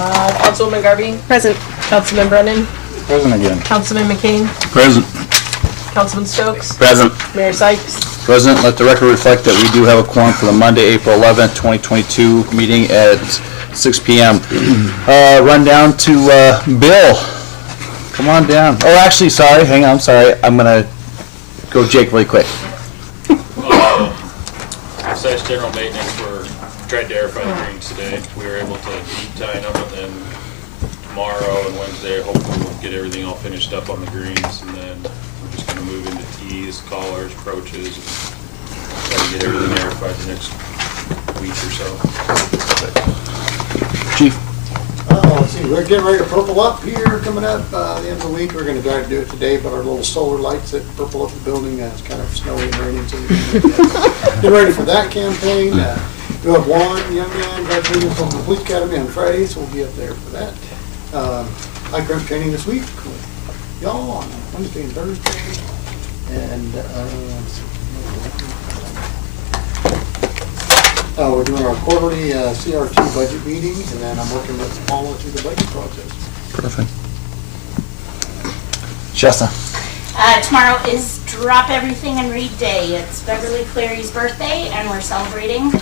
Councilwoman Garvey? Present. Councilman Brennan? Present again. Councilman McCain? Present. Councilman Stokes? Present. Mayor Sykes? Present. Let the record reflect that we do have a quorum for the Monday, April 11th, 2022 meeting at 6 p.m. Run down to Bill. Come on down. Oh, actually, sorry. Hang on. Sorry. I'm going to go Jake really quick. Besides general maintenance, we're trying to airify the greens today. We were able to heat tine them, and then tomorrow and Wednesday, hopefully we'll get everything all finished up on the greens, and then we're just going to move into tees, collars, approaches, and try to get everything airified the next week or so. Chief. Let's see, we're getting ready to purple up here, coming up the end of the week. We're going to try to do it today, but our little solar lights that purple up the building, it's kind of snowy and raining, so we're getting ready for that campaign. We have one young man graduating from the police academy on Friday, so we'll be up there for that. I current training this week with y'all on Wednesday and Thursday, and we're doing our quarterly CRT budget meeting, and then I'm working with Paula through the budget process. Perfect. Shasta. Tomorrow is Drop Everything and Read Day. It's Beverly Cleary's birthday, and we're celebrating.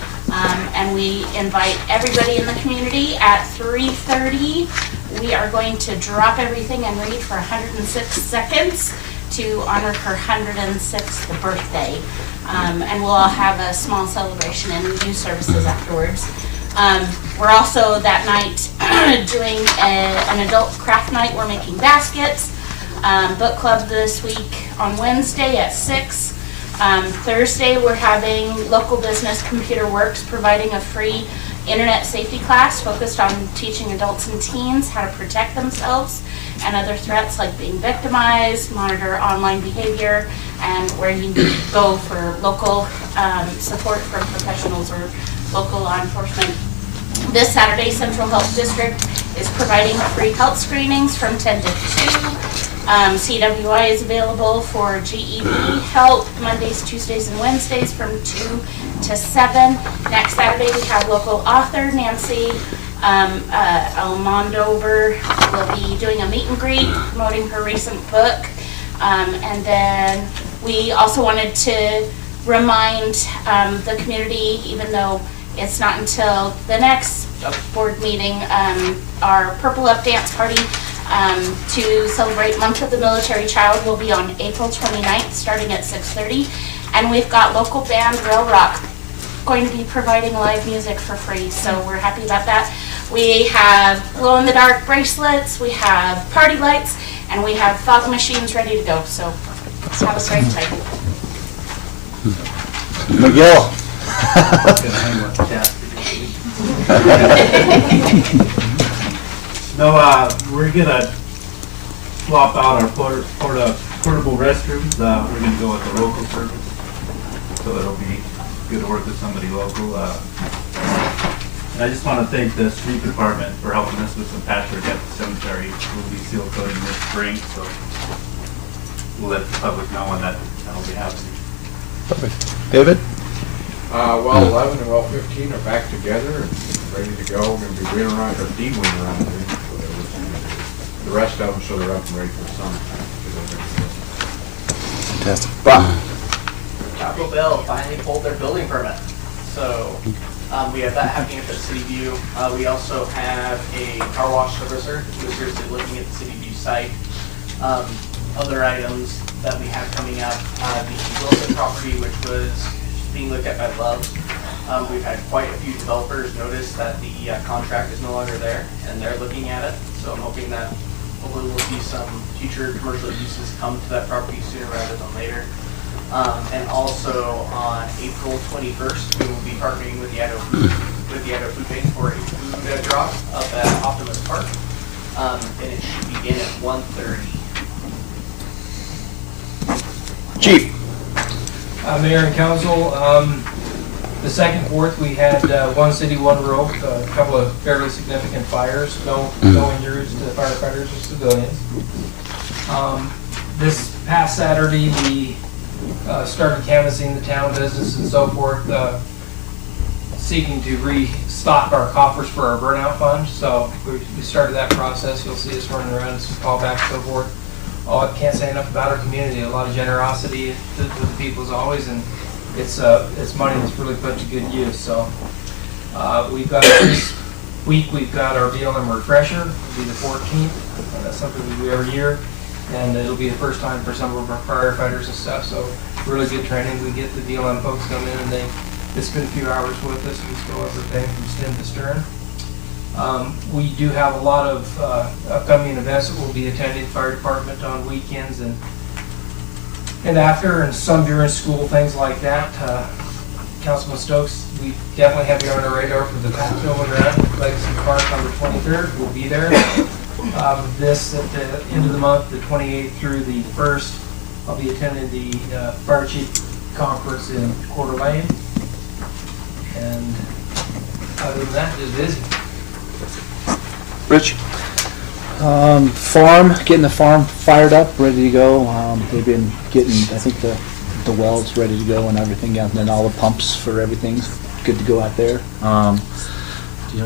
And we invite everybody in the community at 3:30. We are going to drop everything and read for 106 seconds to honor her 106th birthday. And we'll all have a small celebration and news services afterwards. We're also that night doing an adult craft night. We're making baskets. Book club this week on Wednesday at 6. Thursday we're having local business Computer Works providing a free internet safety class focused on teaching adults and teens how to protect themselves and other threats like being victimized, monitor online behavior, and where you go for local support from professionals or local law enforcement. This Saturday, Central Health District is providing free health screenings from 10 to 2. CWI is available for GED help Mondays, Tuesdays, and Wednesdays from 2 to 7. Next Saturday, we have local author Nancy Almondover will be doing a meet and greet, promoting her recent book. And then we also wanted to remind the community, even though it's not until the next board meeting, our Purple Up Dance Party to celebrate Month of the Military Child will be on April 29th, starting at 6:30. And we've got local band Rail Rock going to be providing live music for free, so we're happy about that. We have glow-in-the-dark bracelets, we have party lights, and we have fog machines ready to go, so have a great time. McGill. No, we're gonna swap out our portable restrooms. We're gonna go with the local service, so it'll be good to work with somebody local. And I just want to thank the street department for helping us with some patchwork at the cemetery. We'll be seal coating this spring, so we'll let the public know when that'll be happening. Perfect. David? Well 11 and well 15 are back together and ready to go. We're going to be wheeling around, or de-wheeling around the rest of them, so they're up and ready for the summer. Fantastic. Bob? Taco Bell finally pulled their building permit. So we have that happening at the City View. We also have a car wash servicer who is seriously looking at the City View site. Other items that we have coming up, the Wilson property, which was being looked at by Love. We've had quite a few developers notice that the contract is no longer there, and they're looking at it. So I'm hoping that hopefully we'll see some future commercial uses come to that property sooner rather than later. And also on April 21st, we will be partnering with the Idaho Food Bank for a food drop up at Optimus Park, and it should begin at 1:30. Chief? Mayor and Council, the 2nd, 4th, we had one city, one road, a couple of fairly significant fires, no injuries to firefighters or civilians. This past Saturday, we started canvassing the town business and so forth, seeking to stock our coffers for our burnout fund. So we started that process. You'll see us running around and some callbacks, so forth. Oh, I can't say enough about our community. A lot of generosity with the people as always, and it's money that's really put to good use. So we've got this week. We've got our Blm Refresher. It'll be the 14th. That's something we do every year, and it'll be the first time for some of our firefighters and stuff. So really good training. We get the BLM folks come in and they spend a few hours with us. We just go over everything from stem to stern. We do have a lot of upcoming events that we'll be attending, fire department on weekends and after, and some during school, things like that. Councilman Stokes, we definitely have you on our radar for the backfill and run, Legacy Park on the 23rd. We'll be there. This at the end of the month, the 28th through the 1st, I'll be attending the Fire Chief Conference in Coeur d'Alene. And other than that, just busy. Rich? Getting the farm fired up, ready to go. They've been getting, I think, the wells ready to go and everything, and then all the pumps for everything's good to go out there.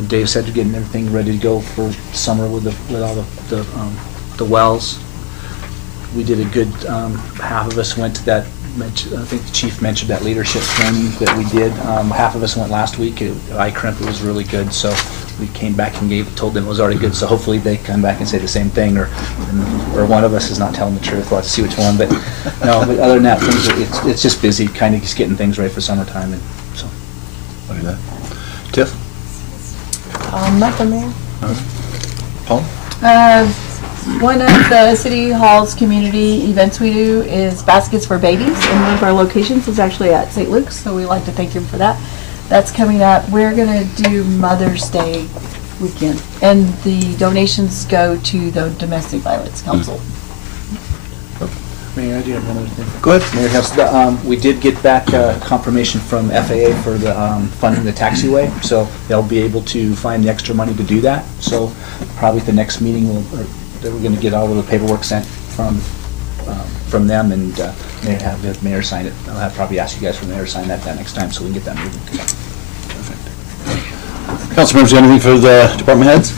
Dave said they're getting everything ready to go for summer with all the wells. We did a good, half of us went to that, I think the chief mentioned that leadership training that we did. Half of us went last week. ICRIMP, it was really good, so we came back and told them it was already good, so hopefully they come back and say the same thing, or one of us is not telling the truth. We'll have to see which one, but no, but other than that, it's just busy, kind of just getting things ready for summertime, and so. Look at that. Tiff? Nothing, Mayor. Paul? One of the City Hall's community events we do is Baskets for Babies, and one of our locations is actually at St. Luke's, so we like to thank him for that. That's coming up. We're going to do Mother's Day weekend, and the donations go to the Domestic Violence Council. Mayor, I do have one other thing. Go ahead. Mayor has we did get back confirmation from FAA for the funding the taxiway, so they'll be able to find the extra money to do that. So probably at the next meeting, we're going to get all of the paperwork sent from them, and have the mayor sign it. I'll probably ask you guys for the mayor to sign that next time, so we can get that moving. Perfect. Council members, anything for the department heads?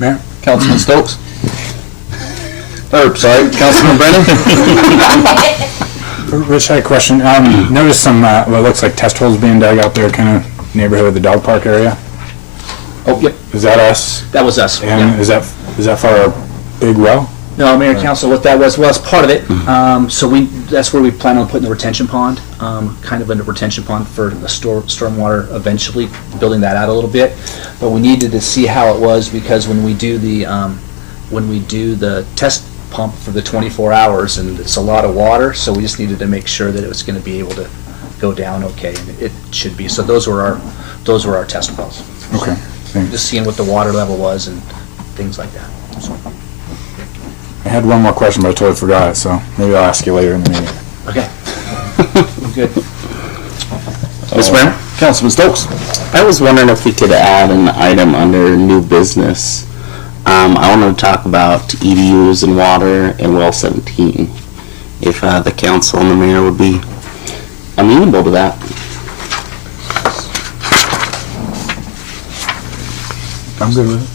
Mayor? Councilman Stokes? Sorry, Councilman Brennan? Rich, I had a question. Noticed some, what looks like test holes being dug out there, kind of neighborhood of the dog park area. Oh, yep. Is that us? That was us. And Yeah. is that for our big well? No, Mayor and Council, what that was, well, it's part of it. So that's where we plan on putting the retention pond, kind of a retention pond for the stormwater, eventually building that out a little bit. But we needed to see how it was, because when we do the test pump for the 24 hours, and it's a lot of water, so we just needed to make sure that it was going to be able to go down okay, and it should be. So those were our test wells. Okay, thanks. Just seeing what the water level was and things like that. So. I had one more question, but I totally forgot it, so maybe I'll ask you later in the meeting. Okay. Good. Mr. Mayor? Councilman Stokes? I was wondering if we could add an item under new business. I wanted to talk about EDUs and water and well 17. If the council and the mayor would be amenable to that. I'm good with it.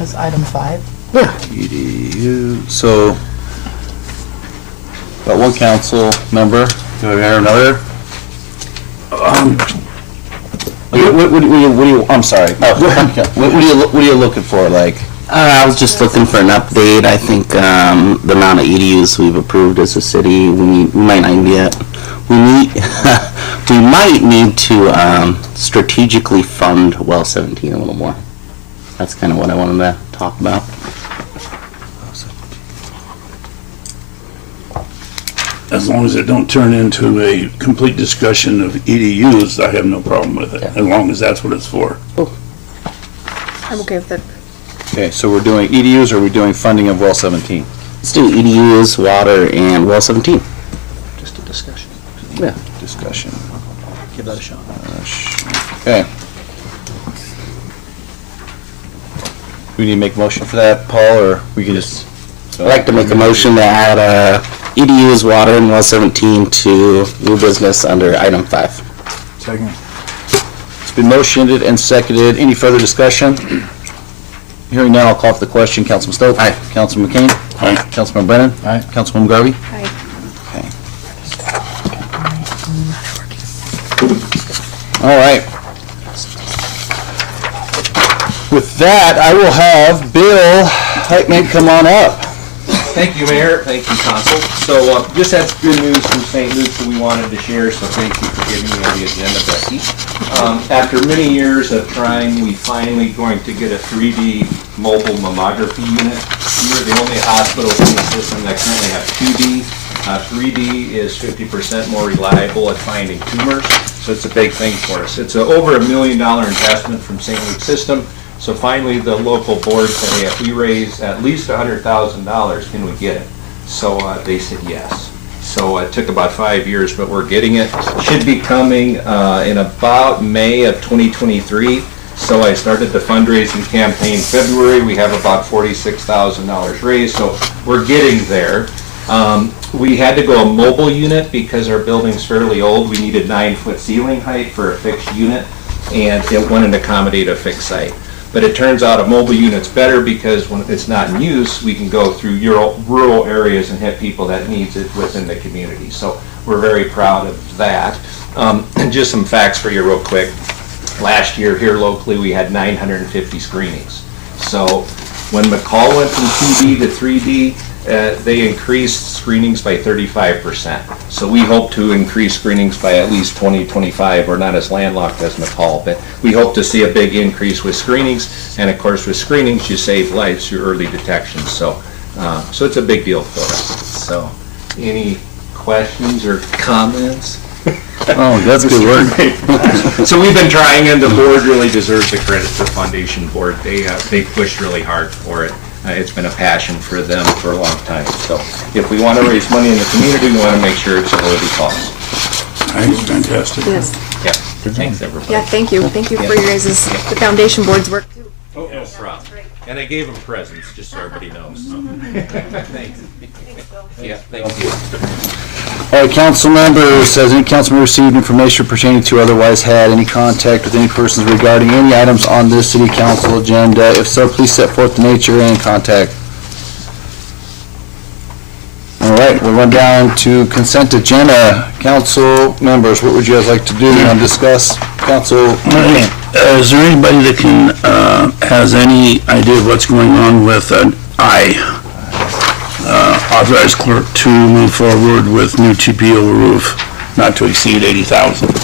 As item 5. Yeah. EDU, so, got one council member, do I hear another? What do you, I'm sorry, what are you looking for, like? I was just looking for an update. I think the amount of EDUs we've approved as a city, we might need to strategically fund well 17 a little more. That's kind of what I wanted to talk about. As long as it don't turn into a complete discussion of EDUs, I have no problem with it, as long as that's what it's for. I'm okay with it. Okay, so we're doing EDUs, or are we doing funding of well 17? Let's do EDUs, water, and well 17. Just a discussion. Yeah. Discussion. Give that a shot. Okay. We need to make a motion for that, Paul, or we can just... I'd like to make a motion to add EDUs, water, and well 17 to new business under item 5. Second. It's been motioned and seconded. Any further discussion? Hearing none, I'll call for the question. Councilman Stowe? Aye. Councilman McCain? Aye. Councilman Brennan? Aye. Councilwoman Garvey? Aye. Okay. All right. With that, I will have Bill Heitman come on up. Thank you, Mayor. Thank you, Council. So just had some good news from St. Luke's that we wanted to share, so thank you for giving me the agenda, Becky. After many years of trying, we finally going to get a 3D mobile mammography unit. We're the only hospital in the system that currently have 2D. 3D is 50% more reliable at finding tumors, so it's a big thing for us. It's over $1 million investment from St. Luke's system. So finally, the local board said, hey, if we raise at least $100,000, can we get it? So they said yes. So it took about 5 years, but we're getting it. Should be coming in about May of 2023. So I started the fundraising campaign in February. We have about $46,000 raised, so we're getting there. We had to go a mobile unit because our building's fairly old. We needed 9-foot ceiling height for a fixed unit, and it wouldn't accommodate a fixed site. But it turns out a mobile unit's better because when it's not in use, we can go through rural areas and hit people that needs it within the community. So we're very proud of that. And just some facts for you real quick. Last year here locally, we had 950 screenings. So when McCall went from 2D to 3D, they increased screenings by 35%. So we hope to increase screenings by at least 20-25. We're not as landlocked as McCall, but we hope to see a big increase with screenings. And of course, with screenings, you save lives through early detection. So, so it's a big deal for us. So, any questions or comments? Oh, that's good work. So we've been trying, and the board really deserves the credit. The foundation board, they pushed really hard for it. It's been a passion for them for a long time. So if we want to raise money in the community, we want to make sure it's a worthy cause. That's fantastic. Yes. Yeah. Thanks, everybody. Yeah, thank you. Thank you for your guys' the foundation board's work too. Oh, no problem. And I gave them presents, just so everybody knows. Thanks. Yeah, thank you. All right, council members, has any council member received information pertaining to or otherwise had any contact with any persons regarding any items on this city council agenda? If so, please set forth the nature and contact. All right, we'll run down to consent agenda. Council members, what would you guys like to do and discuss? Council. Is there anybody that can, has any idea of what's going on with an authorized clerk to move forward with new TPO roof not to exceed 80,000?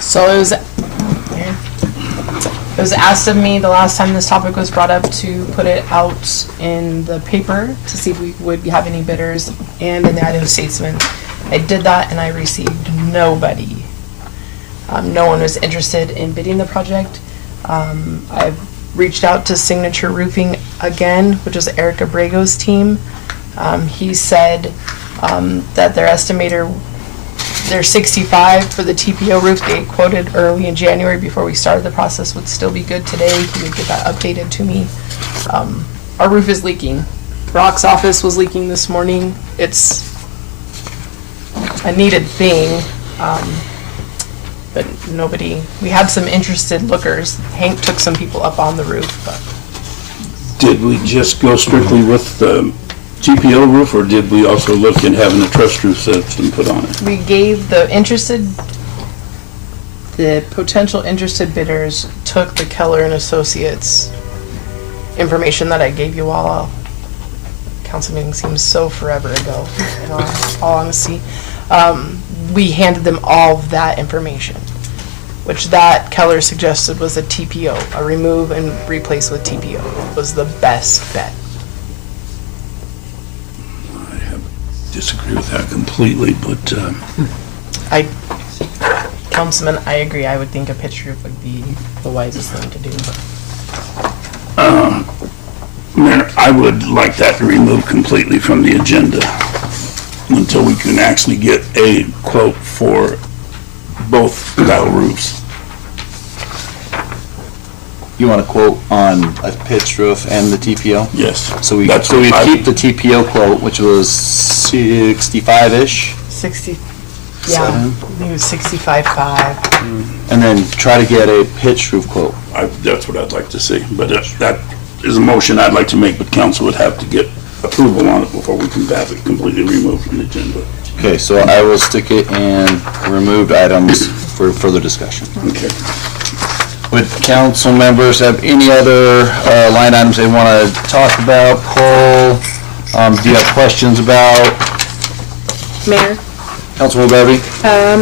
So it was asked of me the last time this topic was brought up to put it out in the paper to see if we would have any bidders and in the Idaho Statesman. I did that and I received nobody. No one was interested in bidding the project. I've reached out to Signature Roofing again, which is Eric Abrego's team. He said that their estimator, their 65 for the TPO roof they quoted early in January before we started the process would still be good today. He would get that updated to me. Our roof is leaking. Brock's office was leaking this morning. It's a needed thing. But nobody, we had some interested lookers. Hank took some people up on the roof, but. Did we just go strictly with the TPO roof, or did we also look at having a truss roof system put on it? We gave the potential interested bidders took the Keller and Associates information that I gave you all. Council meeting seems so forever ago, in all honesty. We handed them all of that information, which that Keller suggested was a TPO, a remove and replace with TPO was the best bet. I disagree with that completely, but Councilman, I agree. I would think a pitch roof would be the wisest thing to do. Mayor, I would like that to remove completely from the agenda until we can actually get a quote for both style roofs. You want a quote on a pitched roof and the TPO? Yes. So we That's keep what the TPO quote, which was 65-ish, 60, yeah, Seven. I think it was 65.5. and then try to get a pitched roof quote. That's what I'd like to see, but that is a motion I'd like to make, but council would have to get approval on it before we can have it completely removed from the agenda. Okay, so I will stick it in removed items for further discussion. Okay. Would council members have any other line items they want to talk about, pull? Do you have questions about? Mayor, Councilwoman Barbie?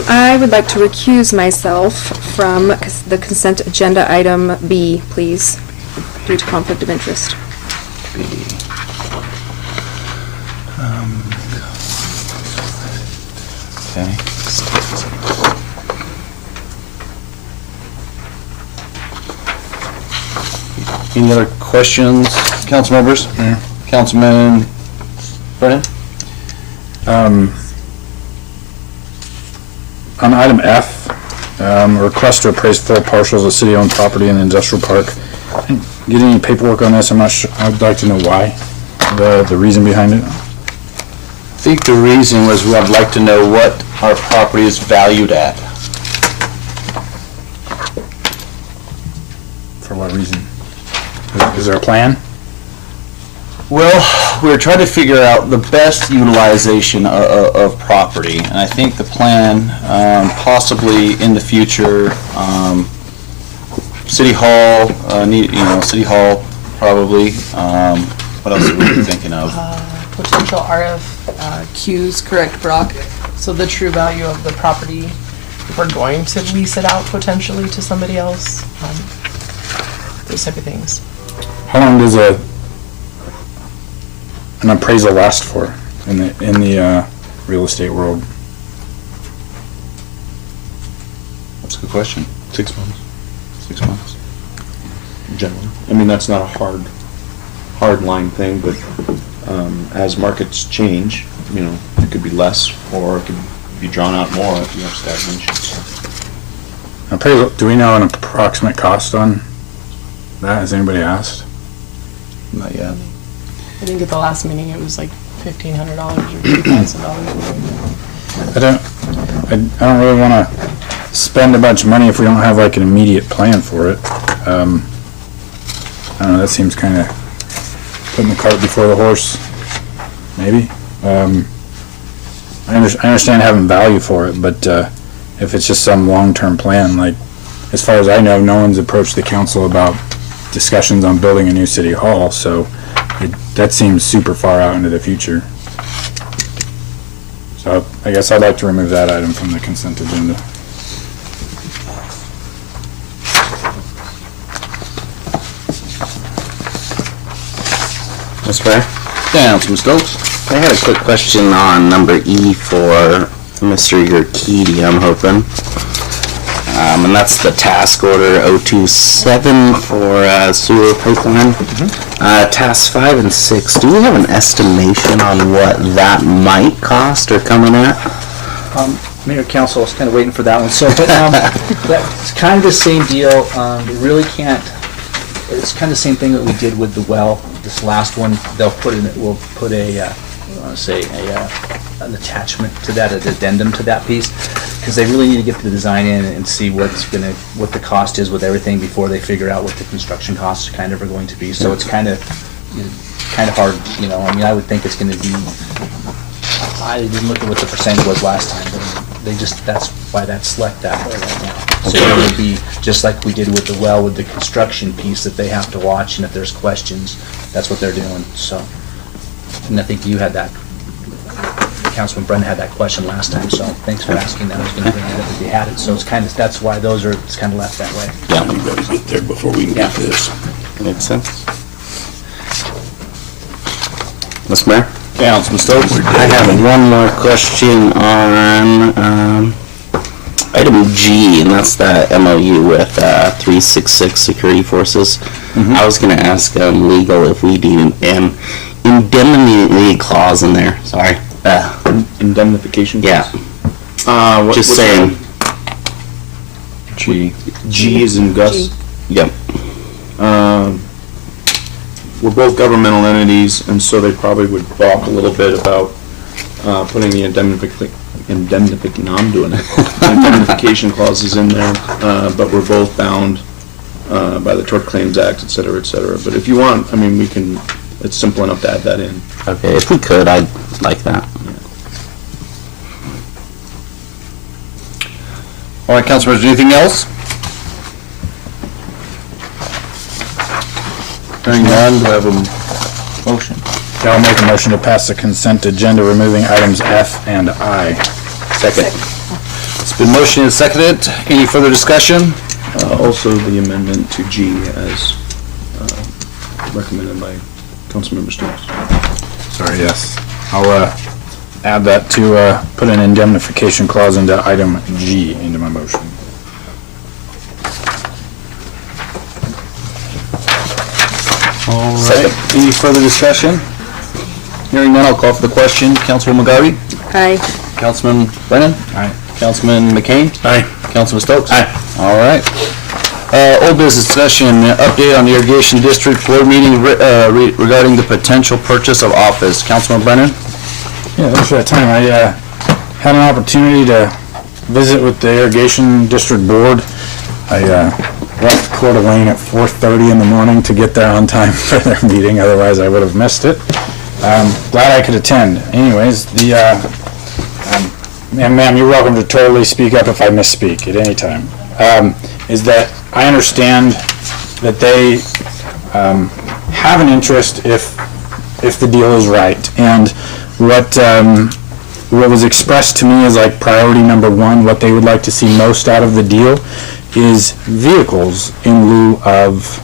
I would like to recuse myself from the consent agenda item B, please, due to conflict of interest. Okay. Any other questions, council members? Councilman Brennan? On item F, a request to appraise full parcels of city-owned property in the industrial park. I didn't get any paperwork on this, I'm not sure, I'd like to know why, the reason behind it. I think the reason was I'd like to know what our property is valued at. For what reason? Is there a plan? Well, we're trying to figure out the best utilization of property, and I think the plan, possibly in the future, City Hall, City Hall probably. What else are we thinking of? Potential RFQs, correct, Brock? So the true value of the property, if we're going to lease it out potentially to somebody else, those type of things. How long does an appraisal last for in the real estate world? That's a good question. 6 months, 6 months. generally. I mean, that's not a hard line thing, but as markets change, it could be less, or it could be drawn out more if you have stagnation. Appraisal, do we know an approximate cost on that? Has anybody asked? Not yet. I think at the last meeting it was like $1,500 or $2,000. I don't really want to spend a bunch of money if we don't have like an immediate plan for it. I don't know, that seems kind of putting the cart before the horse, maybe. I understand having value for it, but if it's just some long-term plan, like, as far as I know, no one's approached the council about discussions on building a new city hall, so that seems super far out into the future. So I guess I'd like to remove that item from the consent agenda. Mr. Mayor? Councilman Stokes? I had a quick question on number E for Mr. Yerkiti, I'm hoping. And that's the task order 027 for sewer pipeline. Tasks 5 and 6, do we have an estimation on what that might cost or coming at? Mayor, Council, I was kind of waiting for that one. So, but that's kind of the same deal. We really can't. It's kind of the same thing that we did with the well. This last one, we'll put an attachment to that, an addendum to that piece, because they really need to get the design in and see what the cost is with everything before they figure out what the construction costs kind of are going to be. So it's kind of hard, I mean, I would think it's going to be. I didn't look at what the percentage was last time, but that's why that's select that way right now. So it would be just like we did with the well, with the construction piece that they have to watch, and if there's questions, that's what they're doing, so. And I think you had that, Councilman Brennan had that question last time, so thanks for asking that. I was going to bring it up if you had it, so it's that's why it's kind of left that way. Yeah, we gotta get there before we can get this. Makes sense. Mr. Mayor? Councilman Stokes? I have one more question on item G, and that's the MOU with 366 Security Forces. I was going to ask legal if we need an indemnity clause in there. Sorry. Indemnification? Yeah. Just saying. G is in Gus? Yep. We're both governmental entities, and so they probably would balk a little bit about putting the no, I'm doing it, indemnification clauses in there, but we're both bound by the Tort Claims Act, et cetera, et cetera. But if you want, I mean, we can, it's simple enough to add that in. Okay, if we could, I'd like that. All right, council members, anything else? Hearing none, do I have a motion? Yeah, I'll make a motion to pass the consent agenda, removing items F and I. Second. It's been motioned and seconded. Any further discussion? Also, the amendment to G as recommended by Councilmember Stokes. Sorry, yes. I'll add that to put an indemnification clause into item G into my motion. All right. Any further discussion? Hearing none, I'll call for the question. Councilwoman Garvey? Aye. Councilman Brennan? Aye. Councilman McCain? Aye. Councilman Stokes? Aye. All right. Old business discussion, update on the irrigation district board meeting regarding the potential purchase of office. Councilman Brennan? Yeah, thanks for that time. I had an opportunity to visit with the irrigation district board. I left Coeur d'Alene at 4:30 in the morning to get there on time for their meeting, otherwise I would have missed it. Glad I could attend. Anyways, and ma'am, you're welcome to totally speak up if I misspeak at any time. Is that I understand that they have an interest if the deal is right. And what was expressed to me as like priority number one, what they would like to see most out of the deal is vehicles in lieu of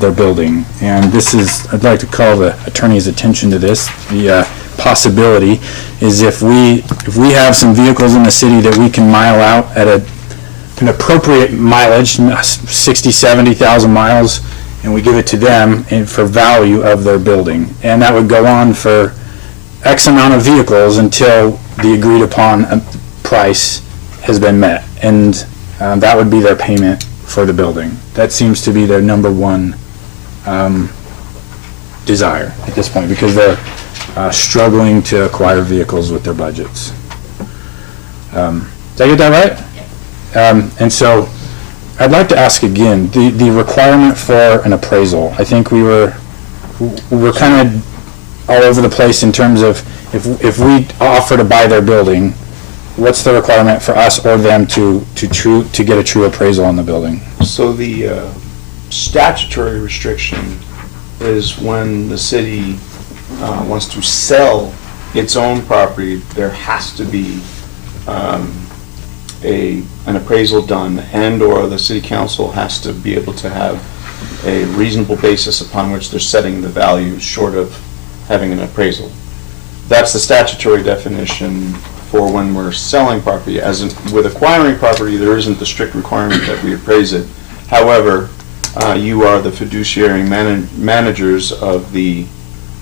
their building. And this is, I'd like to call the attorney's attention to this. The possibility is if we have some vehicles in the city that we can mile out at an appropriate mileage, 60, 70,000 miles, and we give it to them for value of their building. And that would go on for X amount of vehicles until the agreed upon price has been met. And that would be their payment for the building. That seems to be their number one desire at this point, because they're struggling to acquire vehicles with their budgets. Did I get that right? And so I'd like to ask again, the requirement for an appraisal. I think we're kind of all over the place in terms of if we offer to buy their building, what's the requirement for us or them to get a true appraisal on the building? So the statutory restriction is when the city wants to sell its own property, there has to be an appraisal done, and/or the city council has to be able to have a reasonable basis upon which they're setting the value short of having an appraisal. That's the statutory definition for when we're selling property. As in, with acquiring property, there isn't the strict requirement that we appraise it. However, you are the fiduciary managers of the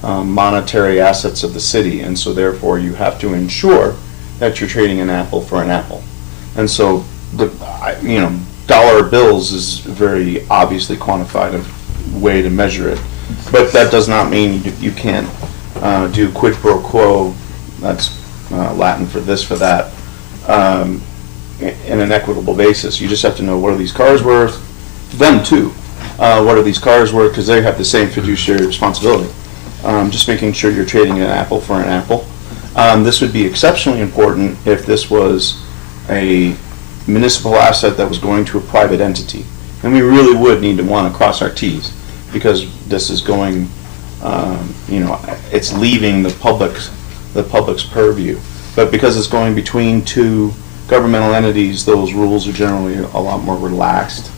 monetary assets of the city, and so therefore you have to ensure that you're trading an apple for an apple. And so dollar bills is a very obviously quantified way to measure it, but that does not mean you can't do quid pro quo. That's Latin for this, for that, in an equitable basis. You just have to know, what are these cars worth? Them too. What are these cars worth? Because they have the same fiduciary responsibility. Just making sure you're trading an apple for an apple. This would be exceptionally important if this was a municipal asset that was going to a private entity. And we really would need to want to cross our T's, because this is going, it's leaving the public's purview. But because it's going between two governmental entities, those rules are generally a lot more relaxed.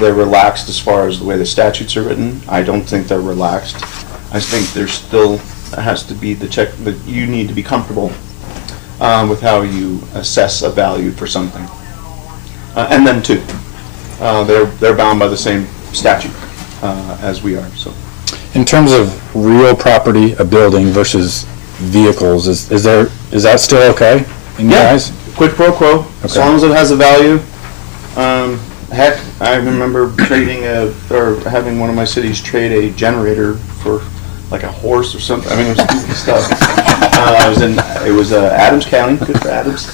They're relaxed as far as the way the statutes are written. I don't think they're relaxed. I think there still has to be the check that you need to be comfortable with how you assess a value for something. And them too. They're bound by the same statute as we are. So, in terms of real property, a building versus vehicles, is that still okay in your eyes? Quid pro quo. Okay. As long as it has a value. Heck, I remember having one of my cities trade a generator for like a horse or something. I mean, it was stupid stuff. It was Adams County, good for Adams.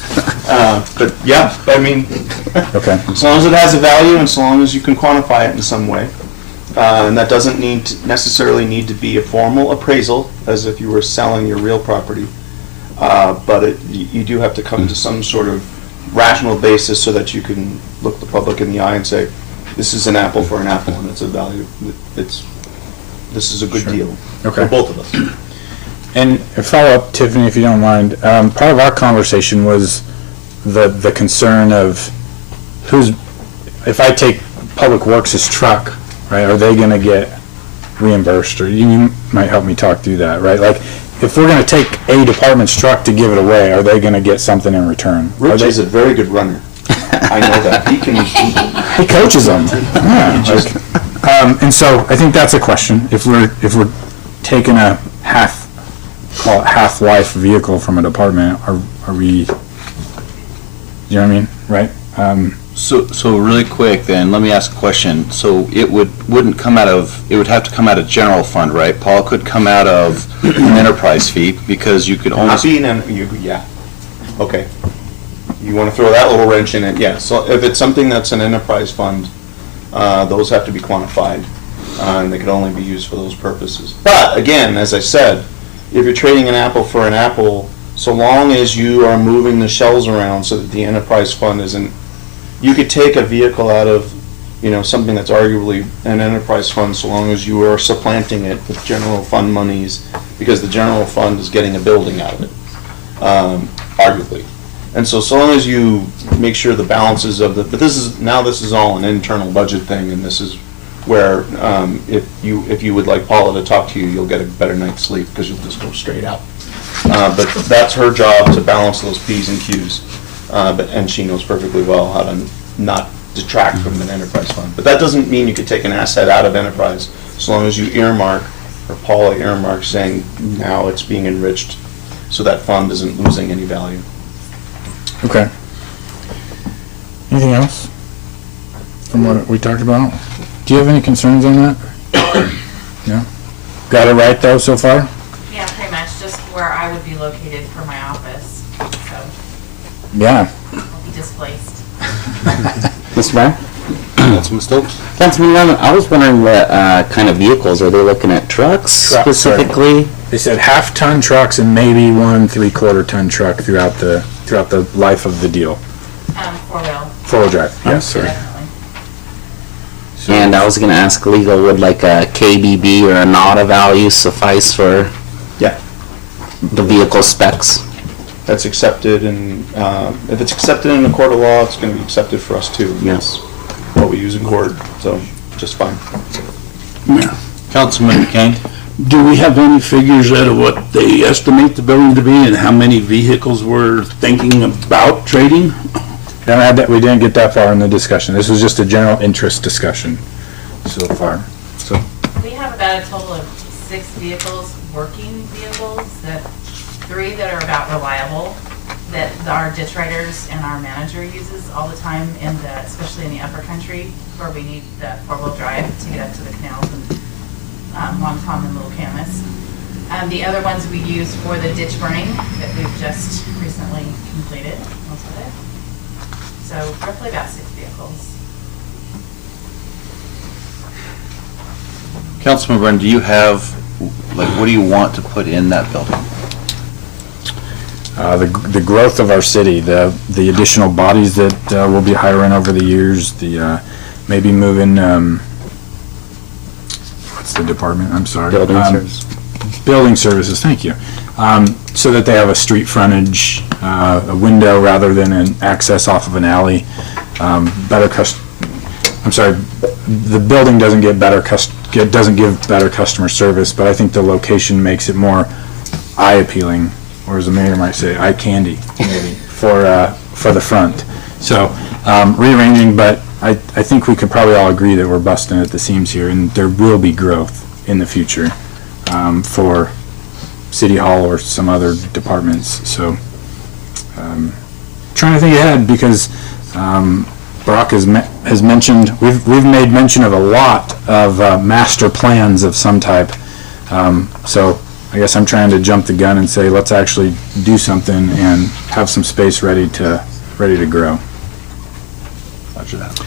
But yeah, I mean, Okay. as long as it has a value and as long as you can quantify it in some way. And that doesn't necessarily need to be a formal appraisal, as if you were selling your real property. But you do have to come to some sort of rational basis so that you can look the public in the eye and say, this is an apple for an apple and it's a value. This is a good deal Okay. for both of us. And a follow-up, Tiffany, if you don't mind. Part of our conversation was the concern of if I take Public Works' truck, right, are they gonna get reimbursed? Or you might help me talk through that, right? Like, if we're gonna take a department's truck to give it away, are they gonna get something in return? Rich is a very good runner. I know that. He coaches them. Yeah, and so I think that's a question. If we're taking a call it half-life vehicle from a department, are we? You know what I mean, right? So really quick then, let me ask a question. So it would have to come out of general fund, right? Paul, could come out of an enterprise fee because you could only. Yeah. Okay. You want to throw that little wrench in it, yeah. So if it's something that's an enterprise fund, those have to be quantified, and they could only be used for those purposes. But again, as I said, if you're trading an apple for an apple, so long as you are moving the shells around so that the enterprise fund isn't, you could take a vehicle out of, something that's arguably an enterprise fund, so long as you are supplanting it with general fund monies, because the general fund is getting a building out of it, arguably. And so long as you make sure the balances of but this is all an internal budget thing, and this is where if you would like Paula to talk to you, you'll get a better night's sleep because you'll just go straight out. But that's her job, to balance those P's and Q's. And she knows perfectly well how to not detract from an enterprise fund. But that doesn't mean you could take an asset out of enterprise, as long as you earmark, or Paula earmarks, saying now it's being enriched so that fund isn't losing any value. Okay. Anything else from what we talked about? Do you have any concerns on that? No? Got it right though so far? Yeah, pretty much just where I would be located for my office, so Yeah. I'll be displaced. Mr. Mayor? Councilman Stokes? Councilman Lemon, I was wondering what kind of vehicles, are they looking at trucks specifically? They said half-ton trucks and maybe 1 3/4-ton truck throughout the life of the deal. Four-wheel. Four-wheel drive, yes, sorry. Definitely. And I was going to ask legal, would like a KBB or a NOTA value suffice for the vehicle specs? That's accepted, and if it's accepted in a court of law, it's going to be accepted for us too. Yes. What we use in court, so just fine. Yeah. Councilman McCain? Do we have any figures out of what they estimate the building to be and how many vehicles we're thinking about trading? We didn't get that far in the discussion. This was just a general interest discussion so far. So We have about a total of 6 vehicles, working vehicles, 3 that are about reliable, that our ditch riders and our manager uses all the time, especially in the upper country, where we need the 4-wheel drive to get up to the canals and Long Tom and Little Camas. The other ones we use for the ditch burning that we've just recently completed, most of it. So roughly about 6 vehicles. Councilman Brennan, do you have, what do you want to put in that building? The growth of our city, the additional bodies that we'll be hiring over the years, maybe moving, what's the department? I'm sorry. Building services. Building services, thank you. So that they have a street frontage, a window rather than an access off of an alley. The building doesn't give better customer service, but I think the location makes it more eye appealing, or as the mayor might say, eye candy, maybe, for the front. So rearranging, but I think we could probably all agree that we're busting at the seams here, and there will be growth in the future for City Hall or some other departments. So trying to think ahead, because Brock has mentioned, we've made mention of a lot of master plans of some type. So I guess I'm trying to jump the gun and say, let's actually do something and have some space ready to grow. Roger that.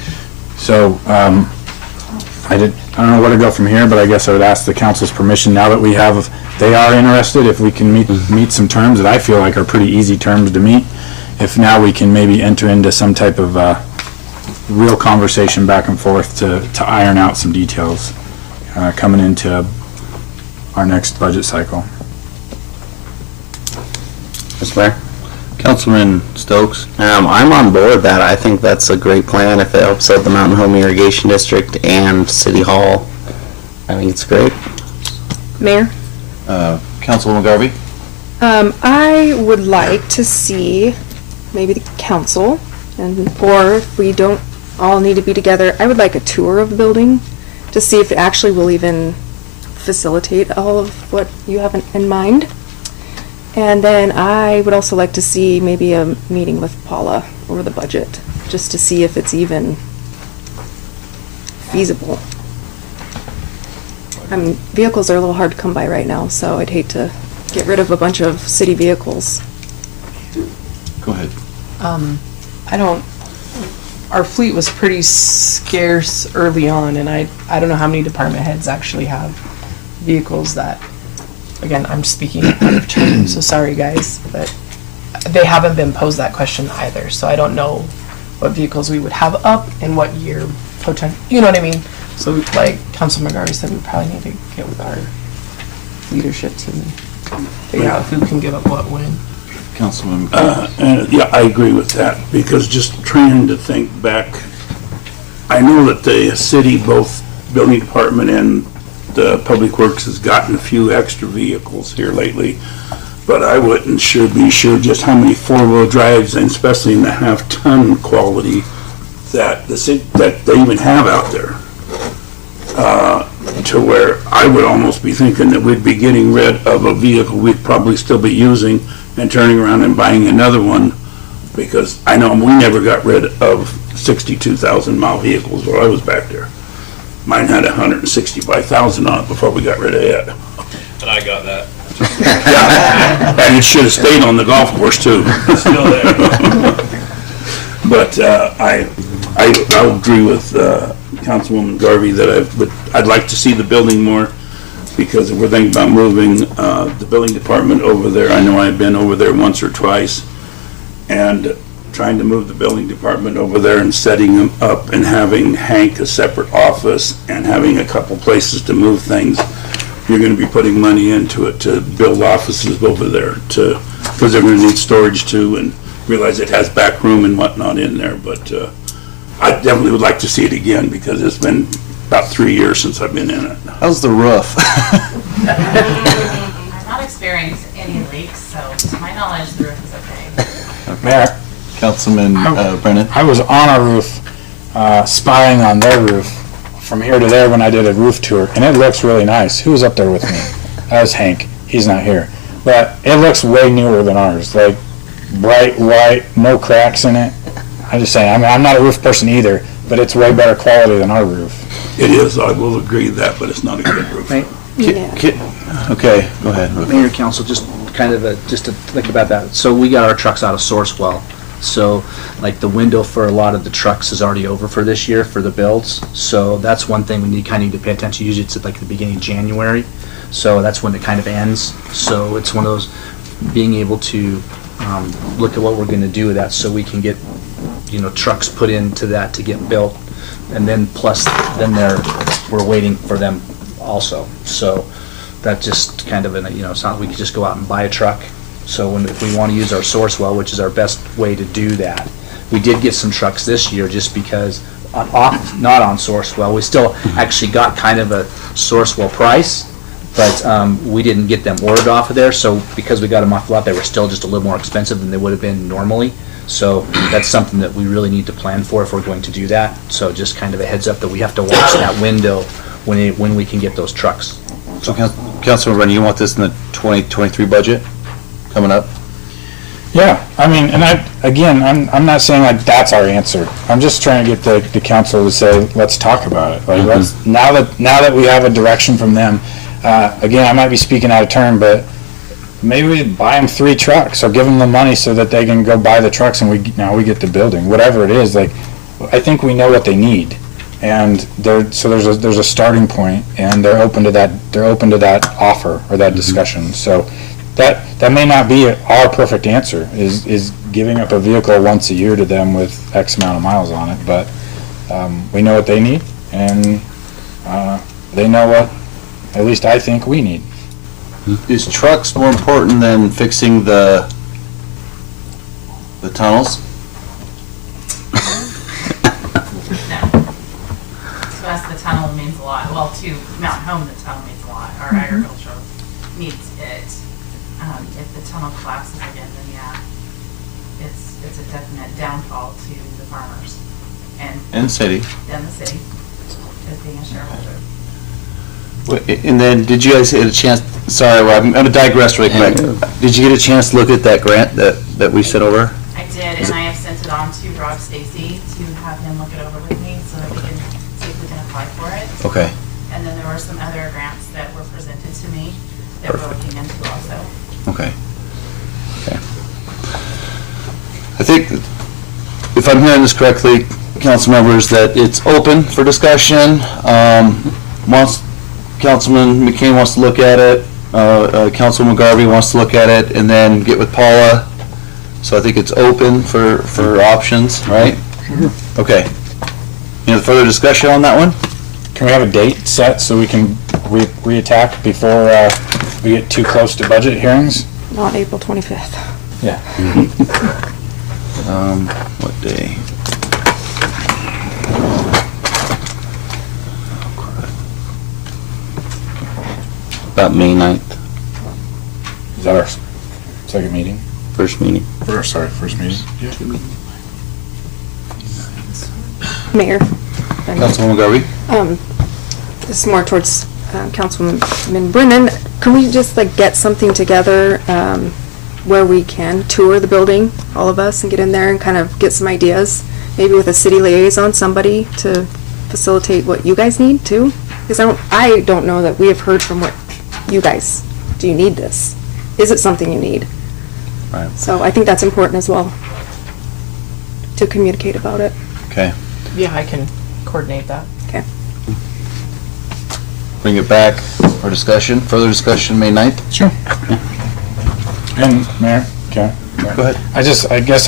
So, I don't know where to go from here, but I guess I would ask the council's permission now that they are interested, if we can meet some terms that I feel like are pretty easy terms to meet. If now we can maybe enter into some type of real conversation back and forth to iron out some details coming into our next budget cycle. Mr. Mayor? Councilman Stokes? I'm on board that. I think that's a great plan if it helps out the Mountain Home Irrigation District and City Hall. I think it's great. Mayor? Councilwoman Garvey? I would like to see maybe the council, or if we don't all need to be together, I would like a tour of the building to see if it actually will even facilitate all of what you have in mind. And then I would also like to see maybe a meeting with Paula over the budget, just to see if it's even feasible. I mean, vehicles are a little hard to come by right now, so I'd hate to get rid of a bunch of city vehicles. Go ahead. Our fleet was pretty scarce early on, and I don't know how many department heads actually have vehicles that, again, I'm speaking out of turn, so sorry guys, but they haven't been posed that question either, so I don't know what vehicles we would have up and what year potential, you know what I mean? So like Councilman McGarvey said, we probably need to get with our leadership team and figure out who can give up what when. Councilman. Yeah, I agree with that, because just trying to think back, I know that the city, both building department and the Public Works, has gotten a few extra vehicles here lately, but I wouldn't be sure just how many four-wheel drives, and especially in the half-ton quality, that they even have out there. To where I would almost be thinking that we'd be getting rid of a vehicle we'd probably still be using and turning around and buying another one, because I know we never got rid of 62,000 mile vehicles while I was back there. Mine had 165,000 on it before we got rid of it. And I got that. Yeah, and it should have stayed on the golf course too. Still there. But I agree with Councilwoman Garvey that I'd like to see the building more, because if we're thinking about moving the building department over there, I know I've been over there once or twice, and trying to move the building department over there and setting them up and having Hank a separate office and having a couple places to move things, you're going to be putting money into it to build offices over there, because they're going to need storage too, and realize it has back room and whatnot in there. But I definitely would like to see it again, because it's been about 3 years since I've been in it. How's the roof? I've not experienced any leaks, so to my knowledge, the roof is okay. Mayor? Councilman Brennan? I was on a roof, spying on their roof from here to there when I did a roof tour, and it looks really nice. Who was up there with me? That was Hank. He's not here. But it looks way newer than ours, like bright white, no cracks in it. I'm just saying, I mean, I'm not a roof person either, but it's way better quality than our roof. It is, I will agree with that, but it's not a good roof. Okay, go ahead. Mayor, Council, just kind of just to think about that. So we got our trucks out of Sourcewell. So like the window for a lot of the trucks is already over for this year for the builds. So that's one thing we kind of need to pay attention. Usually it's at like the beginning of January. So that's when it kind of ends. So it's one of those, being able to look at what we're going to do with that, so we can get, trucks put into that to get built. And then plus, we're waiting for them also. So that just kind of, it's not like we could just go out and buy a truck. So if we want to use our Sourcewell, which is our best way to do that, we did get some trucks this year just because, not on Sourcewell. We still actually got kind of a Sourcewell price, but we didn't get them ordered off of there. So because we got them off the lot, they were still just a little more expensive than they would have been normally. So that's something that we really need to plan for if we're going to do that. So just kind of a heads up that we have to watch that window when we can get those trucks. So Councilman Brennan, you want this in the 2023 budget coming up? Yeah, I mean, and I'm not saying like that's our answer. I'm just trying to get the council to say, let's talk about it. Like, now that we have a direction from them, again, I might be speaking out of turn, but maybe we buy them 3 trucks or give them the money so that they can go buy the trucks and we get the building, whatever it is. Like, I think we know what they need, and there's a starting point, and they're open to that offer or that discussion. So that may not be our perfect answer, is giving up a vehicle once a year to them with X amount of miles on it, but we know what they need, and they know what, at least I think, we need. Is trucks more important than fixing the tunnels? To us, the tunnel means a lot. Well, to Mountain Home, the tunnel means a lot. Our agriculture needs it. If the tunnel collapses again, then yeah, it's a definite downfall to the farmers And city. and the city as being a shareholder. And then, did you guys get a chance, sorry, well, I'm going to digress really quick. Did you get a chance to look at that grant that we sent over? I did, and I have sent it on to Rob Stacy to have him look it over with me so that we can see if we can apply for it. Okay. And then there were some other grants that were presented to me that we're looking into also. Okay. I think, if I'm hearing this correctly, council members, that it's open for discussion. Councilman McCain wants to look at it, Councilwoman Garvey wants to look at it, and then get with Paula. So I think it's open for options, right? Sure. Okay. Any further discussion on that one? Can we have a date set so we can re-attack before we get too close to budget hearings? Not April 25th. Yeah. What day? About May 9th, Is that our second meeting? first meeting. First meeting. Yeah. Mayor. Councilwoman Garvey? This is more towards Councilman Brennan. Can we just get something together where we can tour the building, all of us, and get in there and kind of get some ideas? Maybe with a city liaison, somebody to facilitate what you guys need too? Because I don't know that we have heard from what you guys, do you need this? Is it something you need? Right. So I think that's important as well, to communicate about it. Okay. Yeah, I can coordinate that. Okay. Bring it back for discussion, further discussion, May 9th? Sure. And Mayor, okay. Go ahead. I guess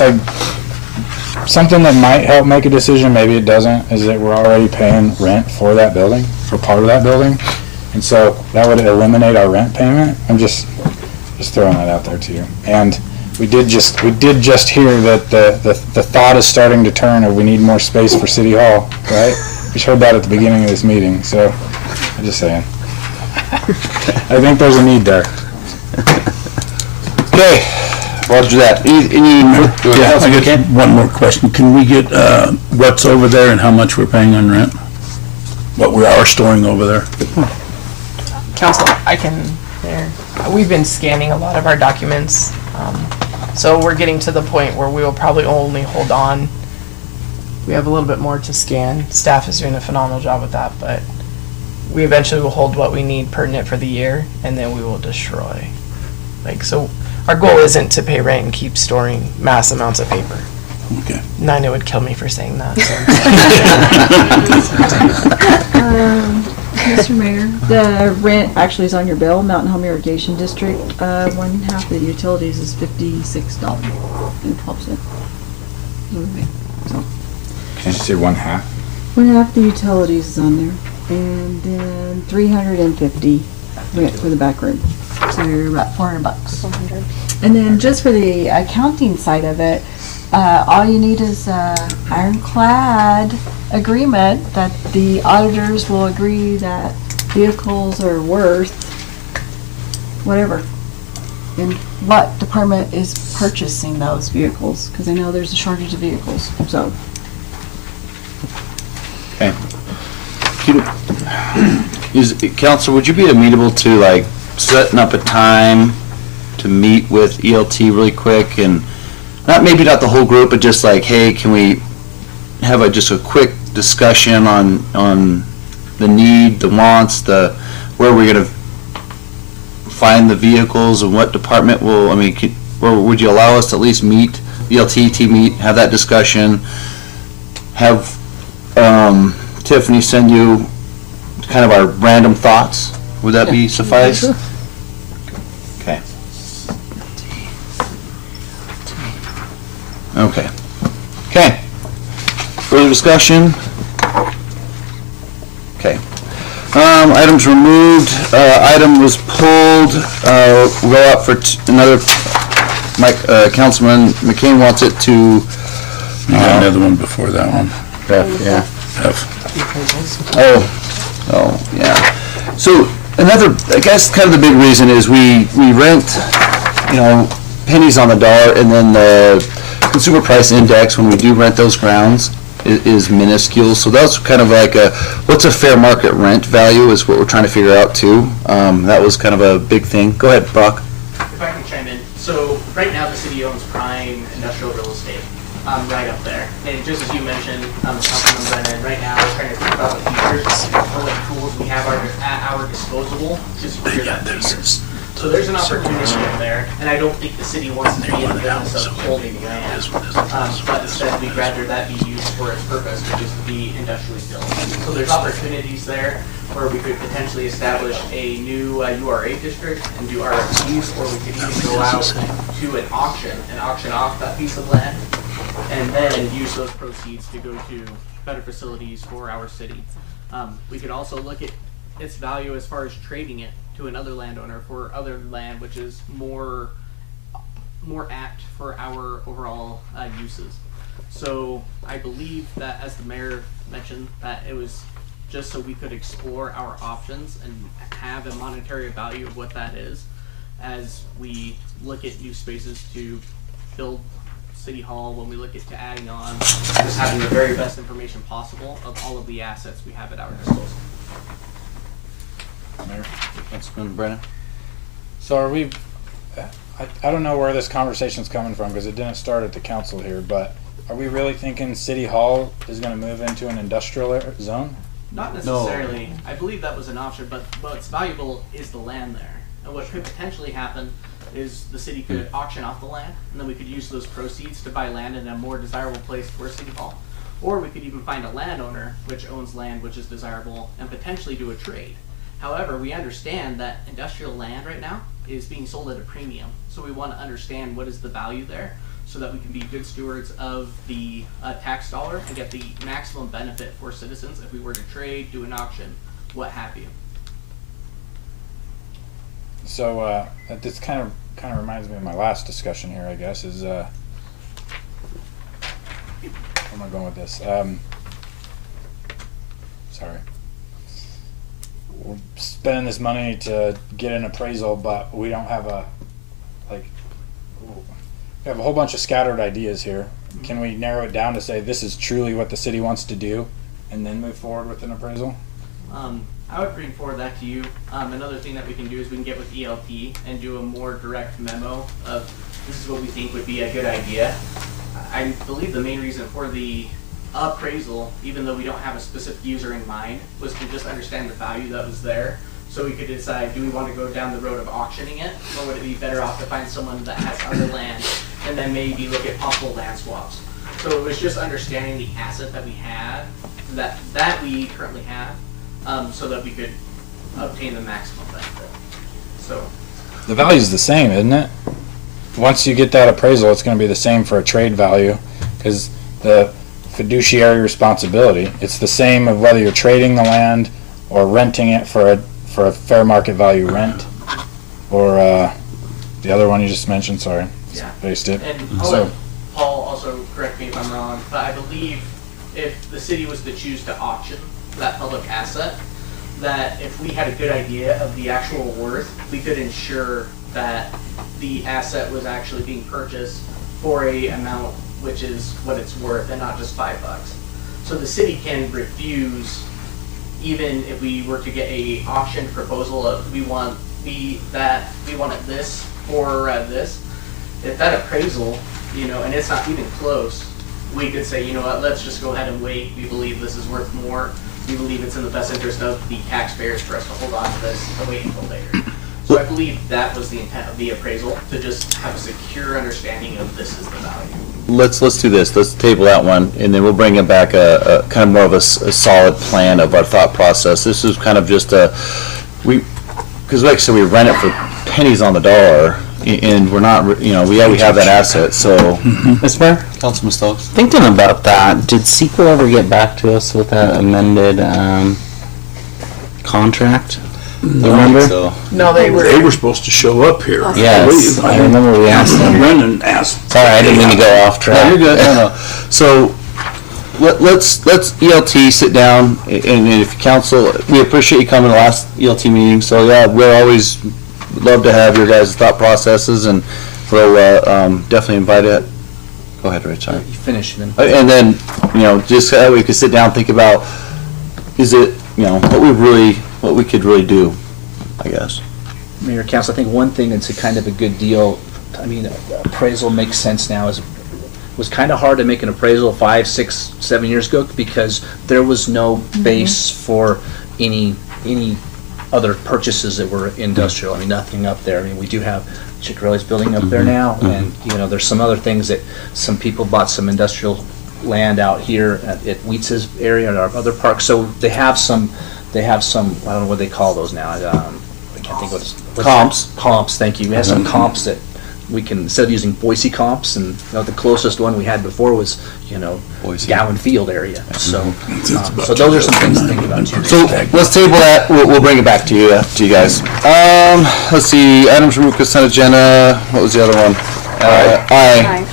something that might help make a decision, maybe it doesn't, is that we're already paying rent for that building, for part of that building. And so that would eliminate our rent payment. I'm just throwing that out there to you. And we did just hear that the thought is starting to turn of we need more space for City Hall, right? We just heard that at the beginning of this meeting, so I'm just saying. I think there's a need there. Okay, roger that. Yeah, I got one more question. Can we get what's over there and how much we're paying on rent? What we are storing over there? Council, we've been scanning a lot of our documents, so we're getting to the point where we will probably only hold on. We have a little bit more to scan. Staff is doing a phenomenal job with that, but we eventually will hold what we need pertinent for the year, and then we will destroy. So our goal isn't to pay rent and keep storing mass amounts of paper. Okay. Nina would kill me for saying that. Mr. Mayor, the rent actually is on your bill, Mountain Home Irrigation District. 1/2 of the utilities is $56.12. So, Can you say 1/2? 1/2 the utilities is on there, and then $350 rent for the back room. So you're about $400. 400. And then just for the accounting side of it, all you need is ironclad agreement that the auditors will agree that vehicles are worth whatever. And what department is purchasing those vehicles? Because I know there's a shortage of vehicles, so. Okay. Council, would you be amenable to setting up a time to meet with ELT really quick, and maybe not the whole group, but just hey, can we have just a quick discussion on the need, the wants, where we're gonna find the vehicles and what department will, I mean, or would you allow us to at least meet, the LTT meet, have that discussion, have Tiffany send you kind of our random thoughts? Would that be suffice? Sure. Okay. Okay. Okay. Further discussion? Okay. Items removed, item was pulled, we'll go up for another, Councilman McCain wants it to. You got another one before that one. F, yeah. F. Oh, yeah. So another, I guess kind of the big reason is we rent, pennies on the dollar, and then the consumer price index, when we do rent those grounds, is minuscule. So that's kind of like what's a fair market rent value is what we're trying to figure out too. That was kind of a big thing. Go ahead, Brock. If I can chime in. So right now the city owns prime industrial real estate, right up there. And just as you mentioned, Councilman Brennan, right now we're trying to think about the future and what tools we have at our disposal to secure that future. So there's an opportunity in there, and I don't think the city wants to be in the business of holding land, but instead we'd rather that be used for its purpose, which is to be industrially built. So there's opportunities there where we could potentially establish a new URA district and do RFPs, or we could even go out to an auction and auction off that piece of land, and then use those proceeds to go to better facilities for our city. We could also look at its value as far as trading it to another landowner for other land which is more apt for our overall uses. So I believe that, as the mayor mentioned, that it was just so we could explore our options and have a monetary value of what that is as we look at new spaces to build City Hall, when we look at to adding on, just having the very best information possible of all of the assets we have at our disposal. Mayor, Councilman Brennan. So are we, I don't know where this conversation's coming from because it didn't start at the council here, but are we really thinking City Hall is going to move into an industrial zone? Not necessarily. No. I believe that was an option, but what's valuable is the land there. And what could potentially happen is the city could auction off the land, and then we could use those proceeds to buy land in a more desirable place for City Hall. Or we could even find a landowner which owns land which is desirable and potentially do a trade. However, we understand that industrial land right now is being sold at a premium. So we want to understand what is the value there so that we can be good stewards of the tax dollar and get the maximum benefit for citizens if we were to trade, do an auction, what have you. So this kind of reminds me of my last discussion here, I guess, is where am I going with this? Sorry. We're spending this money to get an appraisal, but we don't have we have a whole bunch of scattered ideas here. Can we narrow it down to say this is truly what the city wants to do and then move forward with an appraisal? I would bring forward that to you. Another thing that we can do is we can get with ELP and do a more direct memo of this is what we think would be a good idea. I believe the main reason for the appraisal, even though we don't have a specific user in mind, was to just understand the value that was there, so we could decide, do we want to go down the road of auctioning it, or would it be better off to find someone that has other land and then maybe look at possible land swaps. So it was just understanding the asset that we had, that we currently have, so that we could obtain the maximum benefit. So the value's the same, isn't it? Once you get that appraisal, it's going to be the same for a trade value because the fiduciary responsibility, it's the same of whether you're trading the land or renting it for a fair market value rent, or the other one you just mentioned, sorry, yeah. Based it. And so, Paul also correct me if I'm wrong, but I believe if the city was to choose to auction that public asset, that if we had a good idea of the actual worth, we could ensure that the asset was actually being purchased for a amount which is what it's worth and not just $5. So the city can refuse, even if we were to get a auction proposal of we wanted this or this. If that appraisal, and it's not even close, we could say, you know what, let's just go ahead and wait. We believe this is worth more. We believe it's in the best interest of the taxpayers for us to hold on to this and wait until later. So I believe that was the intent of the appraisal, to just have a secure understanding of this is the value. Let's do this. Let's table that one, and then we'll bring it back a kind of more of a solid plan of our thought process. This is kind of just because like I said, we rent it for pennies on the dollar, and we're not, we have that asset, so. Mr. Mayor? Councilman Stokes? Thinking about that, did Sequel ever get back to us with that amended contract? You remember? So. No, they were supposed to show up here. Yes, I remember we asked them. Brendan asked. Sorry, I didn't mean to go off track. No, you're good. No. So let's ELT sit down, and if council, we appreciate you coming to the last ELT meeting. So yeah, we're always love to have your guys' thought processes, and we'll definitely invite it. Go ahead, Rich. Sorry. You finish, then. And then just so we could sit down and think about, is it what we could really do, I guess. Mayor, Council, I think one thing that's a kind of a good deal, I mean, appraisal makes sense now, it was kind of hard to make an appraisal 5, 6, 7 years ago because there was no base for any other purchases that were industrial. I mean, nothing up there. I mean, we do have Chick-fil-A's building up there now, and there's some other things that some people bought some industrial land out here at Wheats's area and our other parks. So they have some. I don't know what they call those now. I can't think what's comps. Comps, thank you. We have some comps that we can, instead of using Boise comps, and the closest one we had before was, Boise. Gowan Field area. So, so those are some things to think about too. So let's table that. We'll bring it back to you guys. Let's see. Items from consent agenda. What was the other one? Aye.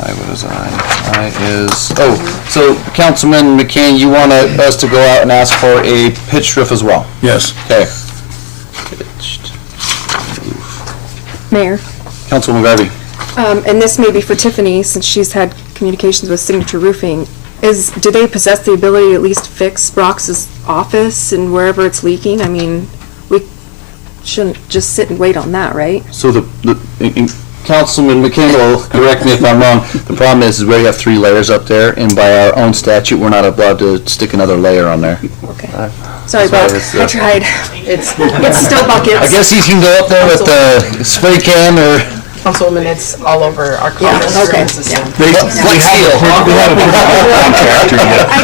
What is I? I is, so Councilman McCain, you want us to go out and ask for a pitched roof as well? Yes. Okay. Mayor, Councilwoman Garvey. and this may be for Tiffany, since she's had communications with Signature Roofing, do they possess the ability to at least fix Brox's office and wherever it's leaking? I mean, we shouldn't just sit and wait on that, right? So Councilman McCain will correct me if I'm wrong. The problem is we have 3 layers up there, and by our own statute, we're not allowed to stick another layer on there. Okay. Sorry, Buck. I tried. It's still buckets. I guess he can go up there with the spray can or. Councilwoman, it's all over our common system. I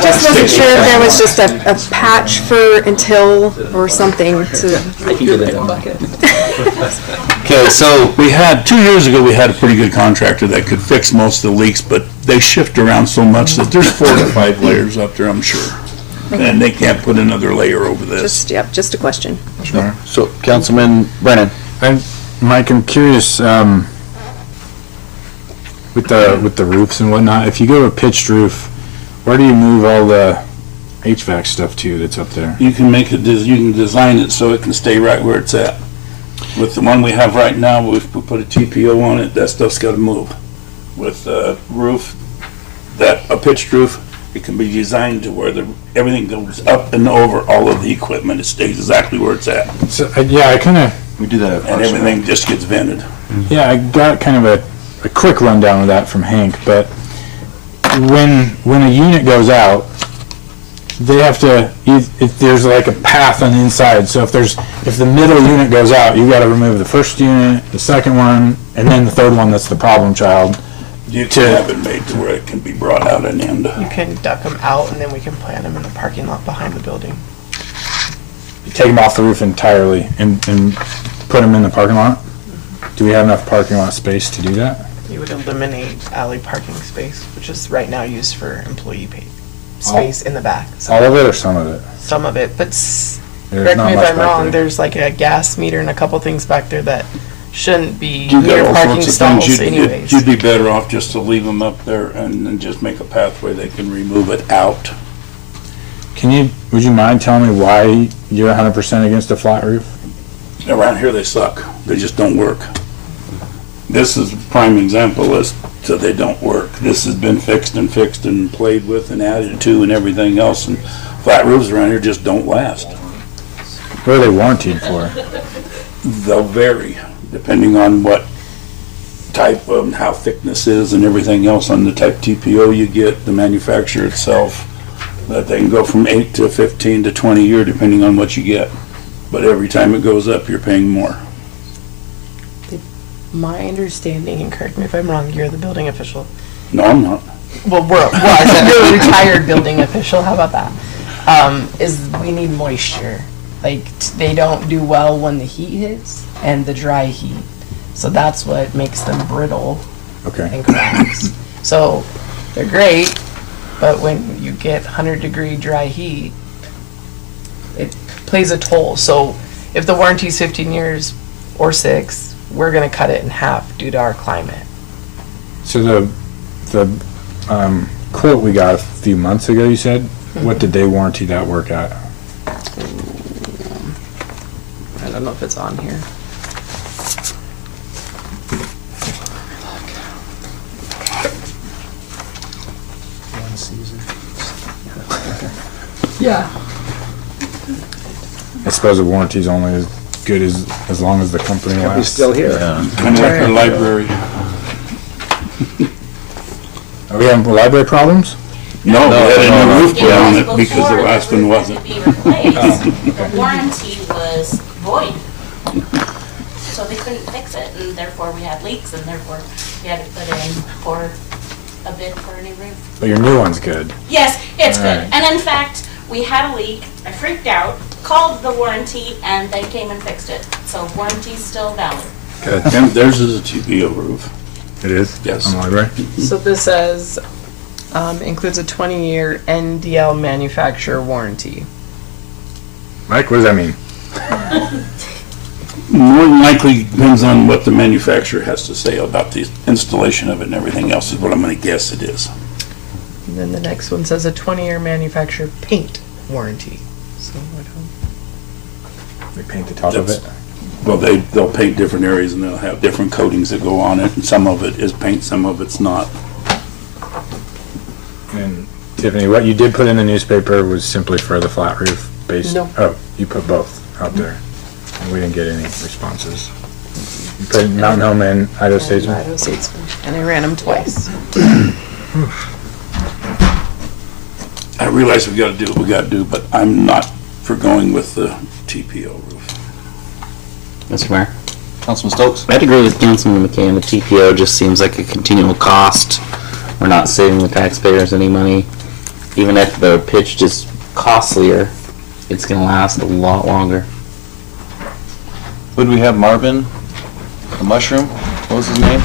just wasn't sure if there was just a patch for until or something to. I can get that bucket. Okay, so we had, 2 years ago, we had a pretty good contractor that could fix most of the leaks, but they shift around so much that there's 4 to 5 layers up there, I'm sure. And they can't put another layer over this. Just a question. Sure. So Councilman Brennan. Mike, I'm curious, with the roofs and whatnot, if you go to a pitched roof, where do you move all the HVAC stuff to that's up there? You can make it, you can design it so it can stay right where it's at. With the one we have right now, we put a TPO on it, that stuff's gotta move. With a roof, a pitched roof, it can be designed to where everything goes up and over all of the equipment, it stays exactly where it's at. So, yeah, I kind of. We do that. And everything just gets vented. Yeah, I got kind of a quick rundown of that from Hank, but when a unit goes out, they have to, if there's like a path on the inside, so if the middle unit goes out, you gotta remove the first unit, the second one, and then the third one that's the problem child. You can have it made to where it can be brought out and in. You can duck them out, and then we can plant them in the parking lot behind the building. You take them off the roof entirely and put them in the parking lot? Do we have enough parking lot space to do that? You would eliminate alley parking space, which is right now used for employee paid space in the back. All of it or some of it? Some of it, but correct me if I'm wrong, there's like a gas meter and a couple things back there that shouldn't be near parking stalls anyways. You'd be better off just to leave them up there and then just make a pathway they can remove it out. Would you mind telling me why you're 100% against a flat roof? Around here they suck. They just don't work. This is a prime example as to they don't work. This has been fixed and played with and added to and everything else, and flat roofs around here just don't last. What are they warranted for? They'll vary depending on what type of, how thickness is and everything else on the type TPO you get, the manufacturer itself. That they can go from 8 to 15 to 20 year depending on what you get. but every time it goes up, you're paying more. My understanding, and correct me if I'm wrong, you're the building official. No, I'm not. Well, I said you're a retired building official, how about that? Is we need moisture. Like, they don't do well when the heat hits and the dry heat. So that's what makes them brittle and cracks. So they're great, but when you get 100-degree dry heat, it plays a toll. So if the warranty's 15 years or 6, we're gonna cut it in half due to our climate. So the quote we got a few months ago, you said, what did they warranty that work at? I don't know if it's on here. One season. Yeah. I suppose the warranty's only as good as long as the company Company's lasts. still here. Kind of like the library. Are we having library problems? No, we had a new roof put on it Before because the last one wasn't. The roof had to be replaced, the warranty was void. So they couldn't fix it, and therefore we had leaks, and therefore we had to put in for a bid for a new roof. But your new one's good. Yes, it's good. Alright. And in fact, we had a leak, I freaked out, called the warranty, and they came and fixed it. So warranty's still valid. Good. And theirs is a TPO roof. It is? Yes. On the library? So this says, includes a 20-year NDL manufacturer warranty. Mike, what does that mean? More than likely depends on what the manufacturer has to say about the installation of it and everything else is what I'm gonna guess it is. And then the next one says a 20-year manufacturer paint warranty. So what? They paint the top of it? Well, they'll paint different areas and they'll have different coatings that go on it, and some of it is paint, some of it's not. And Tiffany, what you did put in the newspaper was simply for the flat roof based? No. Oh, you put both out there. And we didn't get any responses. You put Mountain Home and Idaho Statesman? Idaho Statesman. And I ran them twice. I realize we gotta do what we gotta do, but I'm not for going with the TPO roof. Mr. Mayor? Councilman Stokes? I'd agree with Councilman McCann. The TPO just seems like a continual cost. We're not saving the taxpayers any money. Even if the pitch is costlier, it's gonna last a lot longer. Would we have Marvin, the mushroom? What was his name?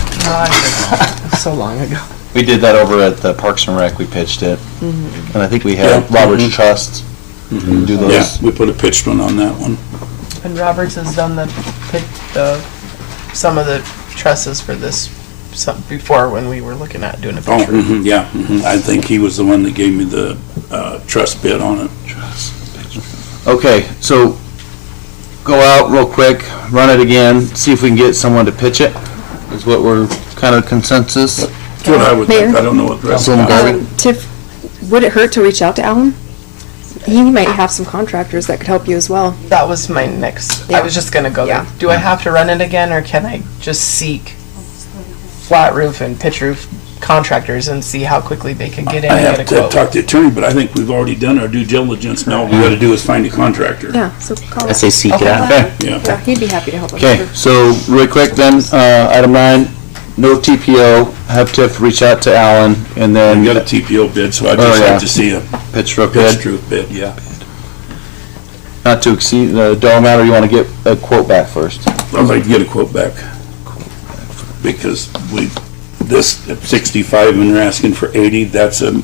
So long ago. We did that over at the Parks and Rec. We pitched it. And I think we had Yeah. Robert's Trust do those. Yeah, we put a pitched one on that one. And Roberts has done some of the trusses for this before when we were looking at doing a Oh, picture. yeah, I think he was the one that gave me the trust bid on it. Okay, so go out real quick, run it again, see if we can get someone to pitch it, is what we're kind of consensus. That's what I would think. Mayor? I don't know what the rest of Councilwoman them. Garvey? Tiff, would it hurt to reach out to Alan? He might have some contractors that could help you as well. That was my next, I was just gonna go there. Do I have to run it again, or can I just seek flat roof and pitch roof contractors and see how quickly they can get in I and have get a to quote? talk to the attorney, but I think we've already done our due diligence. Now all we gotta do is find a contractor. Yeah, so call I say seek it out. Okay. Yeah. Yeah, he'd be happy to help us. Okay, so really quick then, item 9, no TPO, have Tiff reach out to Alan, and then. We got a TPO bid, so I'd Oh, just yeah. like to see a Pitch roof pitched bid, roof bid, yeah. not to exceed the dollar amount, or you want to get a quote back first? I'd like to get a quote back. Because this at 65 and they're asking for 80, that's a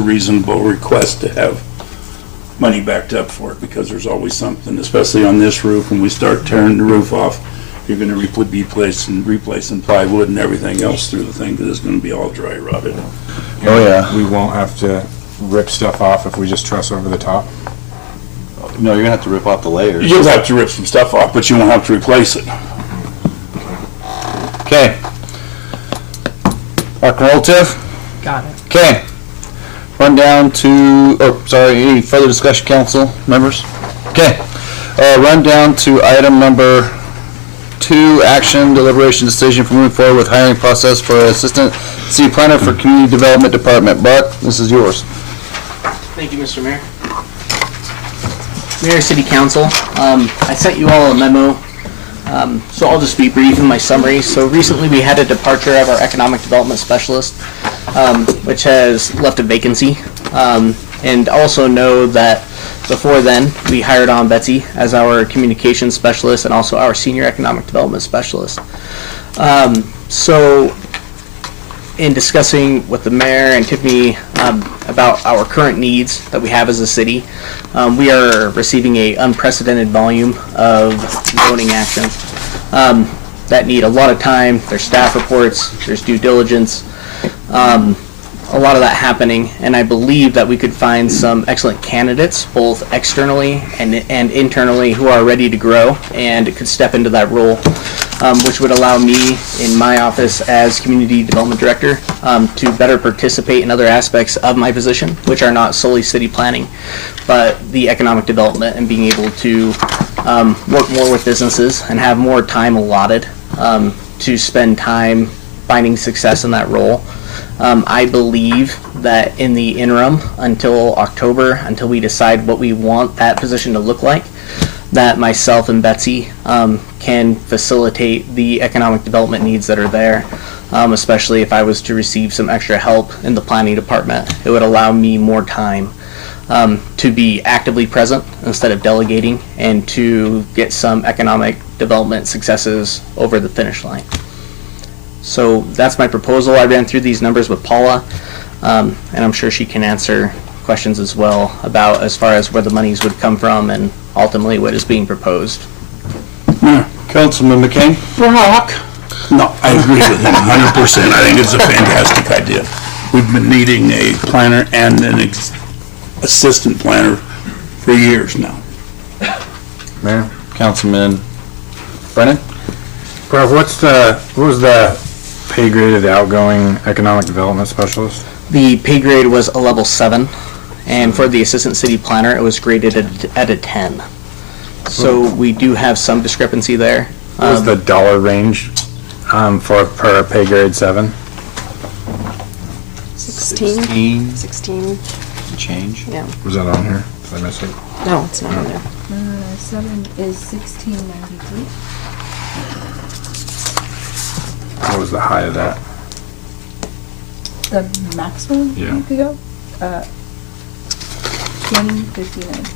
reasonable request to have money backed up for it, because there's always something, especially on this roof, when we start tearing the roof off, you're gonna be replacing plywood and everything else through the thing, because it's gonna be all dry rotted. Oh, yeah. We won't have to rip stuff off if we just truss over the top? No, you're gonna have to rip off the layers. You'll have to rip some stuff off, but you won't have to replace it. Okay. Rock and roll, Tiff? Got it. Okay. Run down to, any further discussion, council members? Okay. Run down to item number 2, action, deliberation, decision for moving forward with hiring process for assistant city planner for community development department. Buck, this is yours. Thank you, Mr. Mayor. Mayor, City Council, I sent you all a memo, so I'll just be brief in my summary. So recently we had a departure of our economic development specialist, which has left a vacancy. And also know that before then, we hired on Betsy as our communications specialist and also our senior economic development specialist. So in discussing with the mayor and Tiffany about our current needs that we have as a city, we are receiving a unprecedented volume of zoning actions that need a lot of time. There's staff reports, there's due diligence, a lot of that happening, and I believe that we could find some excellent candidates, both externally and internally, who are ready to grow and could step into that role, which would allow me in my office as Community Development Director to better participate in other aspects of my position, which are not solely city planning, but the economic development and being able to work more with businesses and have more time allotted to spend time finding success in that role. I believe that in the interim, until October, until we decide what we want that position to look like, that myself and Betsy can facilitate the economic development needs that are there, especially if I was to receive some extra help in the planning department. It would allow me more time to be actively present instead of delegating and to get some economic development successes over the finish line. So that's my proposal. I ran through these numbers with Paula, and I'm sure she can answer questions as well about as far as where the monies would come from and ultimately what is being proposed. Councilman McCain? Brock. No, I agree with him 100%. I think it's a fantastic idea. We've been needing a planner and an assistant planner for years now. Mayor? Councilman Brennan? Bro, what was the pay grade of the outgoing economic development specialist? The pay grade was a level 7, and for the assistant city planner, it was graded at a 10. So we do have some discrepancy there. What was the dollar range for per pay grade 7? 16. 16. Change. Yeah. Was that on here? Did I miss it? No, it's not on there. 7 is 1693. What was the high of that? The maximum Yeah. you could go? 2059.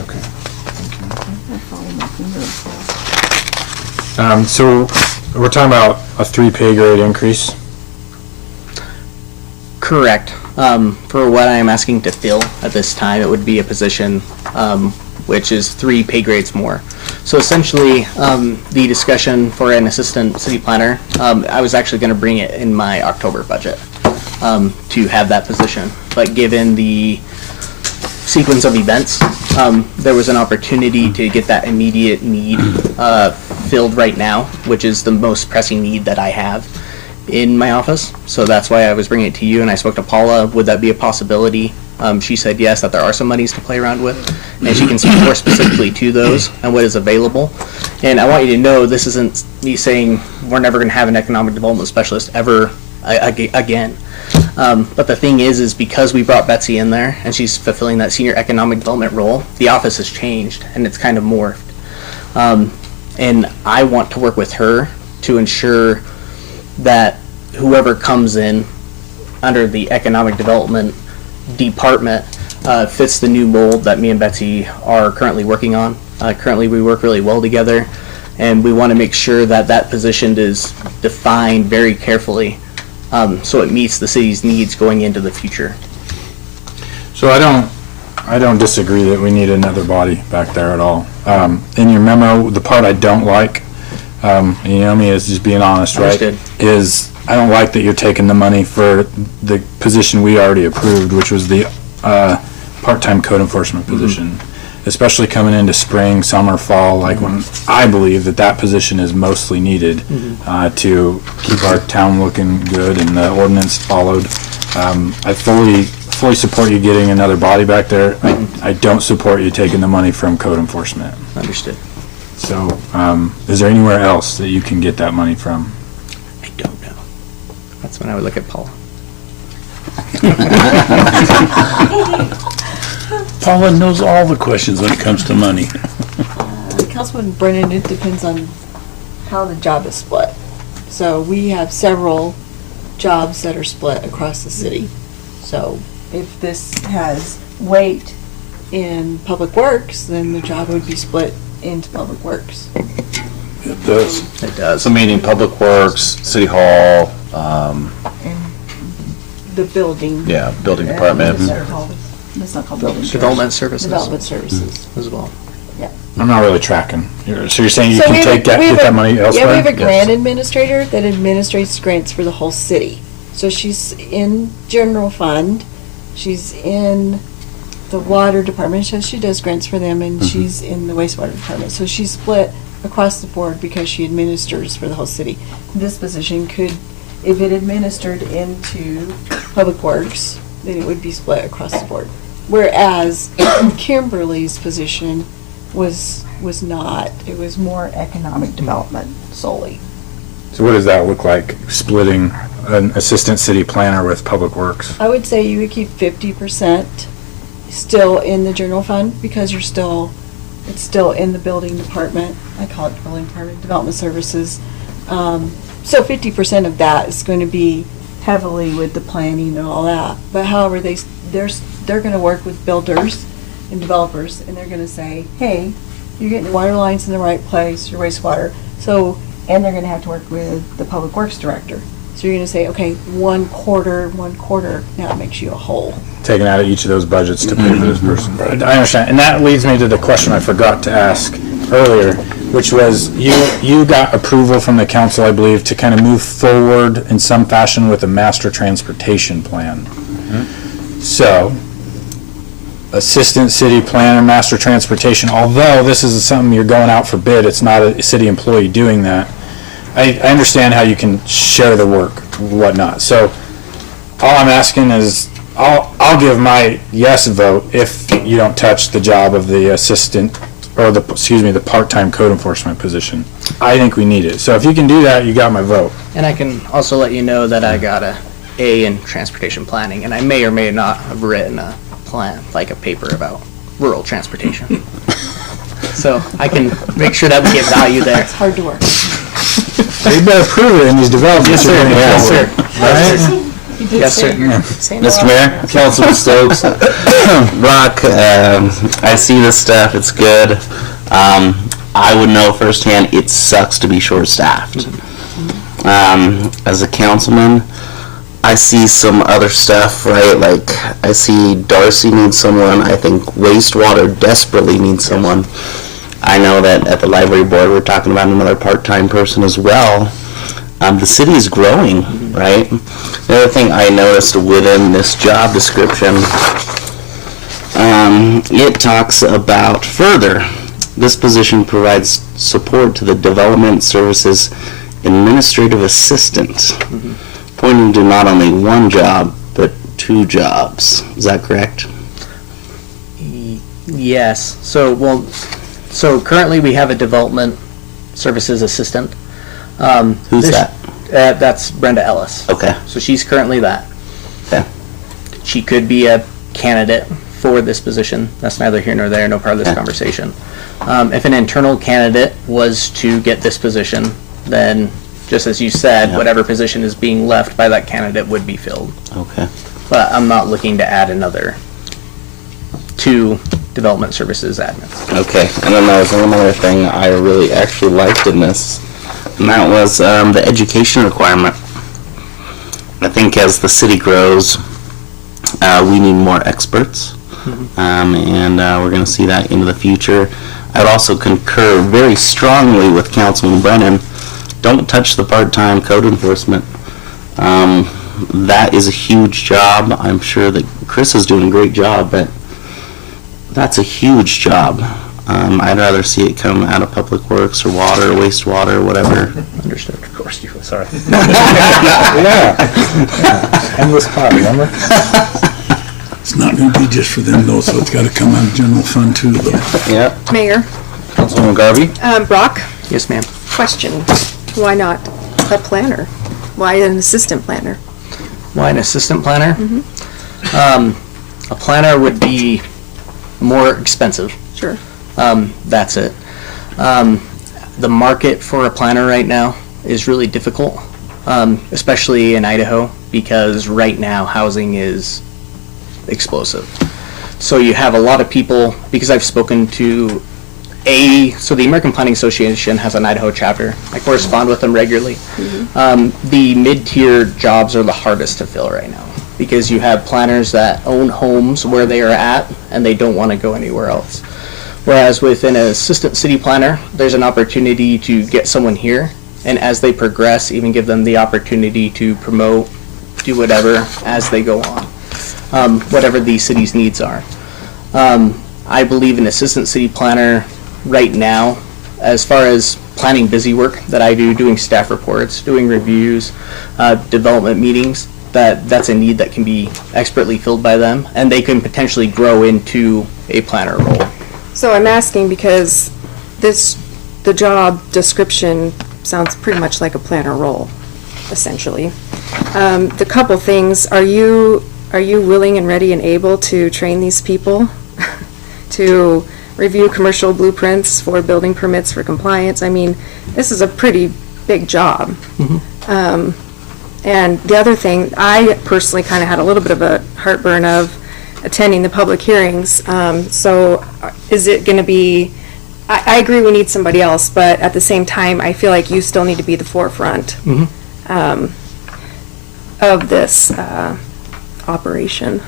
Okay. I follow my finger. So we're talking about a 3 pay grade increase? Correct. For what I am asking to fill at this time, it would be a position which is 3 pay grades more. So essentially, the discussion for an assistant city planner, I was actually going to bring it in my October budget to have that position. But given the sequence of events, there was an opportunity to get that immediate need filled right now, which is the most pressing need that I have in my office. So that's why I was bringing it to you, and I spoke to Paula. Would that be a possibility? She said yes, that there are some monies to play around with, and she can speak more specifically to those and what is available. And I want you to know, this isn't me saying we're never going to have an economic development specialist ever again. But the thing is because we brought Betsy in there and she's fulfilling that senior economic development role, the office has changed and it's kind of morphed. And I want to work with her to ensure that whoever comes in under the economic development department fits the new mold that me and Betsy are currently working on. Currently we work really well together, and we want to make sure that that position is defined very carefully so it meets the city's needs going into the future. So I don't disagree that we need another body back there at all. In your memo, the part I don't like, you know me as just being honest, right? Understood. Is I don't like that you're taking the money for the position we already approved, which was the part-time code enforcement position, especially coming into spring, summer, fall, like when I believe that position is mostly needed to keep our town looking good and the ordinance followed. I fully support you getting another body back there. I don't support you taking the money from code enforcement. Understood. So, is there anywhere else that you can get that money from? I don't know. That's when I would look at Paul. Paula knows all the questions when it comes to money. Councilman Brennan, it depends on how the job is split. So we have several jobs that are split across the city. So if this has weight in Public Works, then the job would be split into Public Works. It does. It does. So meaning Public Works, City Hall, The building. yeah, Building Department. That's not called building. Development services. Development services. As well. Yeah. I'm not really tracking. So you're saying you So can we have take that, we get have that money elsewhere? Yeah, we have a Yes. grant administrator that administrates grants for the whole city. So she's in general fund, she's in the water department, so she does grants for them, and she's in the wastewater department. So she's split across the board because she administers for the whole city. This position could, if it administered into Public Works, then it would be split across the board. Whereas Kimberly's position was not, it was more economic development solely. So what does that look like, splitting an assistant city planner with Public Works? I would say you would keep 50% still in the general fund because it's still in the building department. I call it building department, development services. So 50% of that is going to be heavily with the planning and all that. But however, they're going to work with builders and developers, and they're going to say, hey, you're getting the water lines in the right place, your wastewater. So, and they're going to have to work with the Public Works director. So you're going to say, okay, one quarter, now it makes you a whole. Taken out of each of those budgets to pay for this person. I understand. And that leads me to the question I forgot to ask earlier, which was you got approval from the council, I believe, to kind of move forward in some fashion with a master transportation plan. So, assistant city planner, master transportation, although this is something you're going out for bid, it's not a city employee doing that. I understand how you can share the work, whatnot. So, all I'm asking is, I'll give my yes vote if you don't touch the job of the assistant, or the part-time code enforcement position. I think we need it. So if you can do that, you got my vote. And I can also let you know that I got a A in transportation planning, and I may or may not have written a plan, like a paper about rural transportation. So I can make sure that we get value there. It's hard to work. You better prove it in these developments. Yes, sir. Yes, sir. Yes, sir. Mr. Mayor, Councilman Stokes, Brock, I see this stuff, it's good. I would know firsthand, it sucks to be short-staffed. As a councilman, I see some other stuff, right, like, I see Darcy needs someone, I think wastewater desperately needs someone. I know that at the library board, we're talking about another part-time person as well. The city is growing, right? The other thing I noticed within this job description, it talks about further. This position provides support to the development services administrative assistant, pointing to not only one job, but 2 jobs. Is that correct? Yes. So currently we have a development services assistant. Who's that? That's Brenda Ellis. Okay. So she's currently that. Okay. She could be a candidate for this position. That's neither here nor there, no part of this conversation. If an internal candidate was to get this position, then, just as you said, whatever position is being left by that candidate would be filled. Okay. But I'm not looking to add another 2 development services admins. Okay, and then there was one other thing I really actually liked in this, and that was the education requirement. I think as the city grows, we need more experts, and we're going to see that into the future. I would also concur very strongly with Councilman Brennan. Don't touch the part-time code enforcement. That is a huge job. I'm sure that Chris is doing a great job, but that's a huge job. I'd rather see it come out of Public Works or water or wastewater or whatever. Understood. Of course you were. Sorry. Yeah. Endless pot, remember? It's not gonna be just for them though, so it's gotta come out of general fund too, though. Yeah. Mayor, Councilwoman Garvey? Brock, Yes, ma'am. question. Why not a planner? Why an assistant planner? Why an assistant planner? A planner would be more expensive. Sure. That's it. The market for a planner right now is really difficult, especially in Idaho, because right now housing is explosive. So you have a lot of people, because I've spoken to so the American Planning Association has an Idaho chapter. I correspond with them regularly. The mid-tier jobs are the hardest to fill right now, because you have planners that own homes where they are at and they don't want to go anywhere else. Whereas with an assistant city planner, there's an opportunity to get someone here, and as they progress, even give them the opportunity to promote, do whatever as they go on, whatever the city's needs are. I believe an assistant city planner right now, as far as planning busy work that I do, doing staff reports, doing reviews, development meetings, that's a need that can be expertly filled by them, and they can potentially grow into a planner role. So I'm asking because the job description sounds pretty much like a planner role, essentially. The couple things, are you willing and ready and able to train these people to review commercial blueprints for building permits for compliance? I mean, this is a pretty big job. And the other thing, I personally kind of had a little bit of a heartburn of attending the public hearings. So is it going to be, I agree we need somebody else, but at the same time, I feel like you still need to be the forefront of this operation.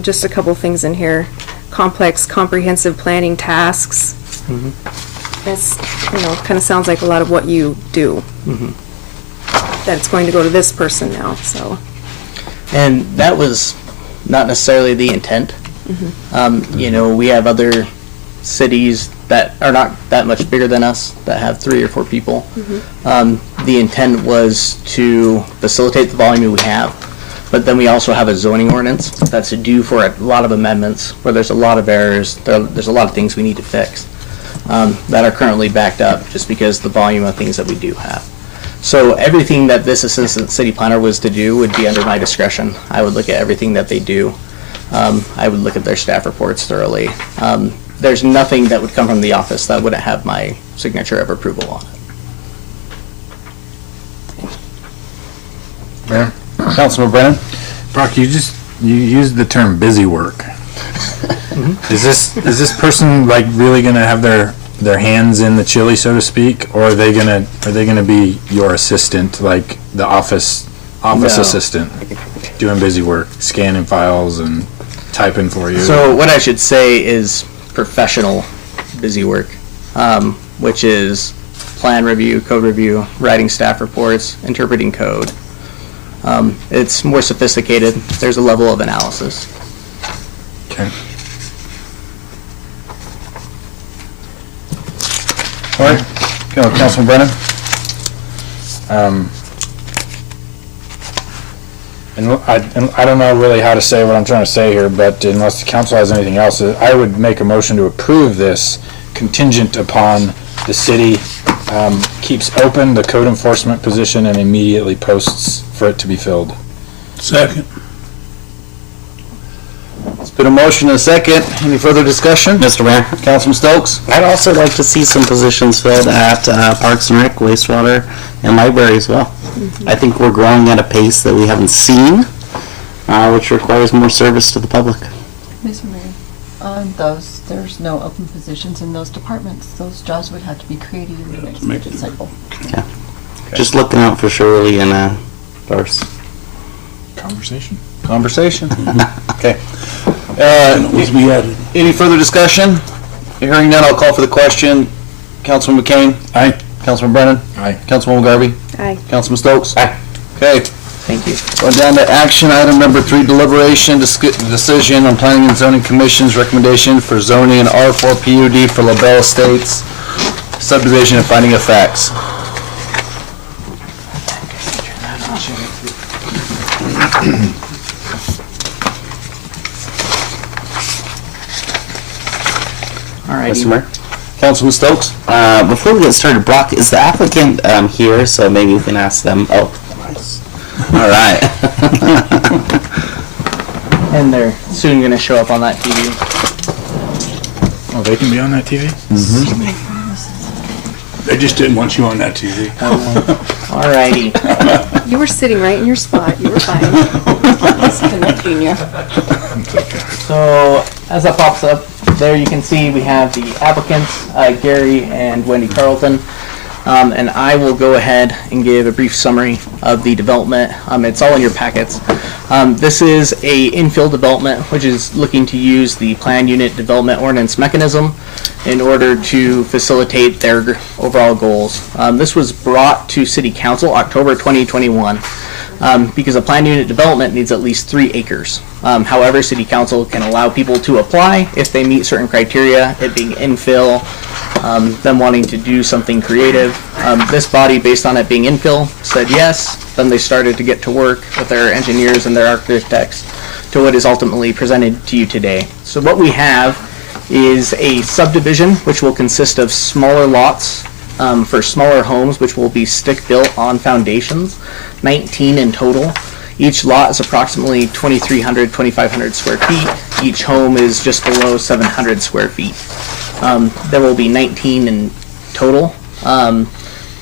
Just a couple things in here. Complex, comprehensive planning tasks. It's, kind of sounds like a lot of what you do. That it's going to go to this person now, so. And that was not necessarily the intent. We have other cities that are not that much bigger than us that have 3 or 4 people. The intent was to facilitate the volume we have, but then we also have a zoning ordinance that's due for a lot of amendments, where there's a lot of errors, there's a lot of things we need to fix that are currently backed up just because the volume of things that we do have. So everything that this assistant city planner was to do would be under my discretion. I would look at everything that they do. I would look at their staff reports thoroughly. There's nothing that would come from the office that wouldn't have my signature of approval on it. Yeah. Councilman Brennan? Brock, you used the term busy work. Is this person like really gonna have their hands in the chili, so to speak, or are they gonna be your assistant, like the office No. assistant, doing busy work, scanning files and typing for you? So what I should say is professional busy work, which is plan review, code review, writing staff reports, interpreting code. It's more sophisticated. There's a level of analysis. Okay. All right, go, Councilman Brennan. And I don't know really how to say what I'm trying to say here, but unless the council has anything else, I would make a motion to approve this contingent upon the city keeps open the code enforcement position and immediately posts for it to be filled. Second. It's been a motion and a second. Any further discussion? Mr. Mayor? Councilman Stokes? I'd also like to see some positions filled at Parks and Rec, wastewater, and library as well. I think we're growing at a pace that we haven't seen, which requires more service to the public. Mr. Mayor, on there's no open positions in those departments. Those jobs would have to be created in the next budget cycle. Yeah. Okay. Just looking out for Shirley and Doris. Conversation. Okay. Any further discussion? Hearing none, I'll call for the question. Councilman McCain? Aye. Councilman Brennan? Aye. Councilwoman Garvey? Aye. Councilman Stokes? Aye. Okay. Thank you. Going down to action item number 3, deliberation, decision on Planning and Zoning Commission's recommendation for zoning an R4 PUD for LaBelle Estates subdivision and finding of facts. All right. Mr. Mayor? Councilman Stokes? Before we get started, Brock, is the applicant here? So maybe we can ask them. Oh, nice. All right. And they're soon going to show up on that TV. Oh, they can be on that TV? They just didn't want you on that TV. Alrighty. You were sitting right in your spot. You were fine. Just connecting you. So as that pops up, there you can see we have the applicants, Gary and Wendy Carlton. And I will go ahead and give a brief summary of the development. It's all in your packets. This is a infill development, which is looking to use the Plan Unit Development Ordinance mechanism in order to facilitate their overall goals. This was brought to City Council October 2021 because a Plan Unit development needs at least 3 acres. However, City Council can allow people to apply if they meet certain criteria, it being infill, them wanting to do something creative. This body, based on it being infill, said yes. Then they started to get to work with their engineers and their architects to what is ultimately presented to you today. So what we have is a subdivision which will consist of smaller lots for smaller homes, which will be stick-built on foundations, 19 in total. Each lot is approximately 2,300, 2,500 square feet. Each home is just below 700 square feet. There will be 19 in total.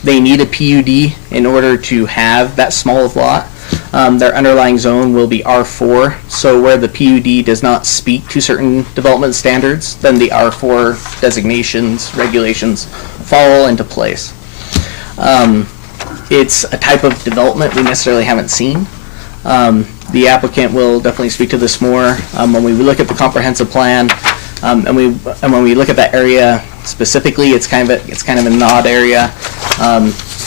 They need a PUD in order to have that small of lot. Their underlying zone will be R4, so where the PUD does not speak to certain development standards, then the R4 designations, regulations fall into place. It's a type of development we necessarily haven't seen. The applicant will definitely speak to this more when we look at the comprehensive plan. And when we look at that area specifically, it's kind of an odd area.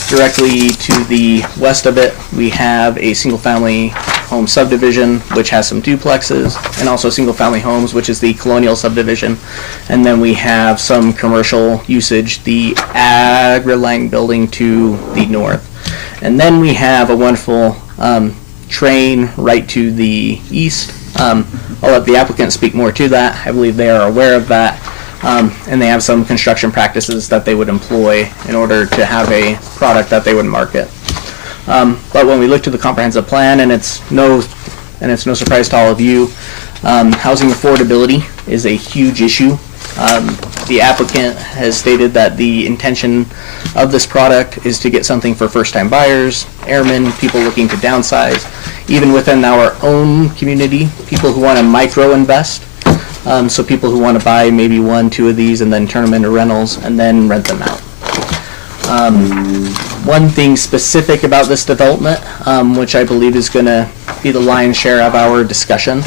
Directly to the west of it, we have a single-family home subdivision, which has some duplexes, and also single-family homes, which is the colonial subdivision. And then we have some commercial usage, the Agri-Lang building to the north. And then we have a wonderful train right to the east. I'll let the applicant speak more to that. I believe they are aware of that. And they have some construction practices that they would employ in order to have a product that they would market. But when we look to the comprehensive plan, and it's no surprise to all of you, housing affordability is a huge issue. The applicant has stated that the intention of this product is to get something for first-time buyers, airmen, people looking to downsize, even within our own community, people who want to micro-invest. So people who want to buy maybe 1, 2 of these and then turn them into rentals and then rent them out. One thing specific about this development, which I believe is going to be the lion's share of our discussion,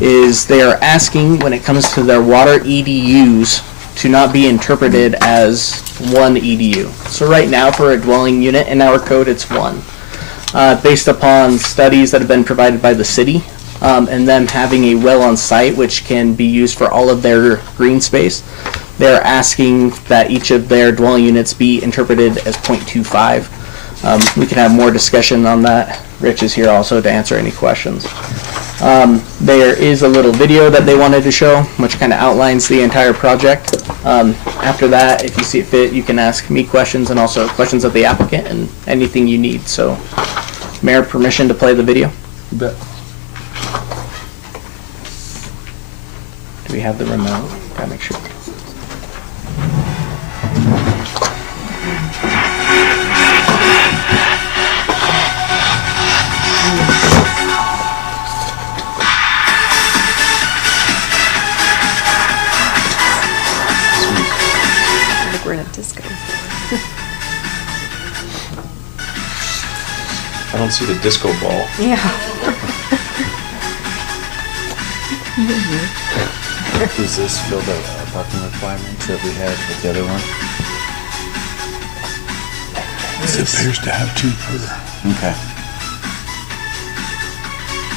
is they are asking, when it comes to their water EDUs, to not be interpreted as one EDU. So right now for a dwelling unit in our code, it's 1. Based upon studies that have been provided by the city, and them having a well on site which can be used for all of their green space, they're asking that each of their dwelling units be interpreted as 0.25. We can have more discussion on that. Rich is here also to answer any questions. There is a little video that they wanted to show, which kind of outlines the entire project. After that, if you see it fit, you can ask me questions and also questions of the applicant and anything you need. So, Mayor, permission to play the video? You bet. Do we have the remote? Gotta make sure. Like we're in a disco. I don't see the disco ball. Yeah. Does this fill the parking requirements that we had with the other one? It appears to have 2 per. Okay.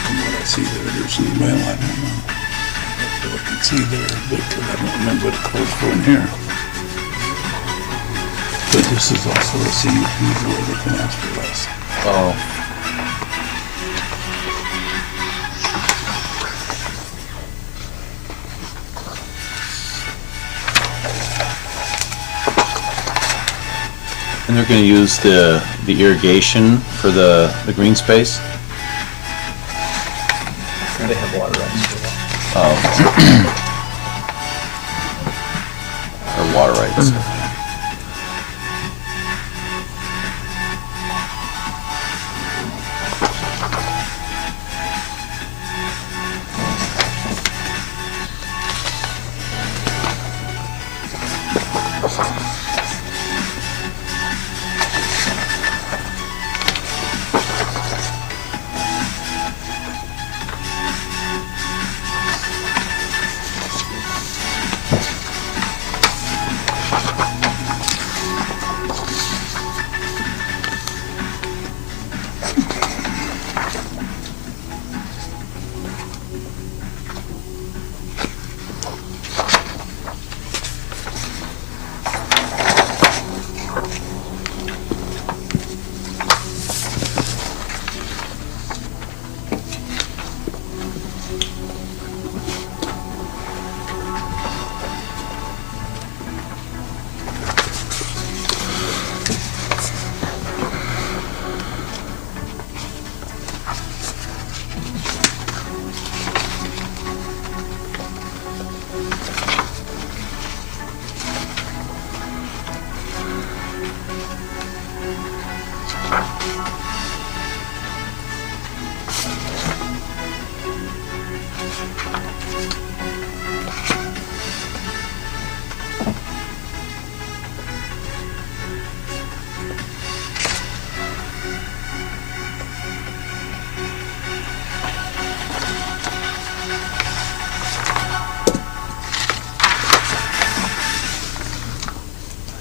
From what I see there, there's no, well, I don't know. So I can see there, because I don't remember what it calls for in here. But this is also a CUP where they can ask for less. Oh. And they're going to use the irrigation for the green space? They have water rights for that. Oh. I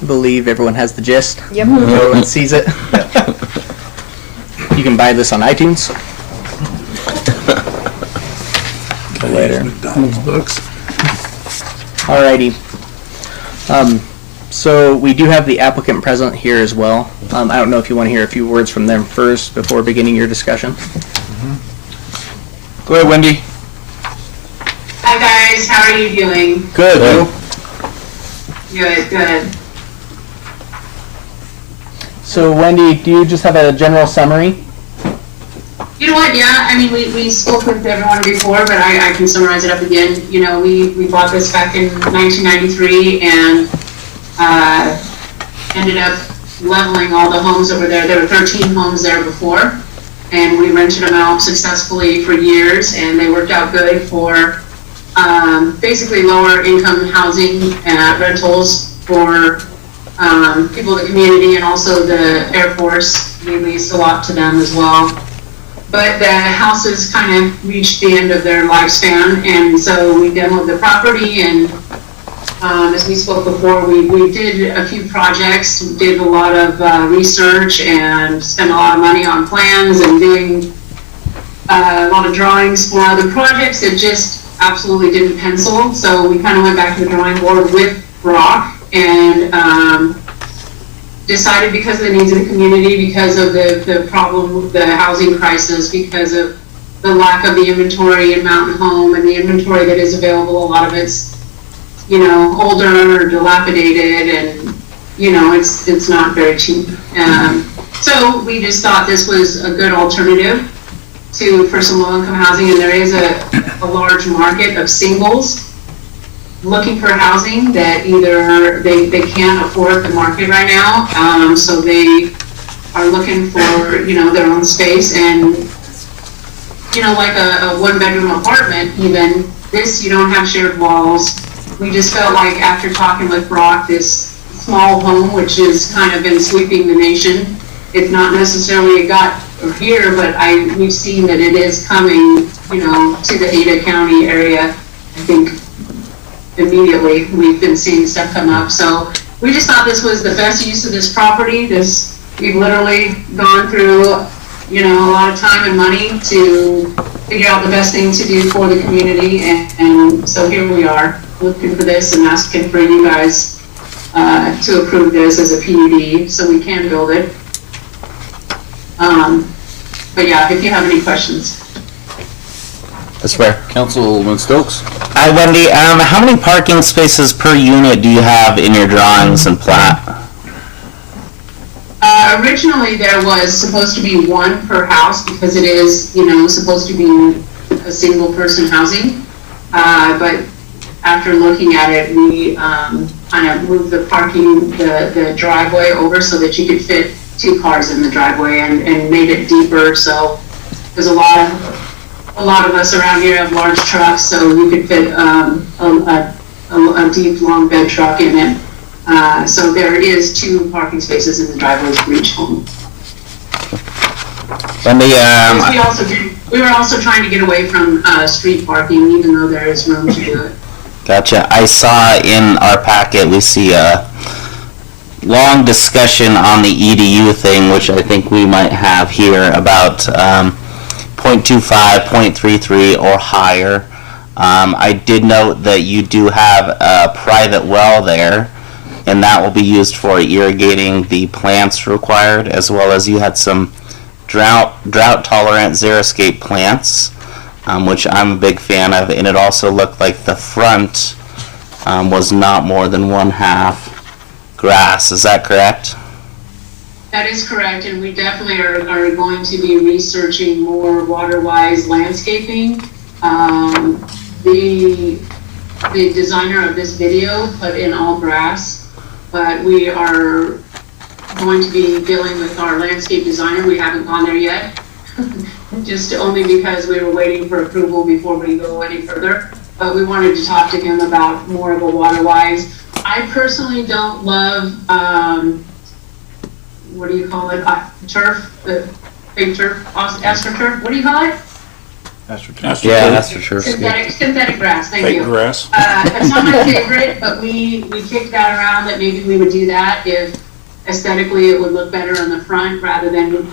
believe everyone has the gist. Yep. Everyone sees it. You can buy this on iTunes. Later. McDonald's books. Alrighty. So we do have the applicant present here as well. I don't know if you want to hear a few words from them first before beginning your discussion. Go ahead, Wendy. Hi guys, how are you doing? Good. Good, good. So Wendy, do you just have a general summary? You know what, yeah, I mean, we spoke with everyone before, but I can summarize it up again. You know, we bought this back in 1993 and ended up leveling all the homes that were there. There were 13 homes there before, and we rented them out successfully for years, and they worked out good for basically lower income housing rentals for people in the community, and also the Air Force. We leased a lot to them as well. But the houses kind of reached the end of their lifespan, and so we demoed the property, and as we spoke before, we did a few projects, we did a lot of research and spent a lot of money on plans and doing a lot of drawings for other projects that just absolutely didn't pencil. So we kind of went back to the drawing board with Brock and decided, because of the needs of the community, because of the problem, the housing crisis, because of the lack of the inventory in Mountain Home, and the inventory that is available, a lot of it's, you know, older or dilapidated, and, you know, it's not very cheap. So we just thought this was a good alternative for some low-income housing, and there is a large market of singles looking for housing that either they can't afford the market right now, so they are looking for, you know, their own space. And, you know, like a one-bedroom apartment, even this, you don't have shared walls. We just felt like, after talking with Brock, this small home, which has kind of been sweeping the nation, it's not necessarily got here, but we've seen that it is coming, you know, to the Ada County area. I think immediately we've been seeing stuff come up, so we just thought this was the best use of this property. We've literally gone through, you know, a lot of time and money to figure out the best thing to do for the community, and so here we are looking for this and asking for you guys to approve this as a PUD so we can build it. But yeah, if you have any questions. That's fair. Councilman Stokes? Hi, Wendy. How many parking spaces per unit do you have in your drawings and plat? Originally, there was supposed to be one per house because it is, you know, supposed to be a single person housing. But after looking at it, we kind of moved the parking, the driveway over so that you could fit 2 cars in the driveway and made it deeper. So there's a lot of us around here have large trucks, so you could fit a deep, long bed truck in it. So there is 2 parking spaces in the driveways for each home. We were also trying to get away from street parking, even though there is room to do it. Gotcha. I saw in our packet, we see a long discussion on the EDU thing, which I think we might have here about 0.25, 0.33 or higher. I did note that you do have a private well there, and that will be used for irrigating the plants required, as well as you had some drought-tolerant xeriscape plants, which I'm a big fan of, and it also looked like the front was not more than 1/2 grass. Is that correct? That is correct, and we definitely are going to be researching more water-wise landscaping. The designer of this video put in all grass, but we are going to be dealing with our landscape designer. We haven't gone there yet, just only because we were waiting for approval before we go any further. But we wanted to talk to him about more of a water-wise. I personally don't love, what do you call it, turf, the fake turf, astroturf, what do you call it? AstroTurf. Yeah, AstroTurf. Synthetic grass, thank you. Fake grass. It's not my favorite, but we kicked that around that maybe we would do that if aesthetically it would look better on the front rather than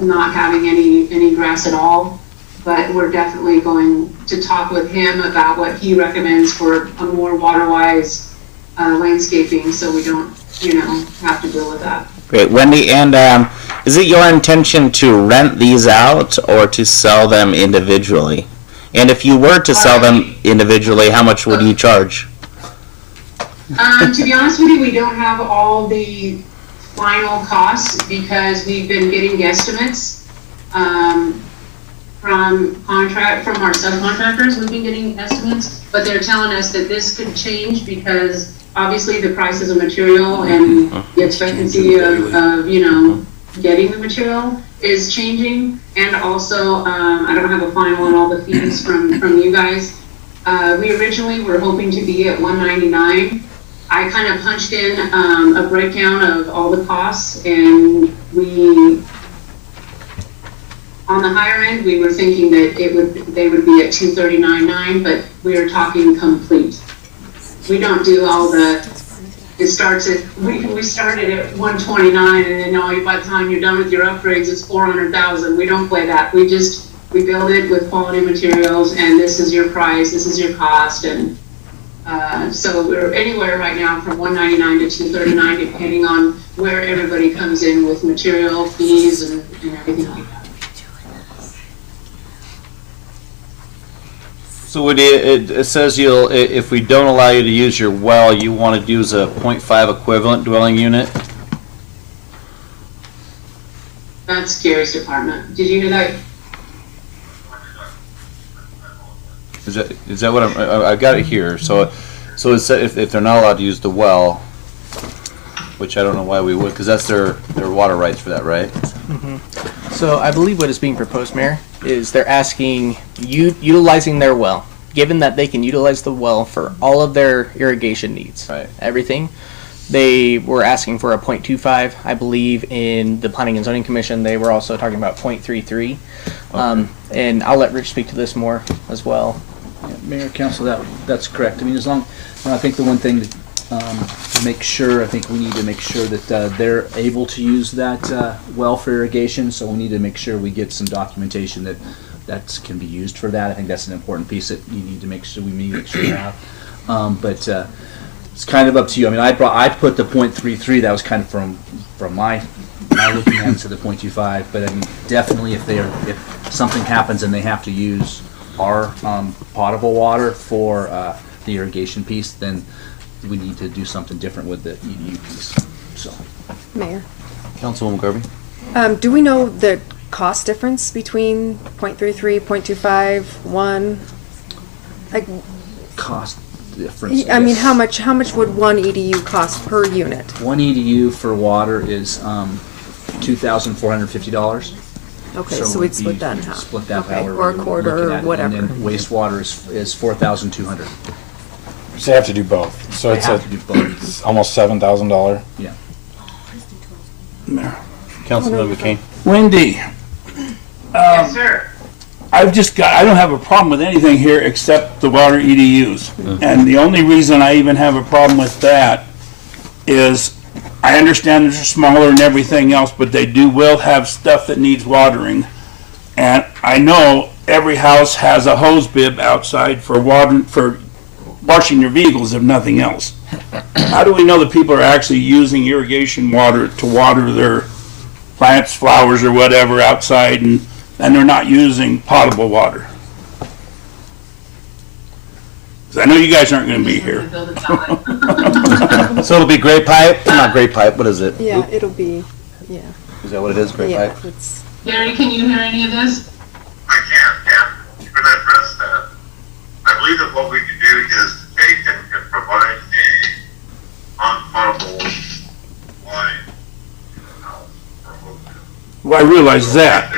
not having any grass at all. But we're definitely going to talk with him about what he recommends for a more water-wise landscaping, so we don't, have to deal with that. Great, Wendy, and is it your intention to rent these out or to sell them individually? And if you were to sell them individually, how much would you charge? To be honest with you, we don't have all the final costs because we've been getting guesstimates from our subcontractors. We've been getting estimates, but they're telling us that this could change because obviously the prices of material and the expectancy of getting the material is changing. And also, I don't have a final on all the fees from you guys. We originally were hoping to be at $199. I kind of punched in a breakdown of all the costs, and on the higher end, we were thinking that they would be at $239.9, but we are talking complete. We don't do all we started at $129, and then by the time you're done with your upgrades, it's $400,000. We don't play that. We build it with quality materials, and this is your price, this is your cost, and so we're anywhere right now from $199 to $239, depending on where everybody comes in with material fees and everything like that. So it says if we don't allow you to use your well, you want to use a 0.5 equivalent dwelling unit? That's Gary's department. Did you know that? Is that what I got it here? So it said if they're not allowed to use the well, which I don't know why we would, because that's their water rights for that, right? Mm-hmm. So I believe what is being proposed, Mayor, is they're asking utilizing their well, given that they can utilize the well for all of their irrigation needs, right? Everything. They were asking for a 0.25. I believe in the Planning and Zoning Commission, they were also talking about 0.33. Okay. And I'll let Rich speak to this more as well. Yeah, Mayor, Council, that's correct. I mean, I think the one thing to make sure, I think we need to make sure that they're able to use that well for irrigation. So we need to make sure we get some documentation that can be used for that. I think that's an important piece that you need to make sure we have. But it's kind of up to you. I mean, I put the 0.33. That was kind of from my looking at it to the 0.25. But I mean, definitely if something happens and they have to use our potable water for the irrigation piece, then we need to do something different with the EDU piece. So, Mayor, Councilwoman Garvey, do we know the cost difference between 0.33, 0.25, 1? Like, cost difference. I mean, guess. how much would one EDU cost per unit? One EDU for water is $2,450. Okay, so we'd split that in half. Split that Okay, however or a you quarter look or at it. whatever. And then wastewater is $4,200. So they have to do both. So They it's have to do both. it's almost $7,000. Yeah. Councilman McCain. Wendy, Yes, sir. I don't have a problem with anything here except the water EDUs. And the only reason I even have a problem with that is I understand they're smaller and everything else, but they will have stuff that needs watering. And I know every house has a hose bib outside for washing your vehicles, if nothing else. How do we know that people are actually using irrigation water to water their plants, flowers, or whatever outside, and they're not using potable water? 'Cause I know you guys aren't gonna be here. So it'll be gray pipe? Not gray pipe, what is it? Yeah, it'll be, yeah. Is that what it is, gray Yeah, pipe? it's, Gary, can you hear any of this? I can, you can address that. I believe that what we can do is take and provide a non-potable line. Well, I realize that.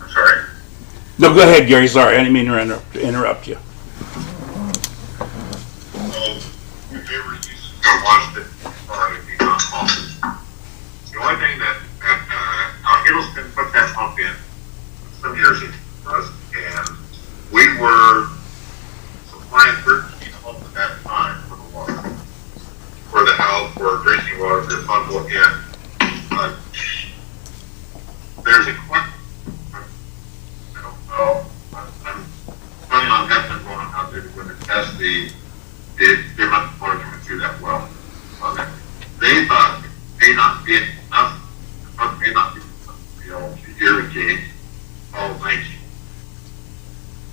I'm sorry? No, go ahead, Gary, sorry, I didn't mean to interrupt you. So, if you ever used to go watch it, or if you not often, the only thing that Hiddleston put that pump in some years ago was, and we were supplying 13 homes at that time for the water, for the house, for drinking water, for potable again. There's a question. I don't know. I'm planning on having them going out there to test the amount of water coming through that well. They thought it may not be enough, may not be able to irrigate all 19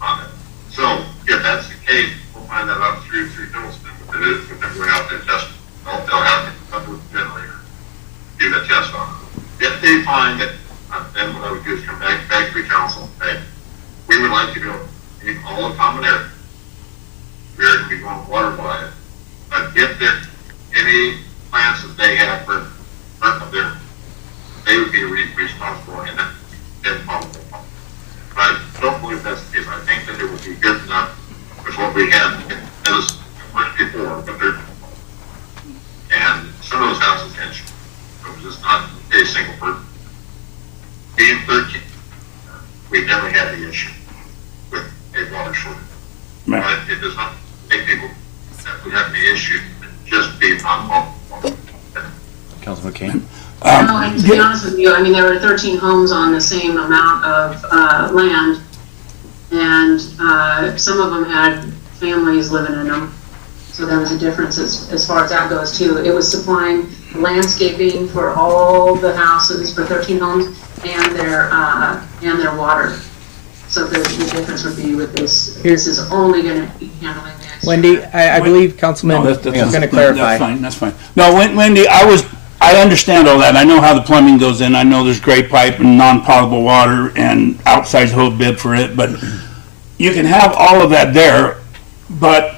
on it. So if that's the case, we'll find that out through Hiddleston with them going out there and testing. They'll have to come with the generator, do that test on it. If they find that, then what I would do is come back to the council and say, we would like to go in all the common areas. We're going to be going water by it. But if there's any plants that they have for there, they would be responsible and then probably. But I don't believe that's the case. I think that it would be good enough with what we had as much before, but they're, and some of those houses had, it was just not a single person. Being 13, we've never had the issue with a water shortage. But it does not make people that we have the issue just being non-potable. Councilman McCain. No, and to be honest with you, I mean, there were 13 homes on the same amount of land, and some of them had families living in them. So there was a difference as far as that goes too. It was supplying landscaping for all the houses for 13 homes and their water. So the difference would be with this. This is only going to be handling the extra. Wendy, I believe Councilman is going to clarify. That's fine. No, Wendy, I understand all that. I know how the plumbing goes in. I know there's gray pipe and non-potable water and outside hose bib for it, but you can have all of that there, but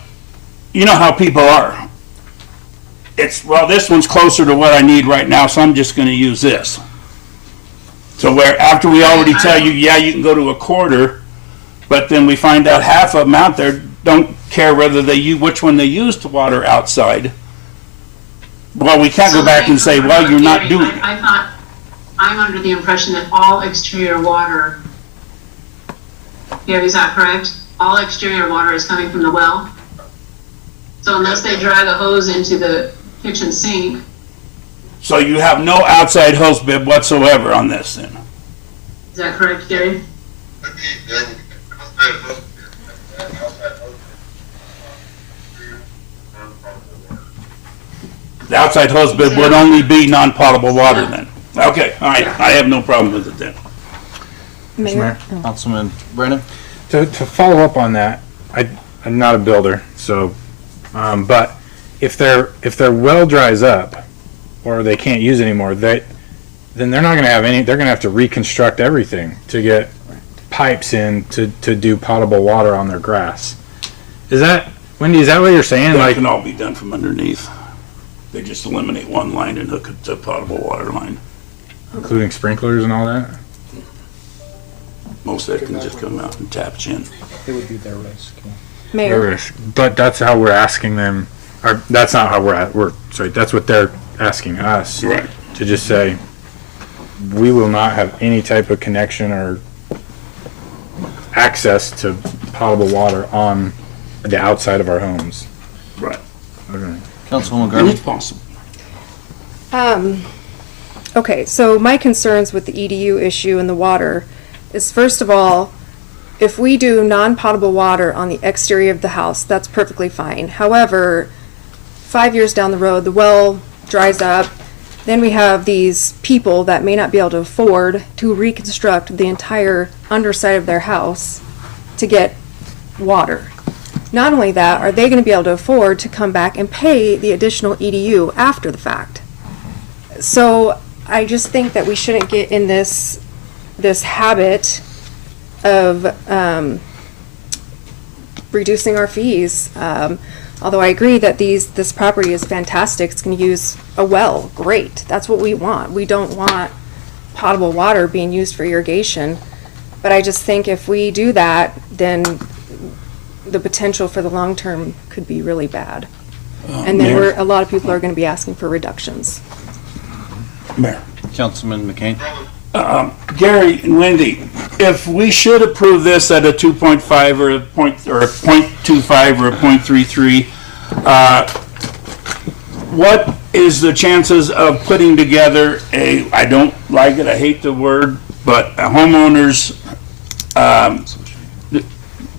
you know how people are. Well, this one's closer to what I need right now, so I'm just going to use this. So where after we already tell you, yeah, you can go to a quarter, but then we find out half of them out there don't care whether which one they use to water outside. Well, we can't go back and say, well, you're not doing it. I thought, I'm under the impression that all exterior water, Gary, is that correct? All exterior water is coming from the well? So unless they drag a hose into the kitchen sink. So you have no outside hose bib whatsoever on this then? Is that correct, Gary? The outside hose bib would only be non-potable water then? Okay, all right, I have no problem with it then. Mayor? Councilman Brennan? To follow up on that, I'm not a builder, so, but if their well dries up, or they can't use it anymore, then they're not gonna have they're gonna have to reconstruct everything to get pipes in to do potable water on their grass. Is that, Wendy, is that what you're saying? That Like, can all be done from underneath. They just eliminate one line and hook it to a potable water line. including sprinklers and all that? Most of it can just come out and tap in. It would be their risk. Mayor. But that's how we're asking them, or that's not how sorry, that's what they're asking us. Right. To just say, we will not have any type of connection or access to potable water on the outside of our homes. Right. Okay. Councilwoman And Garvey? it's possible. Okay, so my concerns with the EDU issue and the water is, first of all, if we do non-potable water on the exterior of the house, that's perfectly fine. However, 5 years down the road, the well dries up, then we have these people that may not be able to afford to reconstruct the entire underside of their house to get water. Not only that, are they going to be able to afford to come back and pay the additional EDU after the fact? So I just think that we shouldn't get in this habit of reducing our fees. Although I agree that this property is fantastic, it's going to use a well, great. That's what we want. We don't want potable water being used for irrigation. But I just think if we do that, then the potential for the long term could be really bad. And then Mayor? a lot of people are going to be asking for reductions. Mayor. Councilman McCain? Gary and Wendy, if we should approve this at a 2.5 or a 0.25 or a 0.33, what is the chances of putting together I don't like it, I hate the word, but a homeowners,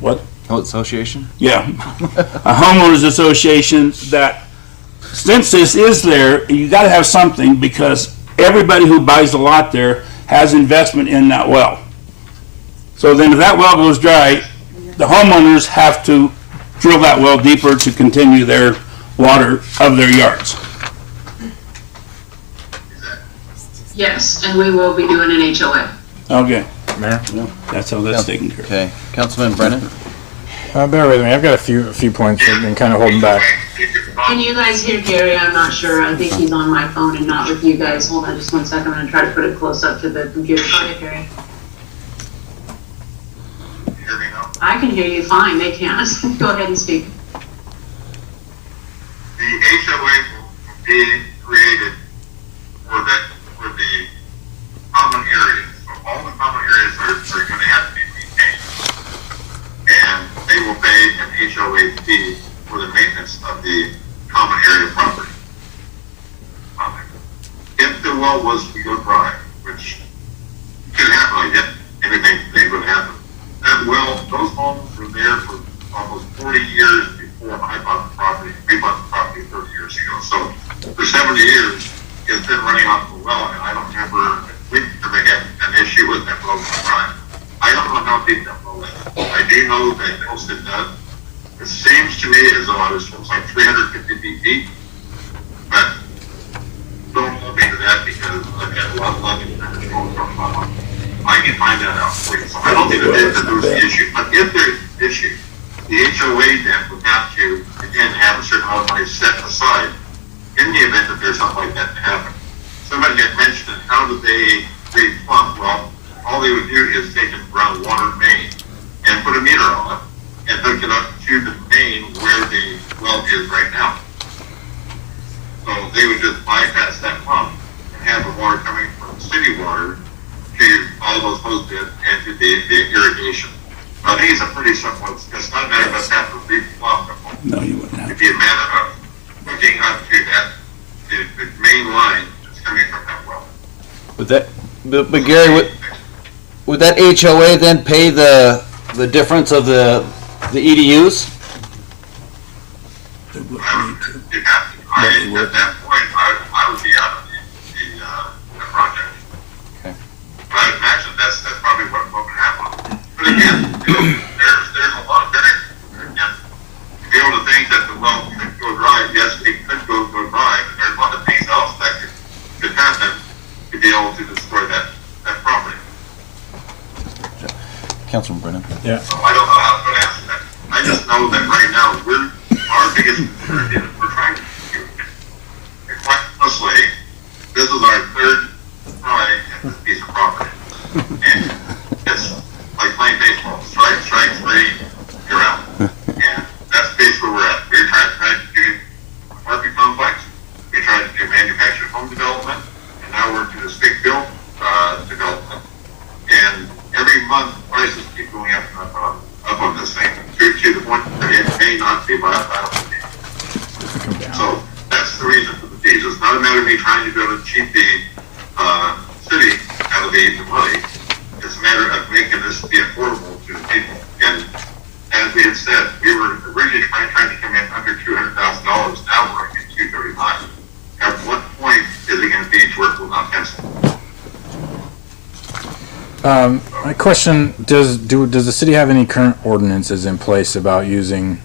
what? Oh, association? Yeah, a homeowners association that, since this is there, you gotta have something, because everybody who buys a lot there has investment in that well. So then if that well goes dry, the homeowners have to drill that well deeper to continue their water of their yards. Yes, and we will be doing an HOA. Okay. Mayor? Well, that's how that's taken care of. Okay. Councilman Brennan? Bear with me, I've got a few points that I've been kind of holding back. Can you guys hear Gary? I'm not sure. I think he's on my phone and not with you guys. Hold on just 1 second. I'm gonna try to put it close up to the computer. Go ahead, Gary. I can hear you fine. They can't. Go ahead and speak. The HOA will be created for the common areas. So all the common areas are gonna have to be maintained. And they will pay an HOA fee for the maintenance of the common area property. If the well was to go dry, which could happen, I guess anything would happen. That well, those homes were there for almost 40 years before I bought the property. We bought the property 30 years ago. So for 70 years, it's been running off the well, and I don't remember if we ever had an issue with that well going dry. I don't know how deep that well is. I do know that most of that. It seems to me as though it was like 350 feet deep, but don't hold me to that because I've got a lot of luggage and control from my mom. I can find that out for you. So I don't think that there was an issue. But if there's an issue, the HOA then would have to, again, have a certain amount of money set aside in the event that there's something like that to happen. Somebody had mentioned it, how do they plumb? Well, all they would do is take a groundwater main and put a meter on it and hook it up to the main where the well is right now. So they would just bypass that pump and have the water coming from city water to all those hose bits and to the irrigation. I think it's a pretty simple, it's not a matter of us having to re-plumb the pump. No, you wouldn't have. It'd be a matter of hooking up to that, the main line that's coming from that well. Would that, but Gary, would that HOA then pay the difference of the EDUs? They would I need to. would have to, at that point, I would be out of the project. Okay. But I imagine that's probably what would happen. But again, there's a lot of benefits. Again, to be able to think that the well could go dry, yes, it could go dry, but there's a lot of things else that could happen to be able to destroy that property. Councilman Brennan. Yeah. So I don't know how to answer that. I just know that right now, our biggest concern is we're trying to, and quite honestly, this is our third try at this piece of property. And it's like playing baseball, strike, 3, you're out. And that's basically where we're at. We're trying to do apartment complex, we tried to do manufactured home development, and now we're to the stick-built development. And every month, prices keep going up and up on this thing, to the point that it may not be viable. So that's the reason for the fees. It's not a matter of me trying to be able to cheat the city out of the money. It's a matter of making this be affordable to the people. And as we had said, we were originally trying to come in under $200,000. Now we're at $235,000. At what point is it going to be to where it will not pencil? My question, does the city have any current ordinances in place about using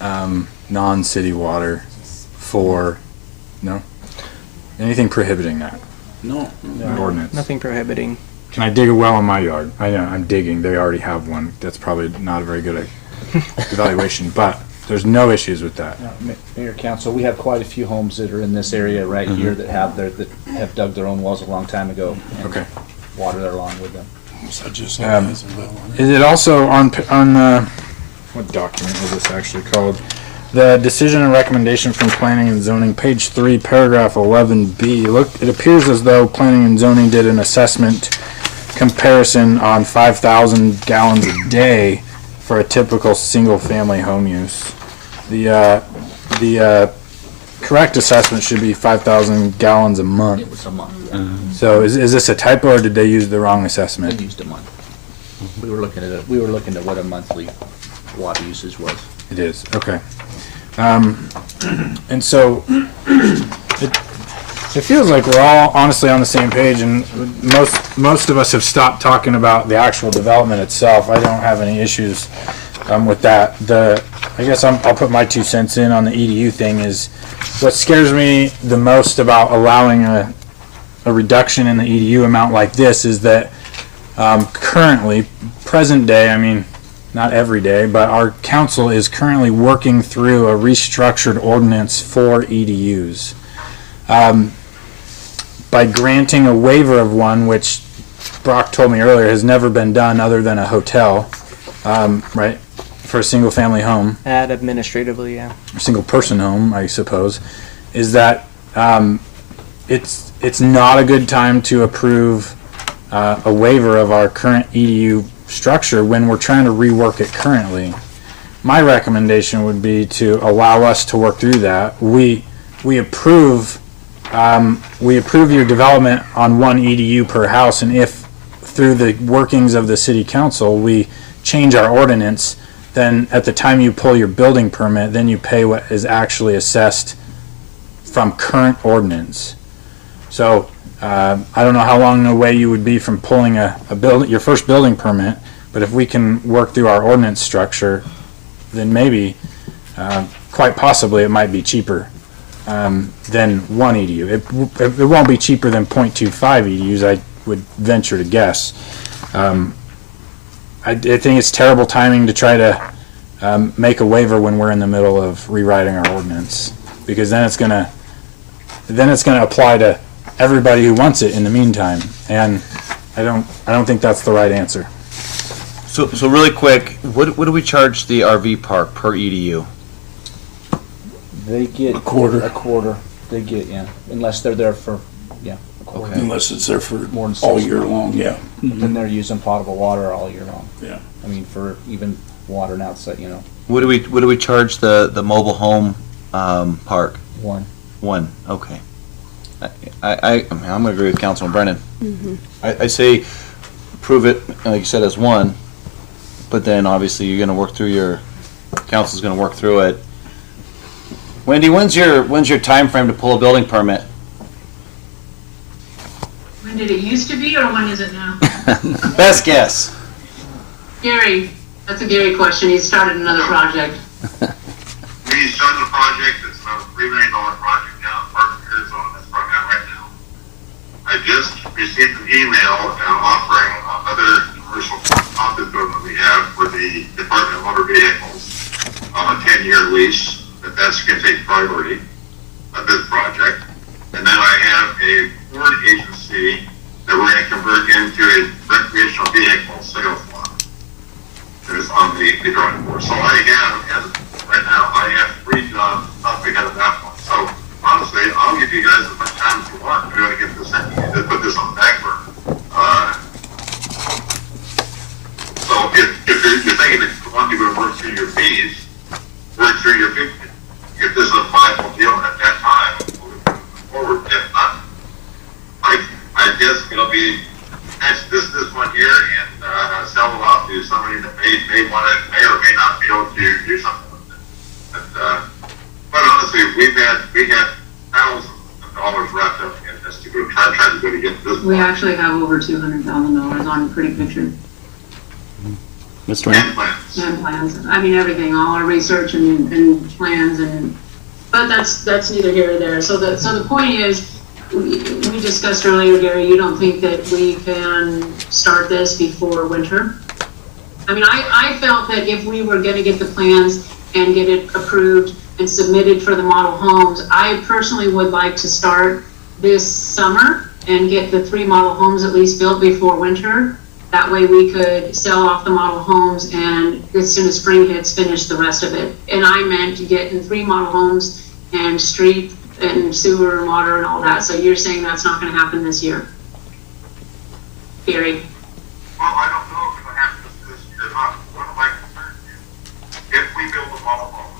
non-city water for, no? Anything prohibiting that? No. Ordinance? Nothing prohibiting. Can I dig a well in my yard? I know, I'm digging, they already have one. That's probably not a very good evaluation, but there's no issues with that. Mayor, council, we have quite a few homes that are in this area right here that have dug their own wells a long time ago. And okay. Water their lawn with them. Is it also on what document is this actually called? The decision and recommendation from planning and zoning, page 3, paragraph 11B. Look, it appears as though planning and zoning did an assessment comparison on 5,000 gallons a day for a typical single-family home use. The correct assessment should be 5,000 gallons a month. It was a month. So is this a typo, or did they use the wrong assessment? They used a month. We were looking at it. We were looking at what a monthly water usage was. It is, okay. And so it feels like we're all honestly on the same page, and most of us have stopped talking about the actual development itself. I don't have any issues with that. I guess I'll put my 2 cents in on the EDU thing. Is what scares me the most about allowing a reduction in the EDU amount like this is that currently, present day, I mean, not every day, but our council is currently working through a restructured ordinance for EDUs. By granting a waiver of one, which Brock told me earlier has never been done other than a hotel, right, for a single family home. Add administratively, yeah. A single person home, I suppose, is that it's not a good time to approve a waiver of our current EDU structure when we're trying to rework it currently. My recommendation would be to allow us to work through that. We approve your development on 1 EDU per house, and if through the workings of the city council we change our ordinance, then at the time you pull your building permit, then you pay what is actually assessed from current ordinance. So I don't know how long away you would be from pulling your first building permit, but if we can work through our ordinance structure, then maybe, quite possibly, it might be cheaper than 1 EDU. It won't be cheaper than 0.25 EDUs, I would venture to guess. I think it's terrible timing to try to make a waiver when we're in the middle of rewriting our ordinance, because then it's gonna apply to everybody who wants it in the meantime, and I don't think that's the right answer. So really quick, what do we charge the RV park per EDU? They get a quarter. They get, yeah, unless they're there for, a quarter. Okay. Unless it's there for more than all 6 year months. long, yeah. And then they're using potable water all year long. Yeah. I mean, for even water outside, What do we charge the mobile home park? 1. 1, okay. I'm gonna agree with Councilman Brennan. I say prove it, like you said, as 1, but then obviously you're gonna work through council's gonna work through it. Wendy, when's your time frame to pull a building permit? When did it used to be, or when is it now? Best guess. Gary, that's a Gary question. He started another project. We started a project that's about a $3 million project down in Parkland, Arizona, that's running out right now. I just received an email offering other commercial office building we have for the Department of Motor Vehicles, a 10-year lease, that's going to take priority of this project. And then I have a Ford agency that we're going to convert into a recreational vehicle sales lot. That is on the drawing board. So I have, right now, I have 3 jobs up ahead of that one. So honestly, I'll give you guys as much time as you want. We're going to get this in, to put this on the back burner. So if you're thinking that you want to go work through your fees, work through your fees. If this is a viable deal at that time, moving forward. If not, I guess it'll be this one here and sell it off to somebody that may want to, may or may not be able to do something with it. But honestly, we had thousands of dollars wrapped up in this to go try to go to get this. We actually have over $200,000 on a pretty picture. Mr. Mayor? And plans. I mean, everything, all our research and plans but that's neither here or there. So the point is, we discussed earlier, Gary, you don't think that we can start this before winter? I mean, I felt that if we were gonna get the plans and get it approved and submitted for the model homes, I personally would like to start this summer and get the 3 model homes at least built before winter. That way we could sell off the model homes and as soon as spring hits, finish the rest of it. And I meant to get in 3 model homes and street and sewer and water and all that. So you're saying that's not gonna happen this year? Gary? Well, I don't know if it'll happen this year or not. One of my concerns is if we build a model home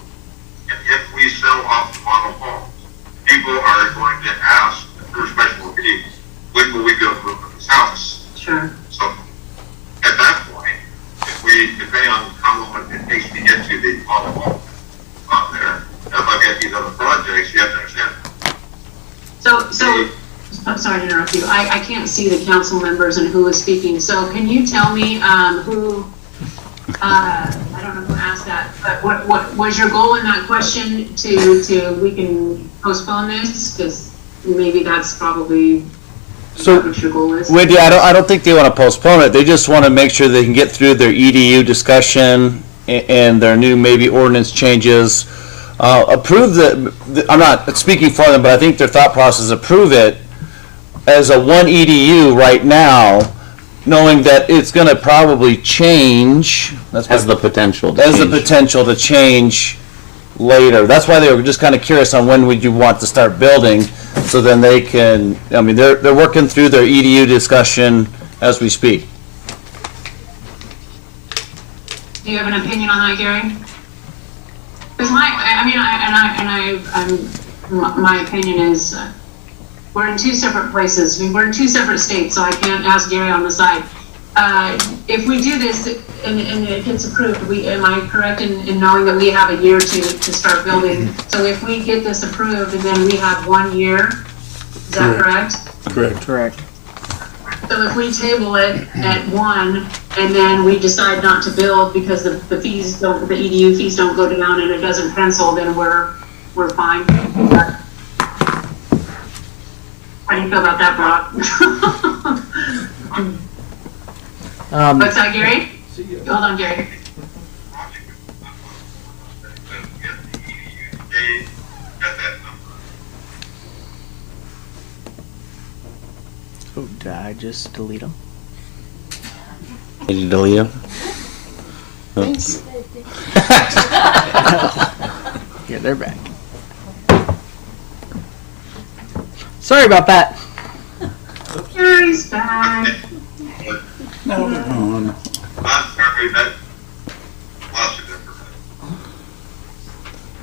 and if we sell off the model homes, people are going to ask, the first question will be, when will we be able to move to this house? Sure. So at that point, if we, depending on how long it takes to get to the model home on there, if I get these other projects, you have to understand. So, I'm sorry to interrupt you. I can't see the council members and who is speaking. So can you tell me who, I don't know who asked that, but what was your goal in that question to we can postpone this? Because maybe that's probably what your goal is. Wendy, I don't think they want to postpone it. They just want to make sure they can get through their EDU discussion and their new maybe ordinance changes. Approve I'm not speaking for them, but I think their thought process is approve it as a 1 EDU right now, knowing that it's going to probably change. Has the potential to change later. That's why they were just kind of curious on when would you want to start building, so then they can, I mean, they're working through their EDU discussion as we speak. Do you have an opinion on that, Gary? Because my opinion is we're in 2 separate places. I mean, we're in 2 separate states, so I can't ask Gary on the side. If we do this and it gets approved, am I correct in knowing that we have a year to start building? So if we get this approved and then we have 1 year, is that correct? Correct. So if we table it at 1 and then we decide not to build because the EDU fees don't go down and it doesn't pencil, then we're fine. How do you feel about that, Brock? What's that, Gary? Hold on, Gary. Oh, did I just delete them? Did you delete them? Thanks. Yeah, they're back. Sorry about that. Gary's back. I'm sorry, that lost it for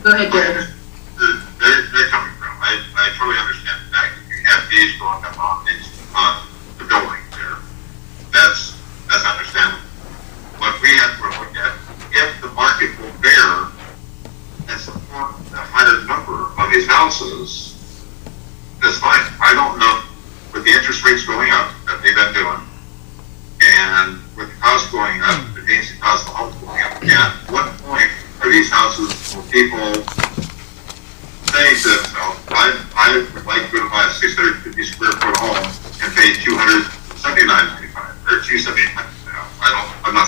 Go ahead, Gary. They're coming from. I totally understand the fact that you have fees going up on the building there. That's understandable. What we have to look at, if the market will bear and support a higher number of these houses, that's fine. I don't know, with the interest rates going up that they've been doing, and with the cost going up, against the cost of homes going up, at what point are these houses, will people saying to themselves, I would like to buy a 650 square foot home and pay $279.95 or $279. I'm not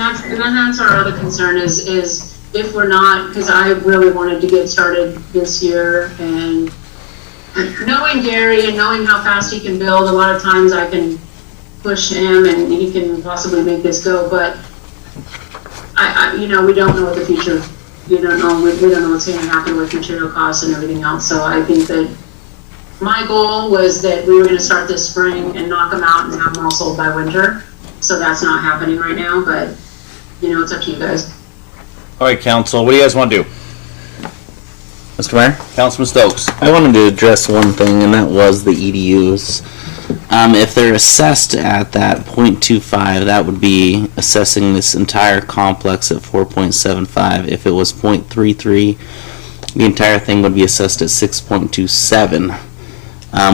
and that's our other concern is if we're not, because I really wanted to get started this year, and knowing Gary and knowing how fast he can build, a lot of times I can push him and he can possibly make this go, but we don't know what the future, we don't know what's going to happen with material costs and everything else. So I think that my goal was that we were going to start this spring and knock them out and have them all sold by winter. So that's not happening right now, but it's up to you guys. All right, council, what do you guys want to do? Mr. Mayor? Councilman Stokes. I wanted to address one thing, and that was the EDUs. If they're assessed at that 0.25, that would be assessing this entire complex at 4.75. If it was 0.33, the entire thing would be assessed at 6.27,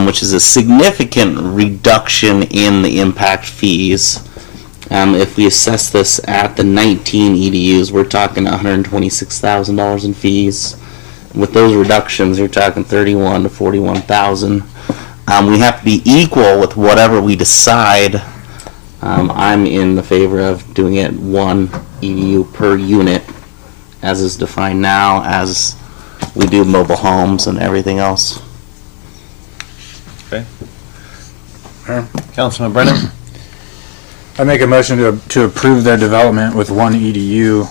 which is a significant reduction in the impact fees. If we assess this at the 19 EDUs, we're talking $126,000 in fees. With those reductions, you're talking $31,000 to $41,000. We have to be equal with whatever we decide. I'm in the favor of doing it 1 EDU per unit, as is defined now, as we do mobile homes and everything else. Okay. Councilman Brennan? I make a motion to approve their development with 1 EDU,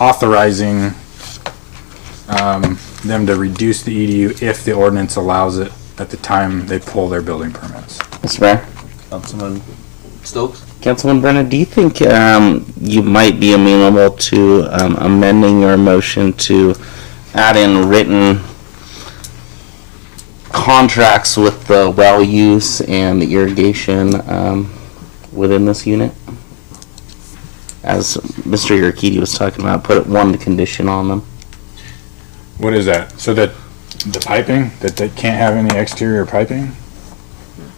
authorizing them to reduce the EDU if the ordinance allows it at the time they pull their building permits. Mr. Mayor? Councilman Stokes? Councilman Brennan, do you think you might be amenable to amending your motion to add in written contracts with the well use and the irrigation within this unit? As Mr. Urquidy was talking about, put one condition on them. What is that? So that the piping, that they can't have any exterior piping?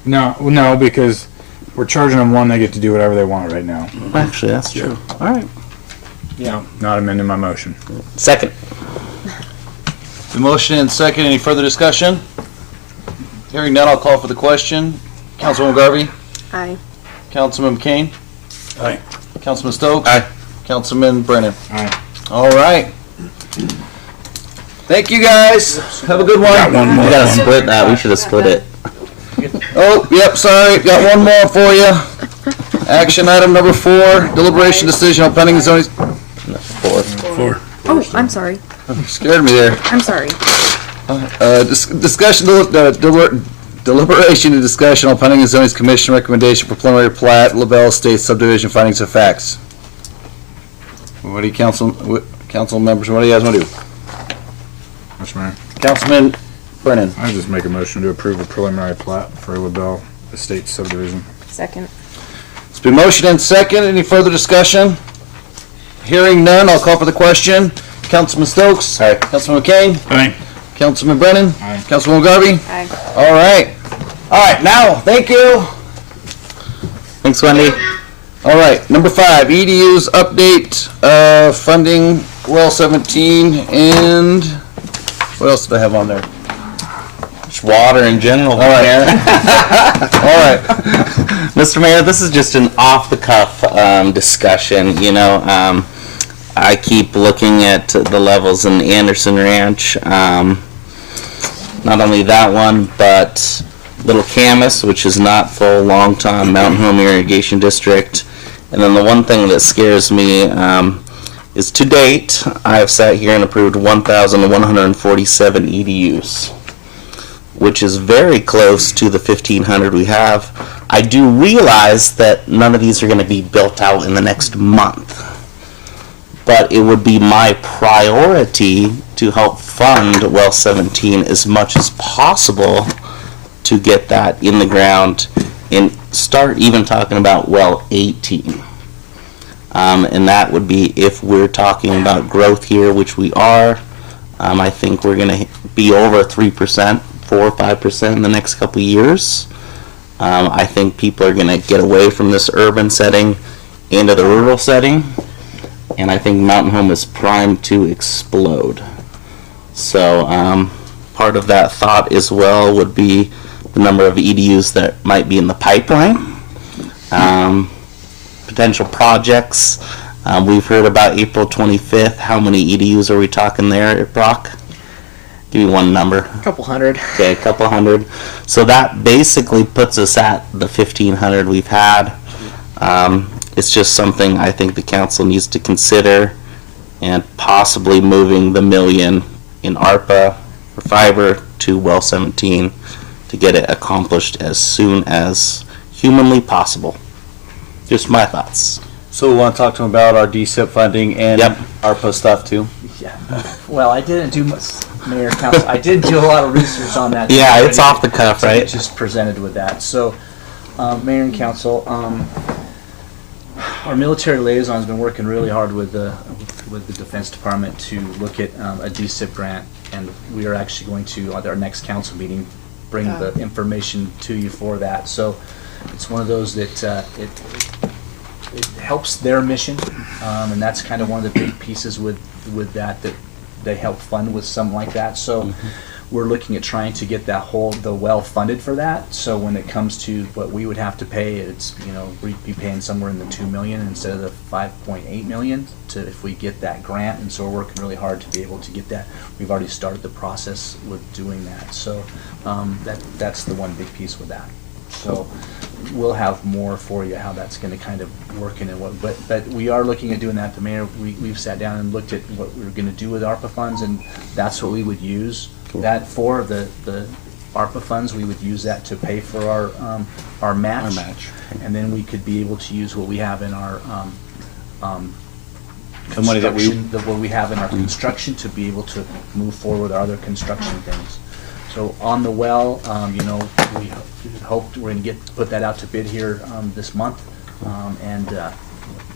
No, because we're charging them 1, they get to do whatever they want right now. Actually, that's true. All right. Yeah. Not amending my motion. Second. The motion and second, any further discussion? Hearing none, I'll call for the question. Councilwoman Garvey? Aye. Councilman McCain? Aye. Councilman Stokes? Aye. Councilman Brennan? Aye. All right. Thank you, guys. Have a good one. We gotta split that. We should have split it. Oh, yep, sorry. Got one more for you. Action item number 4, deliberation decision on pending zoning. 4. Oh, I'm sorry. Scared me there. I'm sorry. Discussion, deliberation and discussion on pending and zoning commission recommendation for preliminary plat, LaBelle Estates subdivision findings of facts. What do you council members, what do you guys want to do? Mr. Mayor. Councilman Brennan. I just make a motion to approve a preliminary plat for LaBelle Estates subdivision. Second. It's been motioned and second. Any further discussion? Hearing none, I'll call for the question. Councilman Stokes. Aye. Councilman McCain. Aye. Councilman Brennan. Aye. Councilwoman Garvey. Aye. All right. All right, now, thank you. Thanks, Wendy. All right, number 5, EDU's update, funding, well 17, and what else did I have on there? Just water in general. All right. Mayor. All right. Mr. Mayor, this is just an off-the-cuff discussion. I keep looking at the levels in Anderson Ranch. Not only that one, but Little Camas, which is not full, long-time Mountain Home Irrigation District. And then the one thing that scares me is to date, I have sat here and approved 1,147 EDUs, which is very close to the 1,500 we have. I do realize that none of these are going to be built out in the next month, but it would be my priority to help fund well 17 as much as possible to get that in the ground and start even talking about well 18. And that would be if we're talking about growth here, which we are. I think we're going to be over 3%, 4 or 5% in the next couple of years. I think people are going to get away from this urban setting into the rural setting. And I think Mountain Home is primed to explode. So part of that thought as well would be the number of EDUs that might be in the pipeline, potential projects We've heard about April 25th. How many EDUs are we talking there, Brock? Give me one number. A couple hundred. Okay, a couple hundred. So that basically puts us at the 1,500 we've had. It's just something I think the council needs to consider, and possibly moving the $1 million in ARPA for fiber to well 17 to get it accomplished as soon as humanly possible. Just my thoughts. So we want to talk to him about our DSIP funding and ARPA stuff too? Yeah. Well, I didn't do much, Mayor and Council. I did do a lot of research on that. Yeah, it's off the cuff, So right? Just presented with that. So, Mayor and Council, our military liaison has been working really hard with the Defense Department to look at a DSIP grant, and we are actually going to, at our next council meeting, bring the information to you for that. So it's one of those that it helps their mission, and that's kind of one of the big pieces with that they help fund with something like that. So we're looking at trying to get the well funded for that. So when it comes to what we would have to pay, it's, we'd be paying somewhere in the $2 million instead of the $5.8 million if we get that grant. And so we're working really hard to be able to get that. We've already started the process with doing that. So that's the one big piece with that. So we'll have more for you how that's going to kind of work in and what. But we are looking at doing that. The mayor, we've sat down and looked at what we're going to do with ARPA funds, and that's what we would use that for. The ARPA funds, we would use that to pay for our match. And then we could be able to use what we have in our the money that what we have in our construction to be able to move forward with our other construction things. So on the well, we hope we're going to put that out to bid here this month, and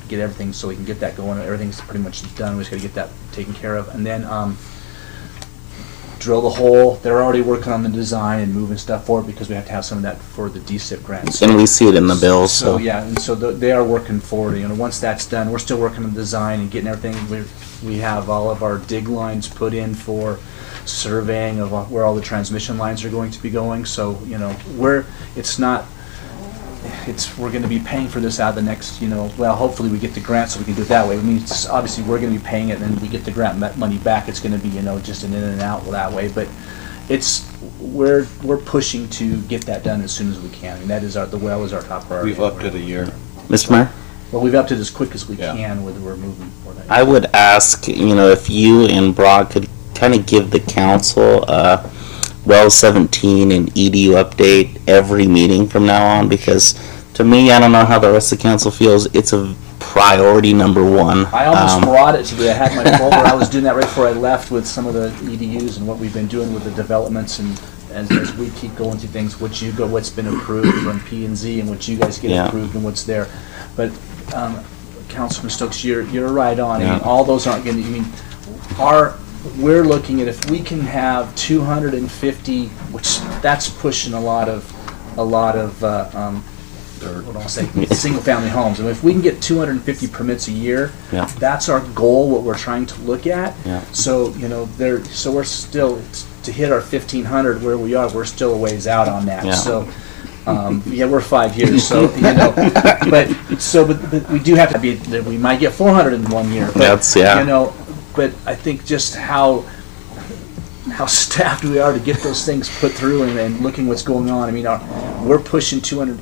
get everything so we can get that going. Everything's pretty much done. We just got to get that taken care of, and then drill the hole. They're already working on the design and moving stuff forward because we have to have some of that for the DSIP grant. And we see it in the bills. So yeah, and so they are working forward. Once that's done, we're still working on the design and getting everything. We have all of our dig lines put in for surveying of where all the transmission lines are going to be going. So we're going to be paying for this out of the next, well, hopefully we get the grant so we can do it that way. I mean, obviously we're going to be paying it and then we get the grant money back. It's going to be, just an in and out that way. But we're pushing to get that done as soon as we can. I mean, that is the well is our top priority. We've upped it a year. Mr. Mayor? Well, we've upped it as quick as we can with we're moving for that. I would ask, if you and Brock could kind of give the council well 17 and EDU update every meeting from now on, because to me, I don't know how the rest of the council feels, it's a priority number one. I almost brought it today. I had my folder. I was doing that right before I left with some of the EDUs and what we've been doing with the developments, and as we keep going through things, what's been approved from P&Z and what you guys get approved and what's there. But Councilman Stokes, you're right on. I mean, all those aren't going to. We're looking at if we can have 250, which that's pushing a lot of single-family homes. And if we can get 250 permits a year, that's our goal. What we're trying to look at. So so we're still to hit our 1,500 where we are. We're still a ways out on that. So. We're 5 years, so but we do have to be. We might get 400 in 1 year. But, but I think just how staffed we are to get those things put through and looking what's going on. I mean, we're pushing 200.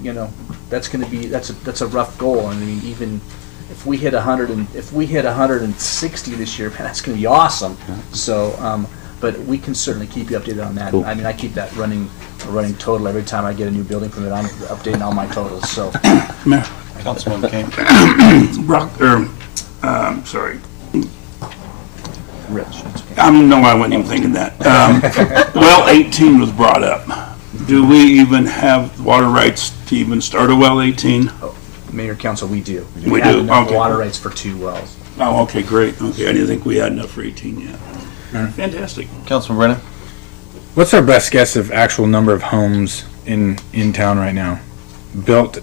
That's going to be that's a rough goal. I mean, even if we hit 100 and if we hit 160 this year, man, that's going to be awesome. So, but we can certainly keep you updated on that. Cool. I mean, I keep that running total every time I get a new building permit. I'm updating all my totals. So, Councilman King. Brock, sorry. Rich. I wasn't even thinking that. Well 18 was brought up. Do we even have water rights to even start a well 18? Oh, Mayor, Council, we do. We have do. enough water rights for 2 wells. Oh, okay, great. Okay, I didn't think we had enough for 18 yet. Fantastic. Councilman Brennan? What's our best guess of actual number of homes in town right now? Built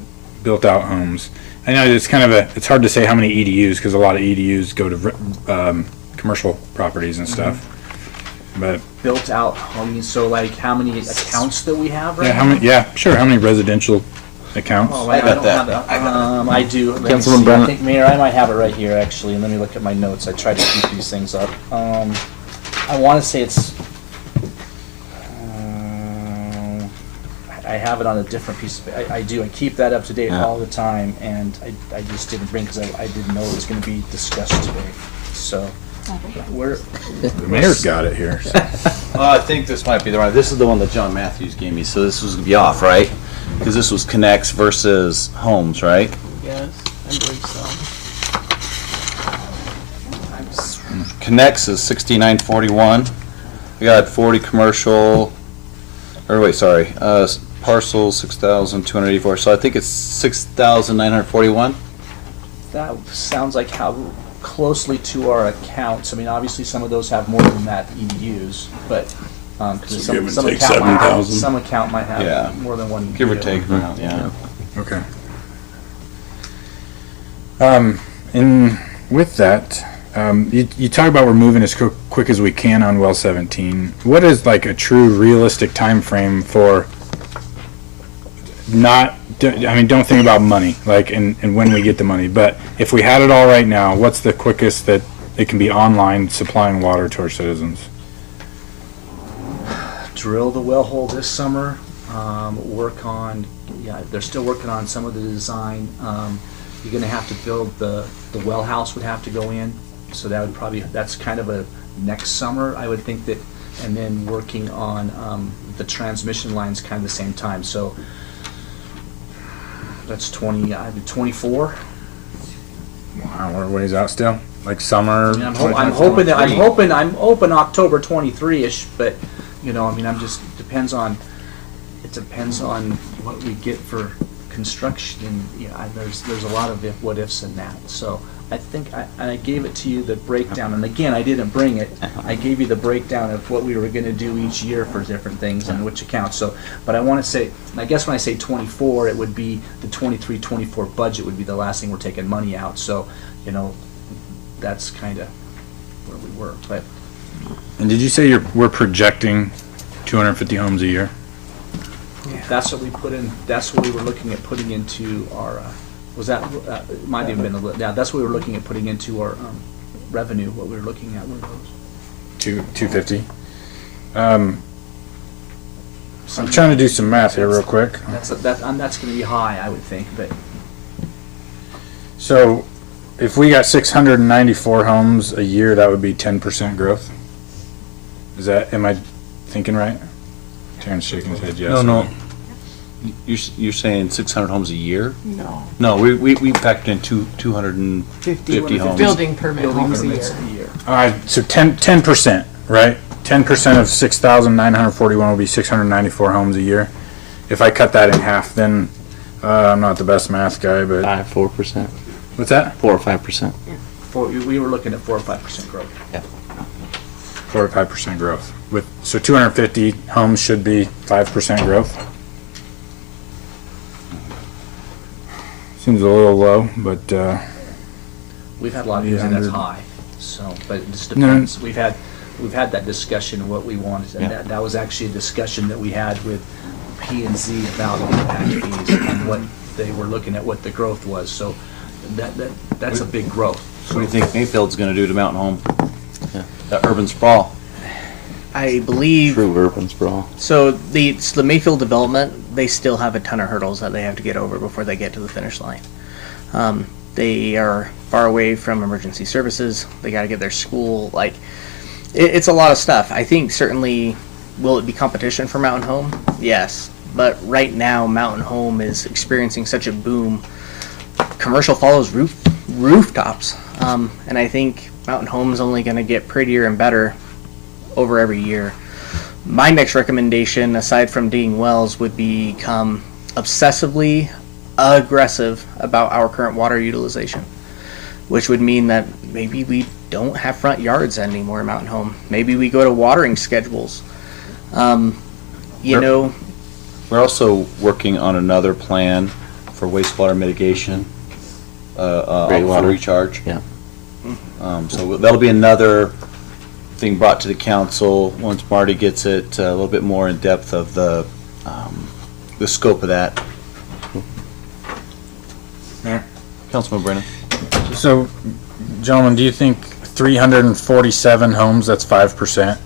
out homes. I know it's kind of it's hard to say how many EDUs because a lot of EDUs go to commercial properties and stuff. But built out homes, so like how many accounts that we have right now? How many residential accounts? Oh, I got don't that. have I do. Let me Councilman see. Brennan. I think, Mayor, I might have it right here, actually, and let me look at my notes. I try to keep these things up. I want to say it's, I have it on a different piece of, I do. I keep that up to date all the time, and I just didn't bring, because I didn't know it was going to be discussed today. So, we're... The mayor's got it here. I think this might be the right, this is the one that John Matthews gave me, so this was gonna be off, right? Because this was connects versus homes, right? Yes, I believe so. Connects is 6941. We got 40 commercial, or wait, sorry, parcels 6,284. So I think it's 6,941. That sounds like how closely to our accounts. I mean, obviously, some of those have more than that EDUs, but because So give and some take account might have, 7,000. some account might have Yeah. more than one. Give or EDU. take around, yeah. Okay. And with that, you talk about we're moving as quick as we can on well 17. What is like a true realistic time frame for not, I mean, don't think about money, like, and when we get the money, but if we had it all right now, what's the quickest that it can be online supplying water to our citizens? Drill the well hole this summer. Work on, they're still working on some of the design. You're going to have to build the well house would have to go in, so that would probably, that's kind of a next summer, I would think that, and then working on the transmission lines kind of the same time. So that's 24. Wow, we're ways out still. Like summer. I mean, I'm hoping October 23ish, but you know, I mean, depends on what we get for construction. And there's a lot of what ifs in that. So I think I gave it to you, the breakdown, and again, I didn't bring it. I gave you the breakdown of what we were going to do each year for different things and which accounts. So, but I want to say, I guess when I say 24, it would be the 23-24 budget would be the last thing we're taking money out. So, you know, that's kind of where we were. But And did you say we're projecting 250 homes a year? that's what we put in. That's what we were looking at putting into our. Was that it might have been a little? Yeah, that's what we were looking at putting into our revenue. What we were looking at were those. 250. I'm trying to do some math here real quick. That's going to be high, I would think, but. So, if we got 694 homes a year, that would be 10% growth. Am I thinking right? Terrence shaking his head yes. No. You're saying 600 homes a year? No. No, we factored in 250 homes. Building permit homes a year. All right, so 10%, right? 10% of 6,941 will be 694 homes a year. If I cut that in half, then I'm not the best math guy, but 4%. What's that? 4 or 5%. We were looking at 4 or 5% growth. Yeah. 4 or 5% growth. So 250 homes should be 5% growth. Seems a little low, but We've had a lot of years and that's high. So, but it just depends. We've had that discussion of what we wanted, and that was actually a discussion that we had with P&Z about impact fees and what they were looking at, what the growth was. So that's a big growth. What do you think Mayfield's going to do to Mountain Home? Yeah. That urban sprawl. I believe. True urban sprawl. So the Mayfield development, they still have a ton of hurdles that they have to get over before they get to the finish line. They are far away from emergency services. They got to get their school. Like, it's a lot of stuff. I think certainly, will it be competition for Mountain Home? Yes. But right now, Mountain Home is experiencing such a boom. Commercial follows rooftops. And I think Mountain Home is only going to get prettier and better over every year. My next recommendation, aside from digging wells, would become obsessively aggressive about our current water utilization, which would mean that maybe we don't have front yards anymore in Mountain Home. Maybe we go to watering schedules. We're also working on another plan for wastewater mitigation, Rainwater recharge. Yeah. So that'll be another thing brought to the council once Marty gets it a little bit more in depth of the scope of that. Councilman Brennan. So, gentlemen, do you think 347 homes, that's 5%?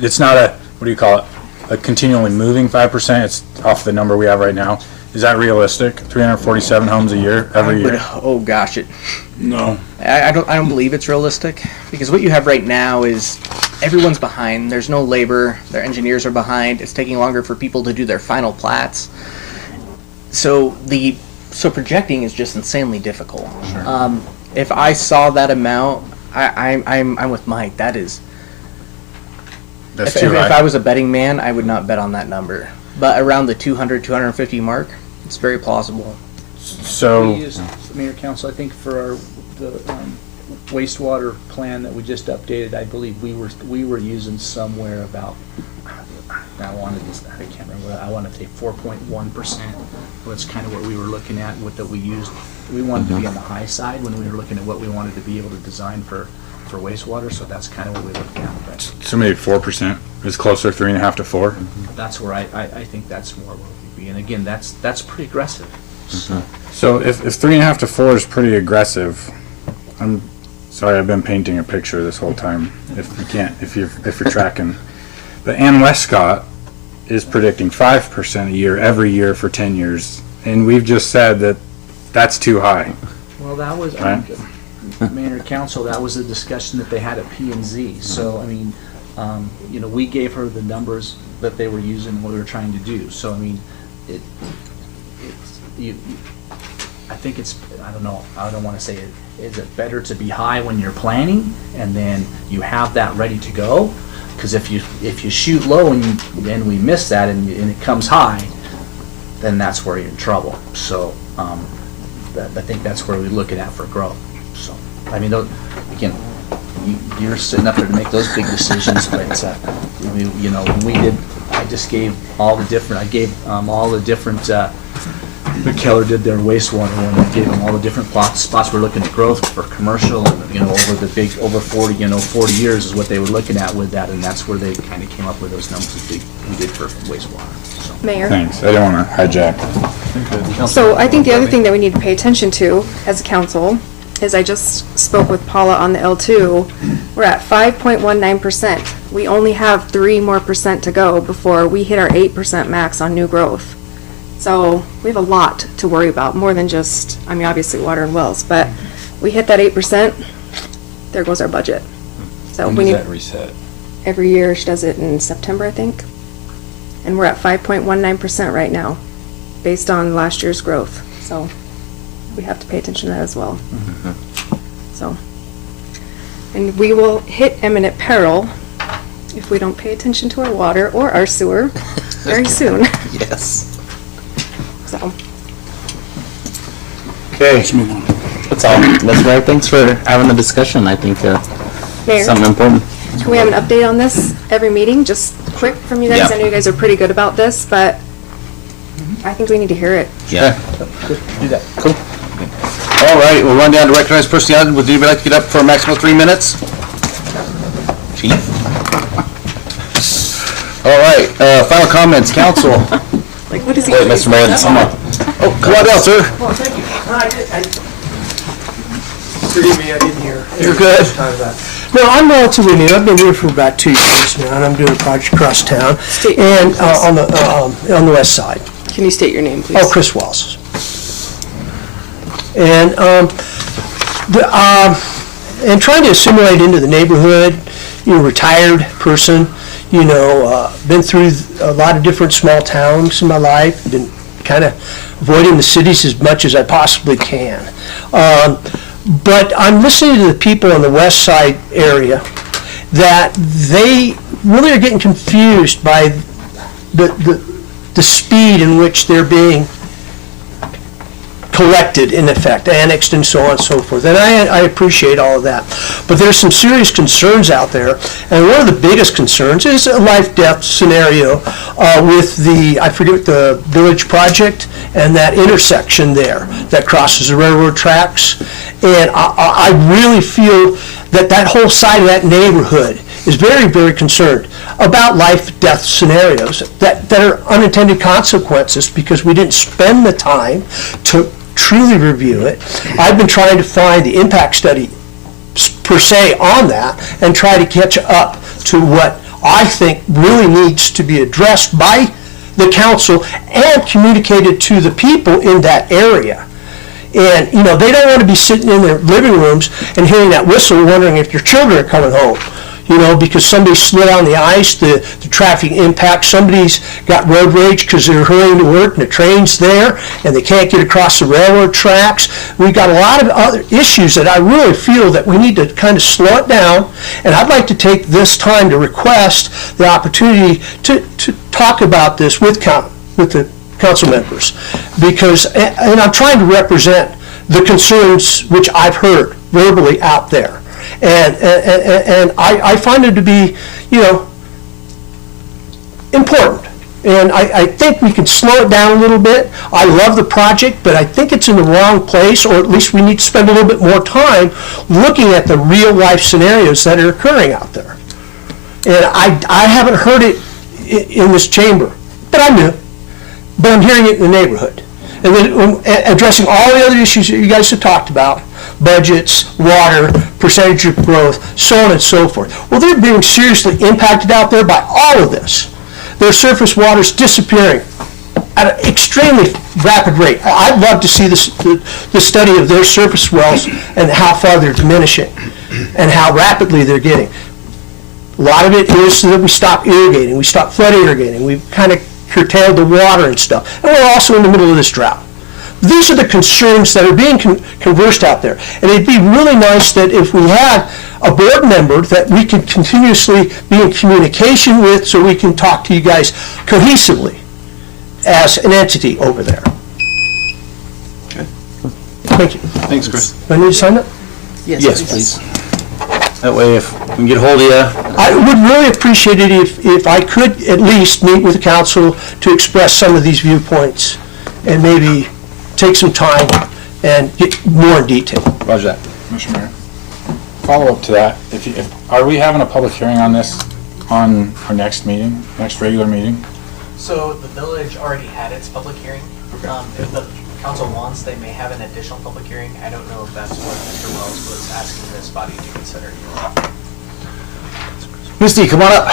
It's not a, what do you call it, a continually moving 5%, it's off the number we have right now. Is that realistic? 347 homes a year, every year? Oh gosh, No. I don't believe it's realistic, because what you have right now is everyone's behind. There's no labor. Their engineers are behind. It's taking longer for people to do their final plats. So projecting is just insanely difficult. Sure. If I saw that amount, I'm with Mike. That is. That's if, too high. if I was a betting man, I would not bet on that number. But around the 200, 250 mark, it's very plausible. So, We used, Mayor Council, I think for the wastewater plan that we just updated, I believe we were using somewhere about, I can't remember, I want to say 4.1%. That's kind of what we were looking at, what that we used. We wanted to be on the high side when we were looking at what we wanted to be able to design for wastewater, so that's kind of what we looked at. But so maybe 4% is closer, 3.5 to 4? that's where I think that's more where we'd be. And again, that's pretty aggressive. So if 3.5 to 4 is pretty aggressive, I'm sorry, I've been painting a picture this whole time. If you're tracking, but Ann Westcott is predicting 5% a year every year for 10 years, and we've just said that that's too high. Well, that was, Right. Mayor and Council, that was a discussion that they had at P&Z. So, I mean, we gave her the numbers that they were using and what we were trying to do. So, I mean, I think it's, I don't know, I don't want to say it, is it better to be high when you're planning and then you have that ready to go? Because if you shoot low and we miss that and it comes high, then that's where you're in trouble. So, I think that's where we're looking at for growth. So, I mean, again, you're sitting up there to make those big decisions, but when we did, I gave all the different. Keller did their wastewater one. I gave them all the different spots we're looking at growth for commercial. Over 40 years is what they were looking at with that, and that's where they kind of came up with those numbers that we did for wastewater. So. Mayor. Thanks, I don't want to hijack. So I think the other thing that we need to pay attention to as a council is I just spoke with Paula on the L2. We're at 5.19%. We only have 3% more to go before we hit our 8% max on new growth. So we have a lot to worry about, more than just, obviously water and wells, but we hit that 8%, there goes our budget. So When we does need, that reset? every year she does it in September, I think. And we're at 5.19% right now, based on last year's growth. So we have to pay attention to that as well. So, and we will hit imminent peril if we don't pay attention to our water or our sewer very soon. Yes. So, Okay. Let's move on. That's all. That's right. Thanks for having the discussion. I think Mayor, something important. can we have an update on this every meeting, just quick from you guys? Yeah. I know you guys are pretty good about this, but I think we need to hear it. Yeah. Do that. Cool. All right, we'll run down to recognized personality. Would anybody like to get up for a maximum of 3 minutes? Chief? All right, final comments, council. Like, what is he? Wait, Mr. Mayor, come on. Oh, come on down, sir. Well, thank you. Forgive me, I didn't hear. You're good. No, I'm relatively new. I've been here for about 2 years now, and I'm doing a project across town and on the west side. Can you state your name, please? Oh, Chris Wells. And and trying to assimilate into the neighborhood, retired person, been through a lot of different small towns in my life, been kind of avoiding the cities as much as I possibly can. But I'm listening to the people in the west side area that they really are getting confused by the speed in which they're being collected, in effect, annexed and so on and so forth. And I appreciate all of that. But there's some serious concerns out there. And one of the biggest concerns is a life-death scenario with I forget the village project and that intersection there that crosses the railroad tracks. And I really feel that whole side of that neighborhood is very, very concerned about life-death scenarios that are unintended consequences because we didn't spend the time to truly review it. I've been trying to find the impact study per se on that and try to catch up to what I think really needs to be addressed by the council and communicated to the people in that area. And, you know, they don't want to be sitting in their living rooms and hearing that whistle wondering if your children are coming home. You know, because somebody slid on the ice, the traffic impact, somebody's got road rage because they're hurrying to work and the train's there and they can't get across the railroad tracks. We've got a lot of other issues that I really feel that we need to kind of slow it down. And I'd like to take this time to request the opportunity to talk about this with the council members. Because, and I'm trying to represent the concerns which I've heard verbally out there. And I find it to be, you know, important. And I think we can slow it down a little bit. I love the project, but I think it's in the wrong place, or at least we need to spend a little bit more time looking at the real life scenarios that are occurring out there. And I haven't heard it in this chamber, but I knew. But I'm hearing it in the neighborhood. And then addressing all the other issues that you guys have talked about, budgets, water, percentage of growth, so on and so forth. Well, they're being seriously impacted out there by all of this. Their surface water's disappearing at an extremely rapid rate. I'd love to see the study of their surface wells and how far they're diminishing and how rapidly they're getting. A lot of it is so that we stop irrigating, we stop flood irrigating, we've kind of curtailed the water and stuff. And we're also in the middle of this drought. These are the concerns that are being conversed out there. And it'd be really nice that if we had a board member that we could continuously be in communication with so we can talk to you guys cohesively as an entity over there. Okay. Thank you. Thanks, Chris. Do I need to sign up? Yes, please. That way, if we can get a hold of you. I would really appreciate it if I could at least meet with the council to express some of these viewpoints and maybe take some time and get more in detail. Roger that. Mr. Mayor, follow up to that. Are we having a public hearing on this on our next meeting, next regular meeting? So the village already had its public hearing. If the council wants, they may have an additional public hearing. I don't know if that's what Mr. Wells was asking this body to consider. Misty, come on up.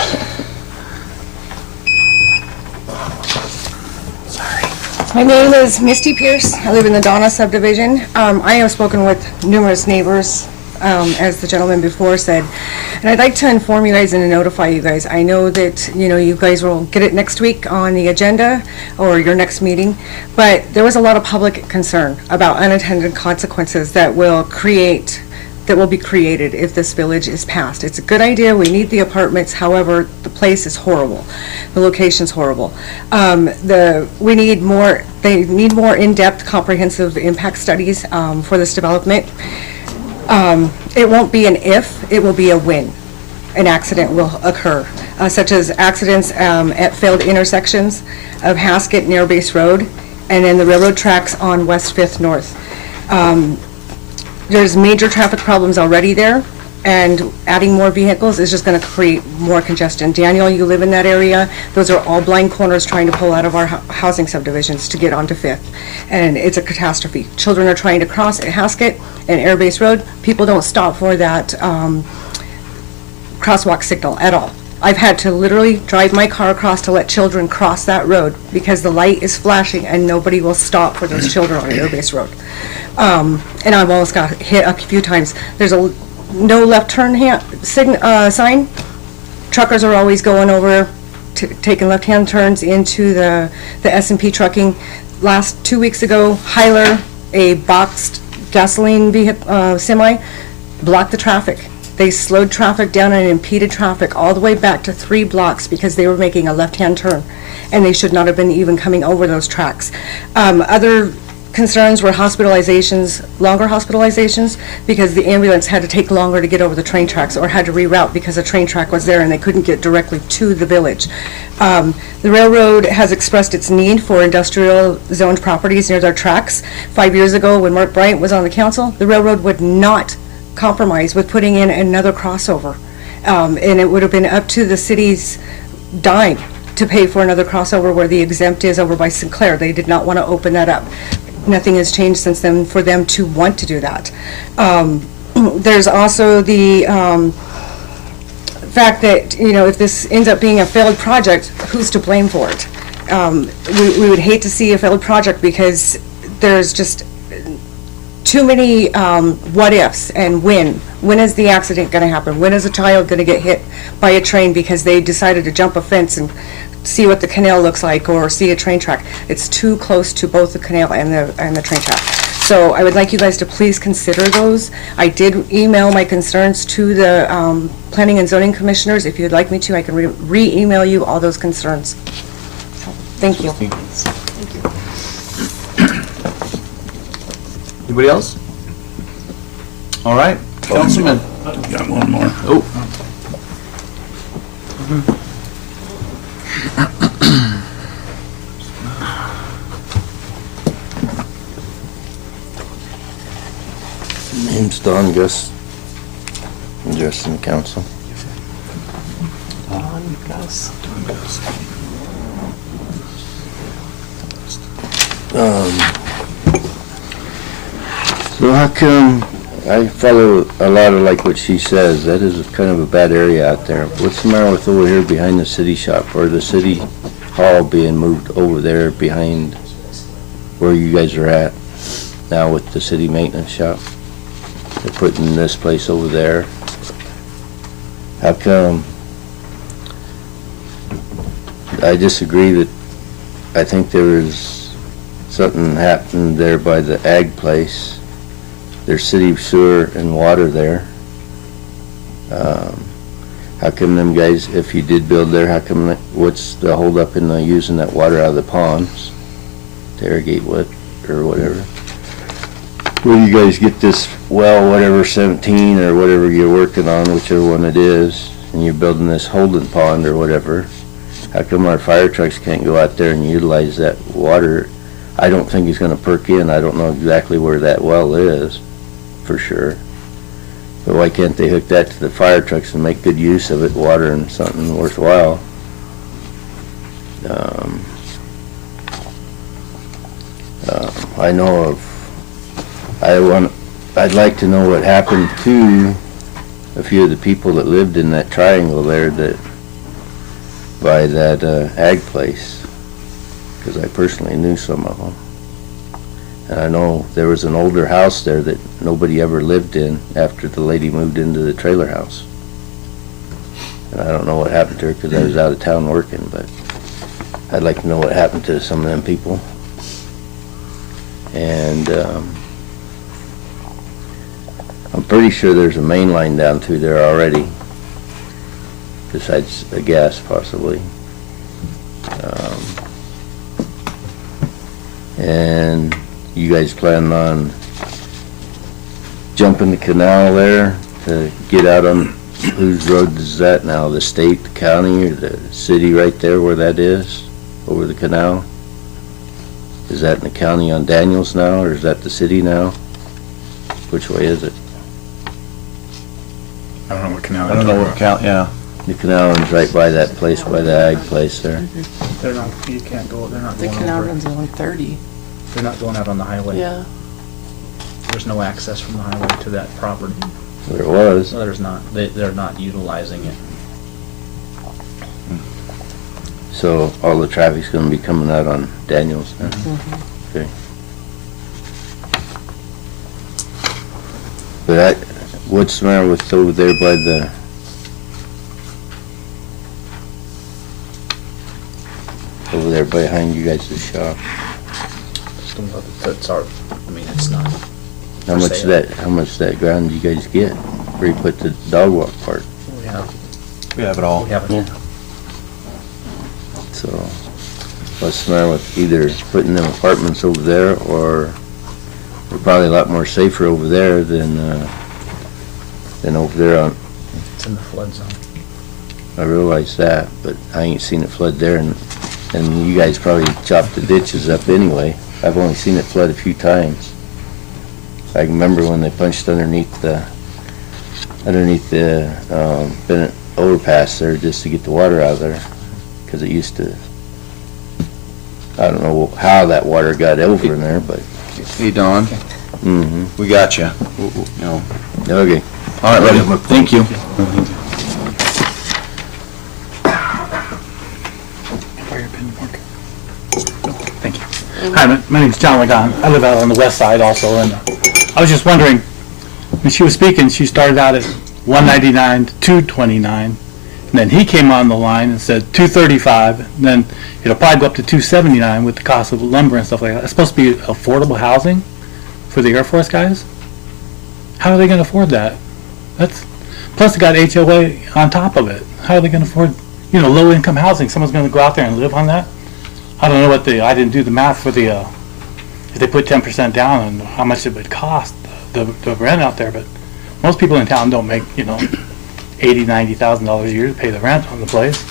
My name is Misty Pierce. I live in the Donna subdivision. I have spoken with numerous neighbors, as the gentleman before said, and I'd like to inform you guys and notify you guys. I know that, you know, you guys will get it next week on the agenda or your next meeting, but there was a lot of public concern about unintended consequences that will be created if this village is passed. It's a good idea. We need the apartments. However, the place is horrible. The location's horrible. They need more in-depth comprehensive impact studies for this development. It won't be an if, it will be a when an accident will occur, such as accidents at failed intersections of Haskett and Air Base Road, and then the railroad tracks on West 5th North. There's major traffic problems already there, and adding more vehicles is just going to create more congestion. Daniel, you live in that area. Those are all blind corners trying to pull out of our housing subdivisions to get onto 5th, and it's a catastrophe. Children are trying to cross at Haskett and Air Base Road. People don't stop for that crosswalk signal at all. I've had to literally drive my car across to let children cross that road because the light is flashing and nobody will stop for those children on Air Base Road. And I've almost got hit a few times. There's a no left turn sign. Truckers are always going over, taking left-hand turns into the S&P trucking. Last 2 weeks ago, Hyler, a boxed gasoline vehicle, semi, blocked the traffic. They slowed traffic down and impeded traffic all the way back to 3 blocks because they were making a left-hand turn, and they should not have been even coming over those tracks. Other concerns were hospitalizations, longer hospitalizations, because the ambulance had to take longer to get over the train tracks or had to reroute because a train track was there and they couldn't get directly to the village. The railroad has expressed its need for industrial zoned properties near their tracks. 5 years ago, when Mark Bryant was on the council, the railroad would not compromise with putting in another crossover. And it would have been up to the city's dime to pay for another crossover where the exempt is over by Sinclair. They did not want to open that up. nothing has changed since then for them to want to do that. There's also the fact that, if this ends up being a failed project, who's to blame for it? We would hate to see a failed project because there's just too many what ifs and when. When is the accident going to happen? When is a child going to get hit by a train because they decided to jump a fence and see what the canal looks like or see a train track? It's too close to both the canal and the train track. So I would like you guys to please consider those. I did email my concerns to the Planning and Zoning Commissioners. If you'd like me to, I can re-email you all those concerns. So, thank you. Anybody else? All right, Councilman. Got one more. Oh. Name's Don Gus. Addressing the council. So how come, I follow a lot of like what she says, that is kind of a bad area out there. What's the matter with over here behind the city shop, or the city hall being moved over there behind where you guys are at now with the city maintenance shop? They're putting this place over there. How come? I disagree that, I think there was something happened there by the ag place. There's city sewer and water there. How come them guys, if you did build there, how come, what's the holdup in using that water out of the ponds to irrigate what, or whatever? Where do you guys get this well, whatever, 17 or whatever you're working on, whichever one it is, and you're building this holding pond or whatever? How come our fire trucks can't go out there and utilize that water? I don't think he's gonna perk in. I don't know exactly where that well is, for sure. But why can't they hook that to the fire trucks and make good use of it, water and something worthwhile? I know of, I'd like to know what happened to a few of the people that lived in that triangle there that, by that ag place, because I personally knew some of them. And I know there was an older house there that nobody ever lived in after the lady moved into the trailer house. And I don't know what happened to her because I was out of town working, but I'd like to know what happened to some of them people. And I'm pretty sure there's a main line down through there already, besides a gas possibly. And you guys plan on jumping the canal there to get out on, whose road is that now? The state, the county, or the city right there where that is, over the canal? Is that in the county on Daniels now, or is that the city now? Which way is it? I don't know what canal. I don't know what count, yeah. The canal runs right by that place, by the ag place there. They're not, you can't go, they're not The going canal over. runs along 30. They're not going out on the highway. Yeah. There's no access from the highway to that property. There was. No, there's not. They're not utilizing it. So all the traffic's gonna be coming out on Daniels then? Okay. But what's the matter with over there by the, over there behind you guys' shop? That's our, I mean, it's not. How much that ground you guys get where you put the dog walk park? We have it all. We have it. So what's the matter with either putting them apartments over there, or they're probably a lot more safer over there than over there on. It's in the flood zone. I realize that, but I ain't seen it flood there, and you guys probably chopped the ditches up anyway. I've only seen it flood a few times. I can remember when they punched underneath the Bennett overpass there just to get the water out of there, because it used to. I don't know how that water got over in there, but Hey, Don. Mm-hmm. We got you. No. Okay. All right, buddy. Thank you. Thank you. Hi, my name's John Lagon. I live out on the west side also, and I was just wondering, when she was speaking, she started out at 199 to 229, and then he came on the line and said 235, and then it'll probably go up to 279 with the cost of lumber and stuff like that. It's supposed to be affordable housing for the Air Force guys? How are they going to afford that? Plus they got HOA on top of it. How are they going to afford, low-income housing? Someone's going to go out there and live on that? I don't know I didn't do the math for the, if they put 10% down and how much it would cost the rent out there, but most people in town don't make, $80,000, $90,000 a year to pay the rent on the place.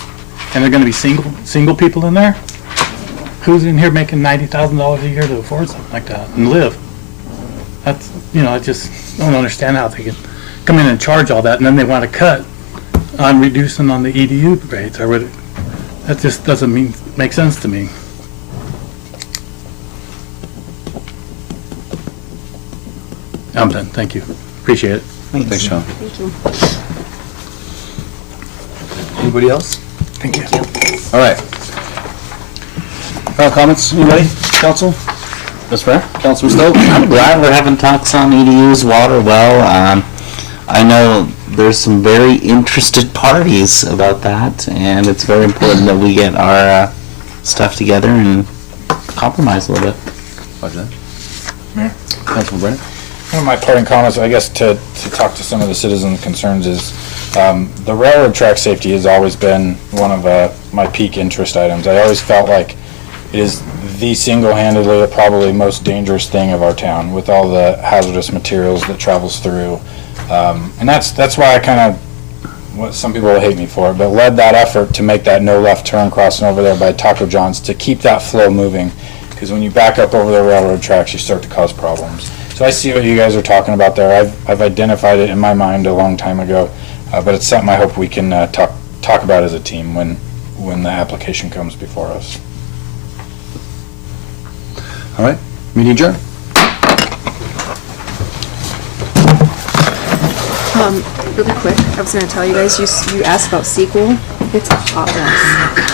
And they're gonna be single people in there? Who's in here making $90,000 a year to afford something like that and live? That's, I just don't understand how they can come in and charge all that and then they want to cut on reducing on the EDU rates or what. That just doesn't make sense to me. I'm done. Thank you. Appreciate it. Thanks, Sean. Thank you. Anybody else? Thank you. All right. Final comments, anybody? Council? Ms. Fair? Councilman Stowe? I'm glad we're having talks on EDUs, water well. I know there's some very interested parties about that, and it's very important that we get our stuff together and compromise a little bit. Roger that. Councilman Brennan? One of my parting comments, I guess, to talk to some of the citizen concerns is the railroad track safety has always been one of my peak interest items. I always felt like it is the single-handedly probably most dangerous thing of our town with all the hazardous materials that travels through. And that's why I kind of, some people will hate me for it, but led that effort to make that no left turn crossing over there by Taco John's to keep that flow moving. Because when you back up over the railroad tracks, you start to cause problems. So I see what you guys are talking about there. I've identified it in my mind a long time ago, but it's something I hope we can talk about as a team when the application comes before us. All right, meeting adjourned. Really quick, I was gonna tell you guys, you asked about sequel. It's a hot mess.